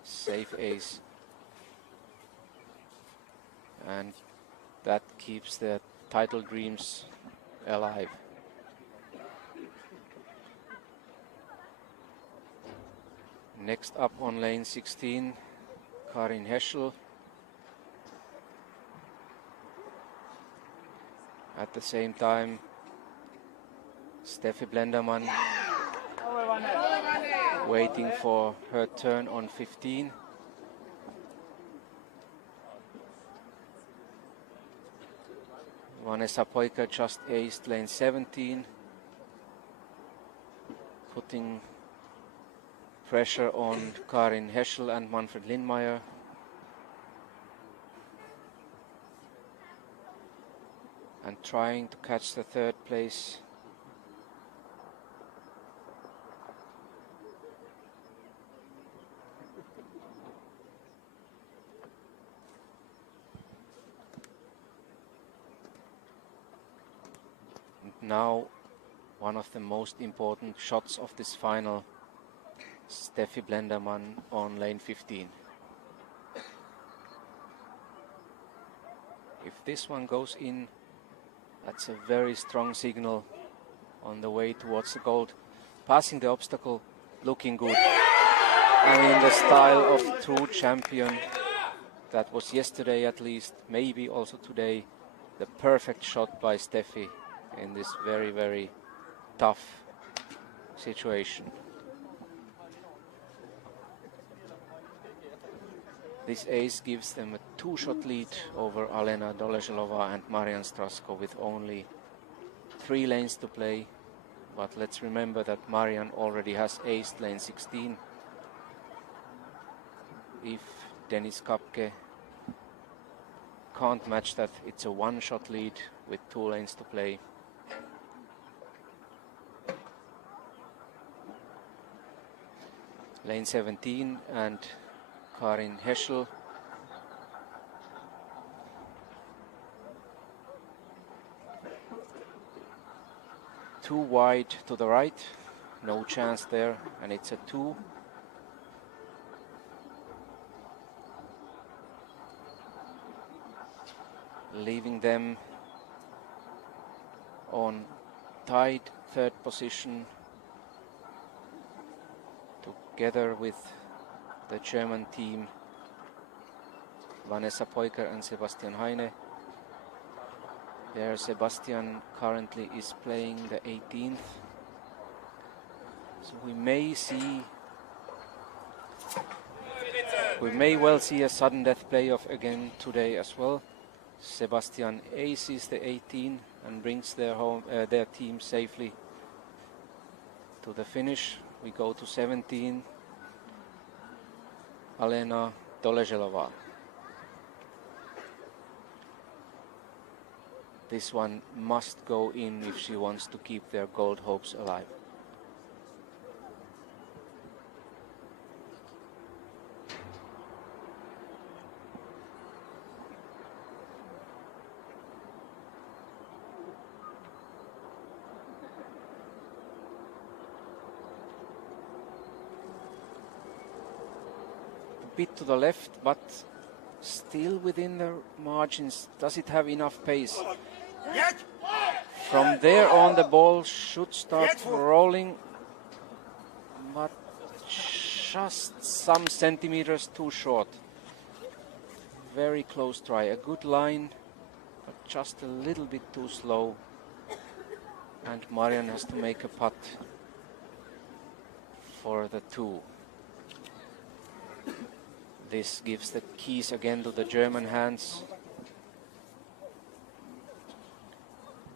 Safe ace. And that keeps the title dreams alive. Next up on lane 16, Karin Heschel. At the same time, Steffi Blendermann waiting for her turn on 15. Vanessa Poiker just aced lane 17, putting pressure on Karin Heschel and Manfred Lindmeier. And trying to catch the third place. And now one of the most important shots of this final, Steffi Blendermann on lane 15. If this one goes in, that's a very strong signal on the way towards the gold. Passing the obstacle, looking good. And in the style of true champion, that was yesterday at least, maybe also today, the perfect shot by Steffi in this very, very tough situation. This ace gives them a 2-shot lead over Alena Doleželová and Marian Strasko with only 3 lanes to play. But let's remember that Marian already has aced lane 16. If Dennis Kapke can't match that, it's a 1-shot lead with 2 lanes to play. Lane 17 and Karin Heschel. Too wide to the right, no chance there, and it's a 2. Leaving them on tied 3rd position together with the German team, Vanessa Poiker and Sebastian Heine. There Sebastian currently is playing the 18th. So we may well see a sudden death playoff again today as well. Sebastian aces the 18 and brings their team safely to the finish. We go to 17. Alena Doleželová. This one must go in if she wants to keep their gold hopes alive. bit to the left, but still within the margins. Does it have enough pace? From there on, the ball should start rolling, but just some centimeters too short. Very close try. A good line, but just a little bit too slow. And Marian has to make a putt for the 2. This gives the keys again to the German hands.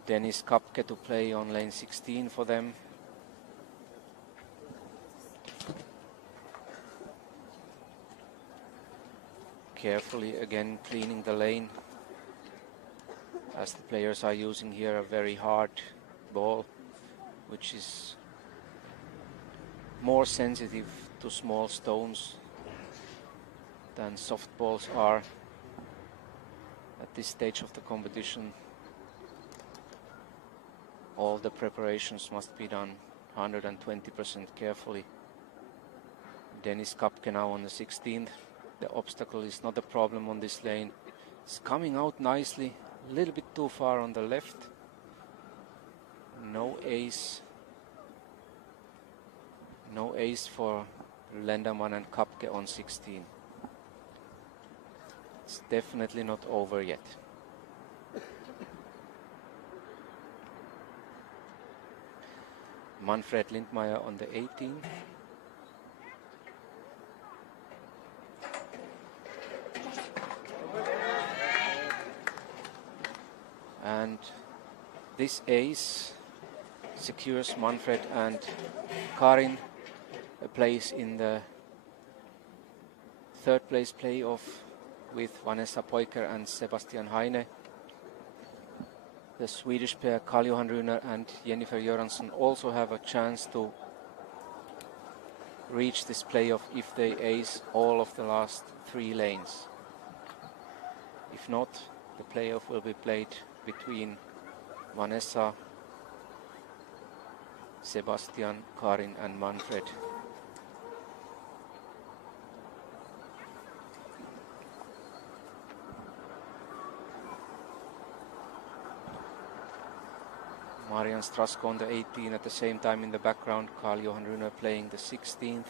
Dennis Kapke to play on lane 16 for them. Carefully again cleaning the lane, as the players are using here a very hard ball, which is more sensitive to small stones than soft balls are at this stage of the competition. All the preparations must be done 120% carefully. Dennis Kapke now on the 16th. The obstacle is not a problem on this lane. It's coming out nicely, a little bit too far on the left. No ace. No ace for Lenderman and Kapke on 16. It's definitely not over yet. Manfred Lindmeier on the 18th. And this ace secures Manfred and Karin a place in the 3rd place playoff with Vanessa Poiker and Sebastian Heine. The Swedish pair Karl-Johan Rühner and Jennifer Göransson also have a chance to reach this playoff if they ace all of the last 3 lanes. If not, the playoff will be played between Vanessa, Sebastian, Karin and Manfred. Marian Strasko on the 18 at the same time in the background. Karl-Johan Rühner playing the 16th.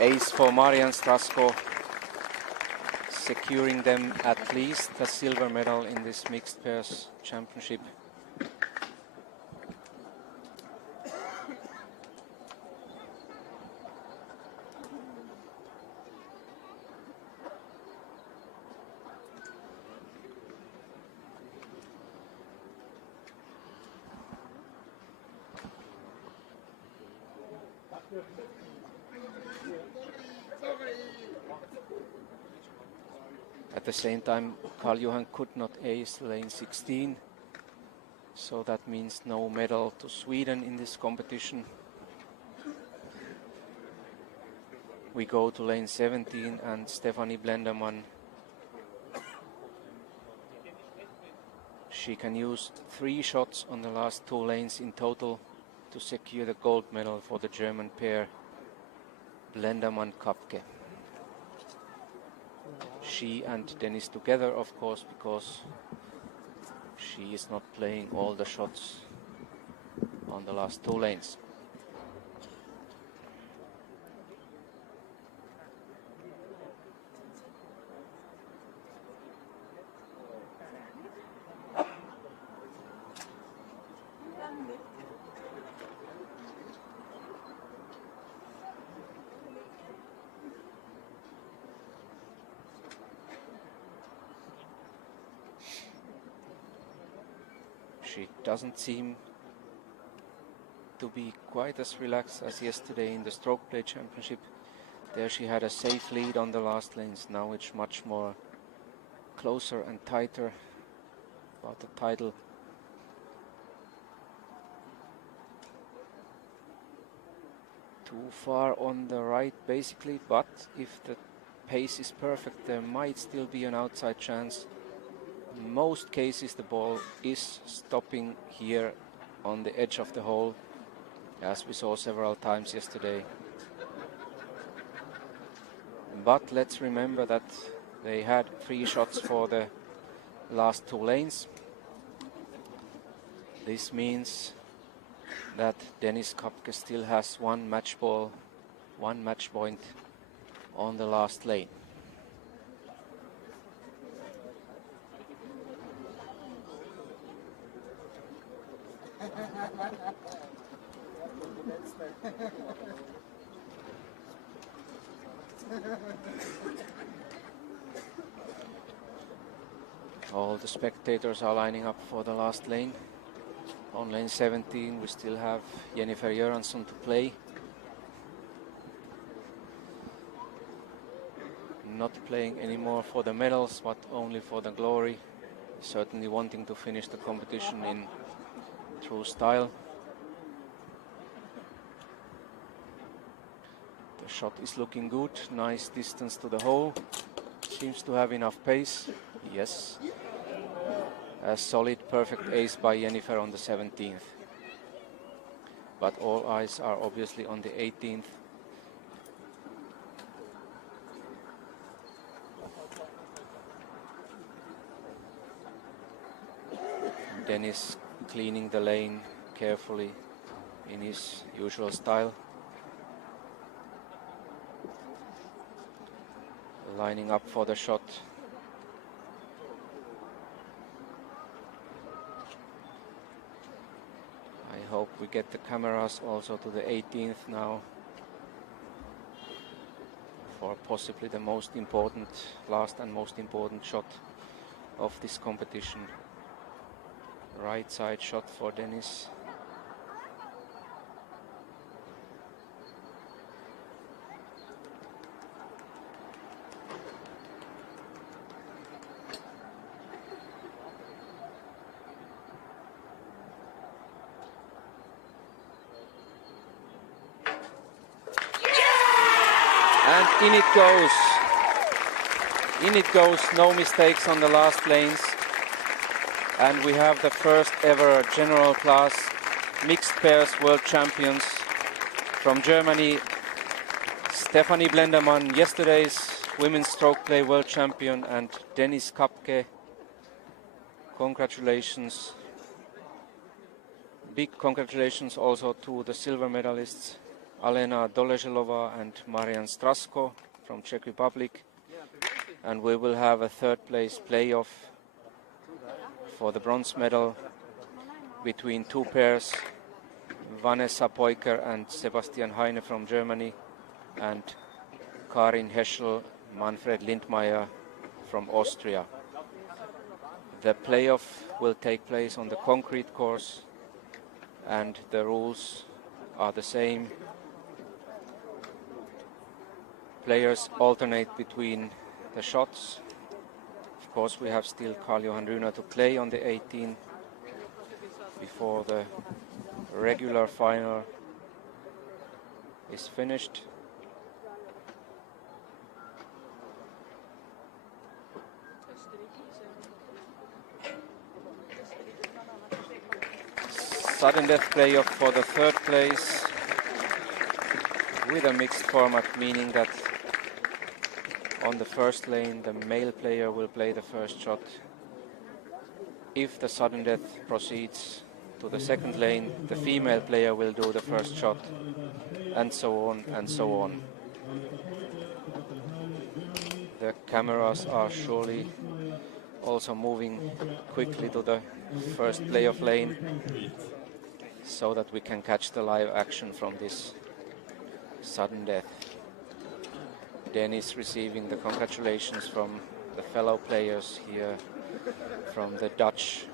Ace for Marian Strasko, securing them at least a silver medal in this mixed pairs championship. At the same time, Karl-Johan could not ace lane 16, so that means no medal to Sweden in this competition. We go to lane 17 and Stephanie Blenderman. She can use 3 shots on the last 2 lanes in total to secure the gold medal for the German pair Blenderman-Kapke. She and Dennis together, of course, because she is not playing all the shots on the last 2 lanes. She doesn't seem to be quite as relaxed as yesterday in the stroke play championship. There she had a safe lead on the last lanes. Now it's much more closer and tighter about the title. Too far on the right basically, but if the pace is perfect there might still be an outside chance. In most cases, the ball is stopping here on the edge of the hole, as we saw several times yesterday. But let's remember that they had 3 shots for the last 2 lanes. This means that Dennis Kapke still has 1 match ball, 1 match point on the last lane. All the spectators are lining up for the last lane. On lane 17 we still have Jennifer Göransson to play. Not playing anymore for the medals, but only for the glory. Certainly wanting to finish the competition in true style. The shot is looking good, nice distance to the hole. Seems to have enough pace. Yes. A solid, perfect ace by Jennifer on the 17th. But all eyes are obviously on the 18th. Dennis cleaning the lane carefully in his usual style. Lining up for the shot. I hope we get the cameras also to the 18th now for possibly the most important, last and most important shot of this competition. Right side shot for Dennis. And in it goes. In it goes, no mistakes on the last lanes. And we have the first ever general class mixed pairs world champions from Germany. Stefanie Blendermann, yesterday's women's stroke play world champion, and Dennis Kapke. Congratulations. Big congratulations also to the silver medalists Alena Doleželová and Marian Strasko from Czech Republic. And we will have a 3rd place playoff for the bronze medal between 2 pairs, Vanessa Peuker and Sebastian Heine from Germany, and Karin Heschel, Manfred Lindmeier from Austria. The playoff will take place on the concrete course, and the rules are the same. Players alternate between the shots. Of course, we have still Carl-Johan Rune to play on the 18th before the regular final is finished. Sudden death playoff for the 3rd place with a mixed format, meaning that on the first lane the male player will play the first shot. If the sudden death proceeds to the 2nd lane, the female player will do the first shot, and so on and so on. The cameras are surely also moving quickly to the first playoff lane so that we can catch the live action from this sudden death. Dennis receiving the congratulations from the fellow players here, from the Dutch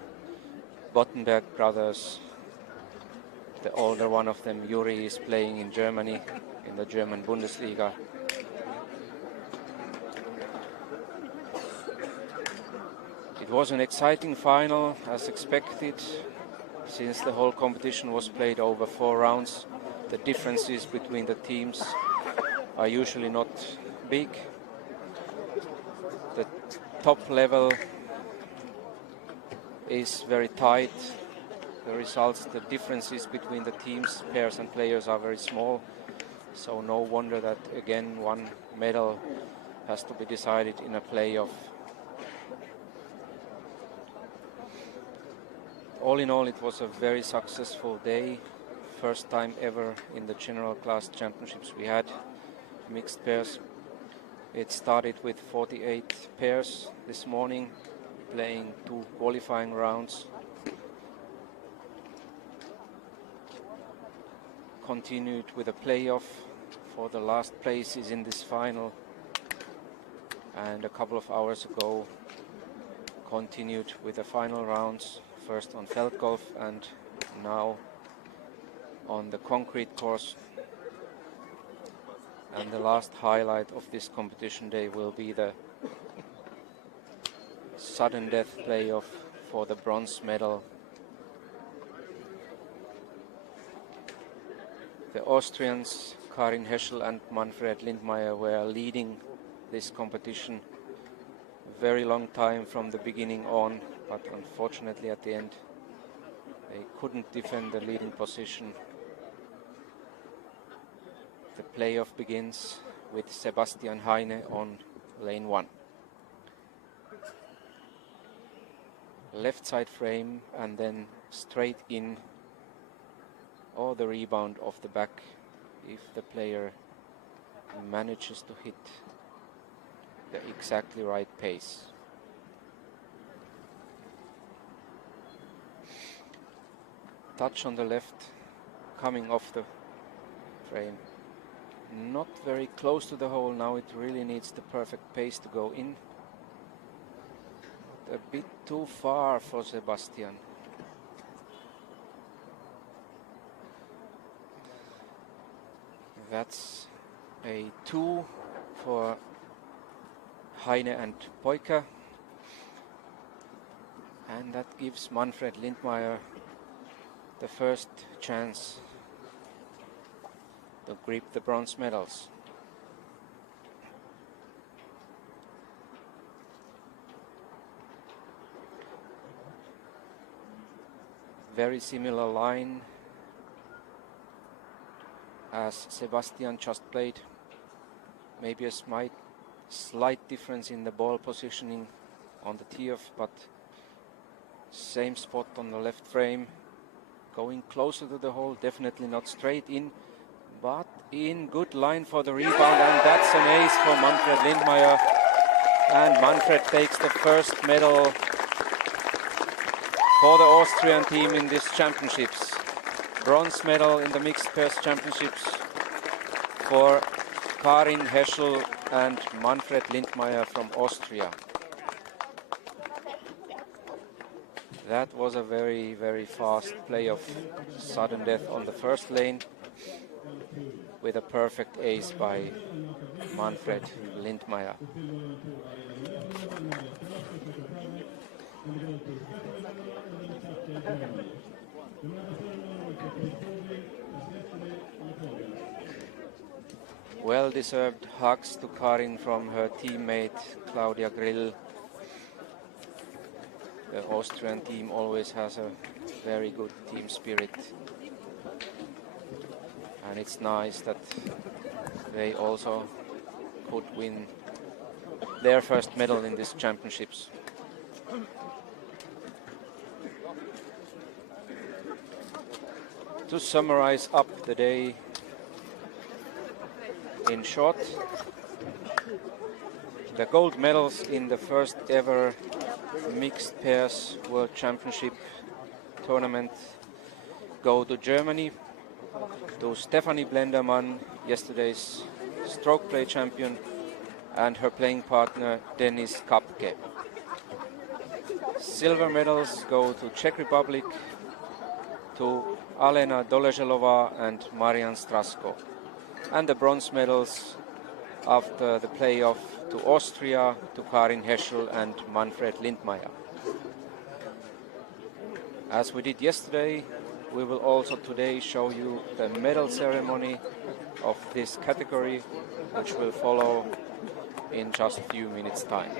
Bottenberg brothers. The older one of them, Yuri, is playing in Germany, in the German Bundesliga. It was an exciting final, as expected, since the whole competition was played over 4 rounds. The differences between the teams are usually not big. The top level is very tight. The results, the differences between the teams, pairs and players are very small. So no wonder that again one medal has to be decided in a playoff. All in all, it was a very successful day. First time ever in the general class championships we had mixed pairs. It started with 48 pairs this morning, playing 2 qualifying rounds. Continued with a playoff for the last places in this final, and a couple of hours ago continued with the final rounds, first on felt golf and now on the concrete course. And the last highlight of this competition day will be the sudden death playoff for the bronze medal. The Austrians, Karin Heschel and Manfred Lindmeier, were leading this competition a very long time from the beginning on, but unfortunately at the end they couldn't defend the leading position. The playoff begins with Sebastian Heine on lane 1. Left side frame and then straight in, or the rebound off the back if the player manages to hit the exactly right pace. Touch on the left, coming off the frame. Not very close to the hole now, it really needs the perfect pace to go in. A bit too far for Sebastian. That's a 2 for Heine and Poika. And that gives Manfred Lindmeier the first chance to grip the bronze medals. Very similar line as Sebastian just played. Maybe a slight difference in the ball positioning on the tee off, but same spot on the left frame. Going closer to the hole, definitely not straight in, but in good line for the rebound, and that's an ace for Manfred Lindmeier. And Manfred takes the first medal for the Austrian team in these championships. Bronze medal in the mixed pairs championships for Karin Heschel and Manfred Lindmeier from Austria. That was a very, very fast play of sudden death on the first lane with a perfect ace by Manfred Lindmeier. Well-deserved hugs to Karin from her teammate Claudia Grill. The Austrian team always has a very good team spirit, and it's nice that they also could win their first medal in these championships. To summarize up the day in short, the gold medals in the first ever mixed pairs World Championship tournament go to Germany, to Stefanie Blendermann, yesterday's stroke play champion, and her playing partner Denis Kapke. Silver medals go to Czech Republic, to Alena Doleželová and Marian Strasko. And the bronze medals after the playoff to Austria, to Karin Heschel and Manfred Lindmeier. As we did yesterday, we will also today show you the medal ceremony of this category, which will follow in just a few minutes' time.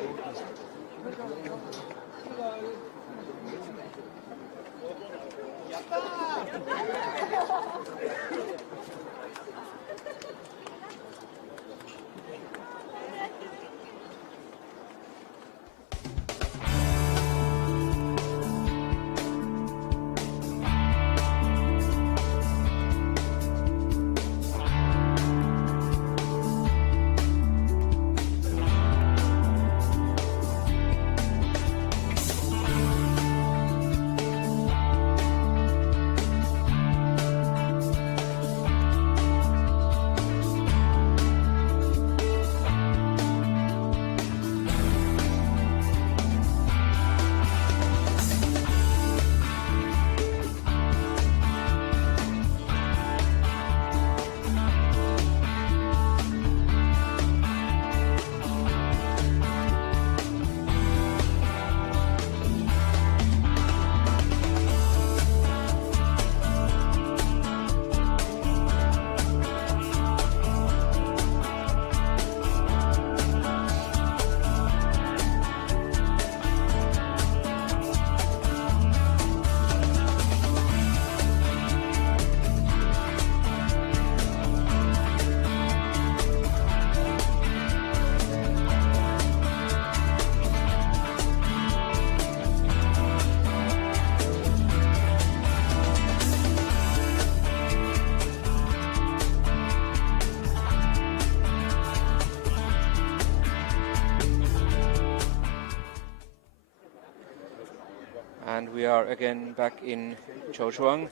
And we are again back in Zhoushuang.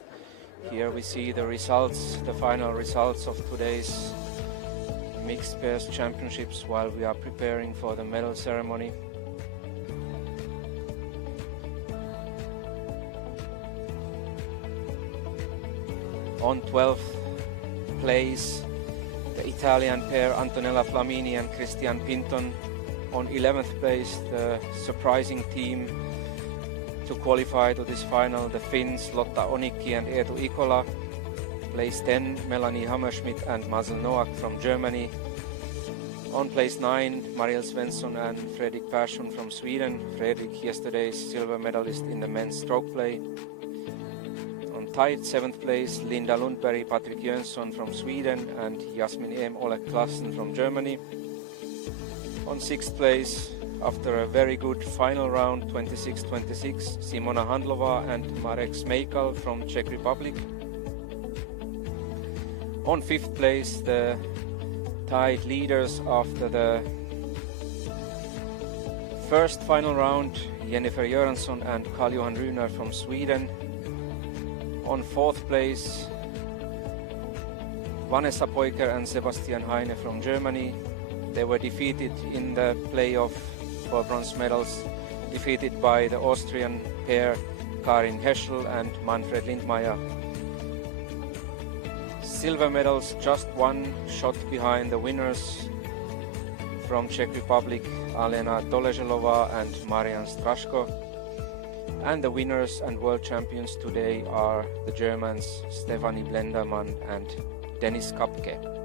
Here we see the results, the final results of today's mixed pairs championships while we are preparing for the medal ceremony. On 12th place, the Italian pair Antonella Flamini and Christian Pinton. On 11th place, the surprising team to qualify to this final, the Finns Lotta Onikki and Eetu Ikola. Place 10, Melanie Hammerschmidt and Mazel Noack from Germany. On place 9, Mariel Svensson and Fredrik Persson from Sweden. Fredrik, yesterday's silver medalist in the men's stroke play. On tied 7th place, Linda Lundberg, Patrik Jönsson from Sweden and Jasmin Ehm Oleg Klassen from Germany. On 6th place, after a very good final round, 26-26, Simona Handlova and Marek Smejkal from Czech Republic. On 5th place, the tied leaders after the first final round, Jennifer Göransson and Carl-Johan Runer from Sweden. On 4th place, Vanessa Poiker and Sebastian Heine from Germany. They were defeated in the playoff for bronze medals, defeated by the Austrian pair Karin Heschel and Manfred Lindmeier. Silver medals just one shot behind the winners from Czech Republic, Alena Doleželová and Marian Straško. And the winners and world champions today are the Germans Stefanie Blendermann and Dennis Kapke.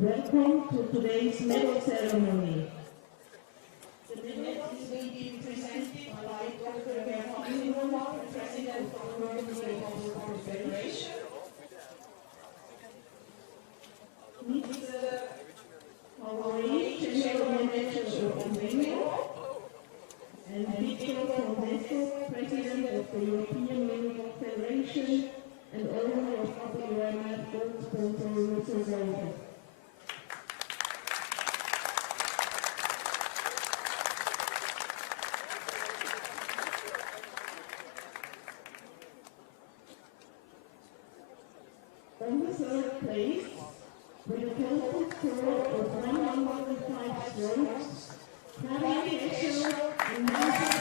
Welcome to today's medal ceremony. The medal is being presented by Dr. Gerhard, President of the World Volleyball Federation, Mr. Hawari, General Manager of Bengal, and Victor Fondeso, President of the European Volleyball Federation and owner of BangolfVM gold sponsor Russell Golden. On the third place, with a total score of 105 strokes, Harry Heschel and Martin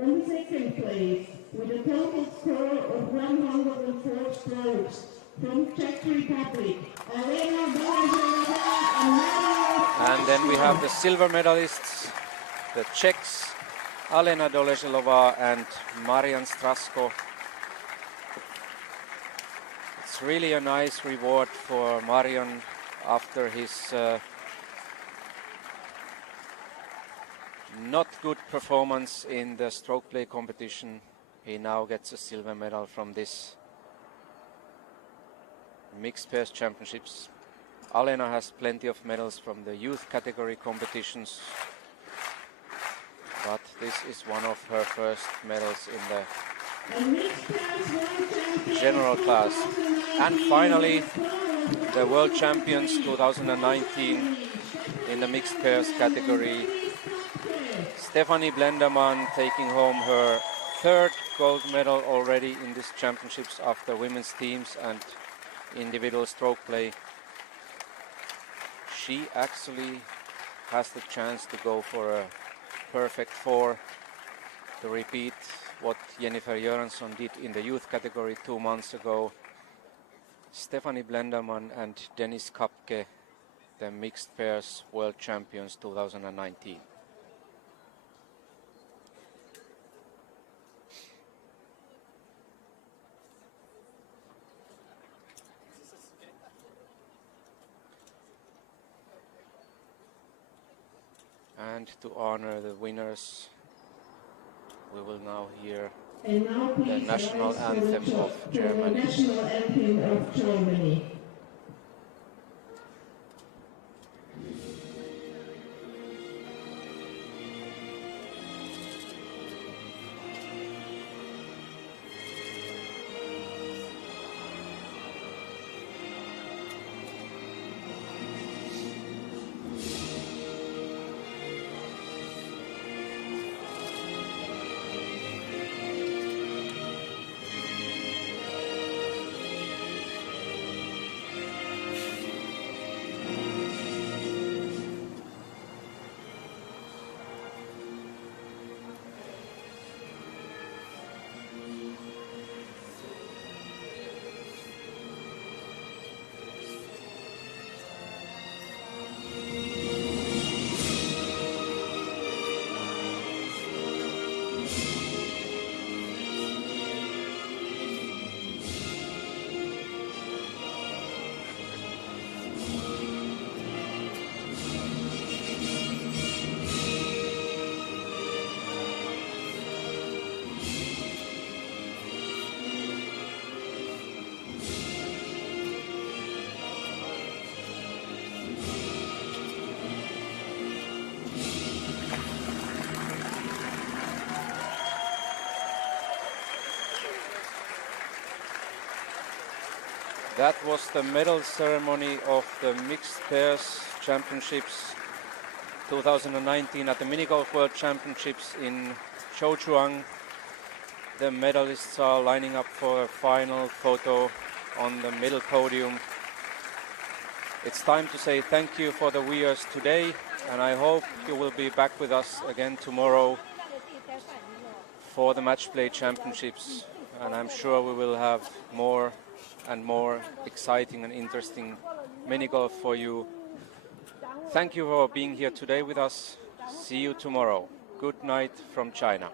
On the second place, with a total score of 104 strokes, from Czech Republic, Alena Doleželová and Maria. And then we have the silver medalists, the Czechs, Alena Doleželová and Marian Strasko. It's really a nice reward for Marian after his not good performance in the stroke play competition. He now gets a silver medal from this mixed pairs championships. Alena has plenty of medals from the youth category competitions, but this is one of her first medals in the general class. And finally, the World Champions 2019 in the mixed pairs category. Stephanie Blenderman taking home her third gold medal already in these championships after women's teams and individual stroke play. She actually has the chance to go for a perfect four, to repeat what Jennifer Göransson did in the youth category 2 months ago. Stephanie Blenderman and Dennis Kapke, the mixed pairs world champions 2019. And to honor the winners, we will now hear the national anthem of Germany. National anthem of Germany. That was the medal ceremony of the Mixed Pairs Championships 2019 at the Mini Golf World Championships in Zhoushuang. The medalists are lining up for a final photo on the middle podium. It's time to say thank you for the viewers today, and I hope you will be back with us again tomorrow for the Match Play Championships, and I'm sure we will have more and more exciting and interesting mini golf for you. Thank you for being here today with us. See you tomorrow. Good night from China.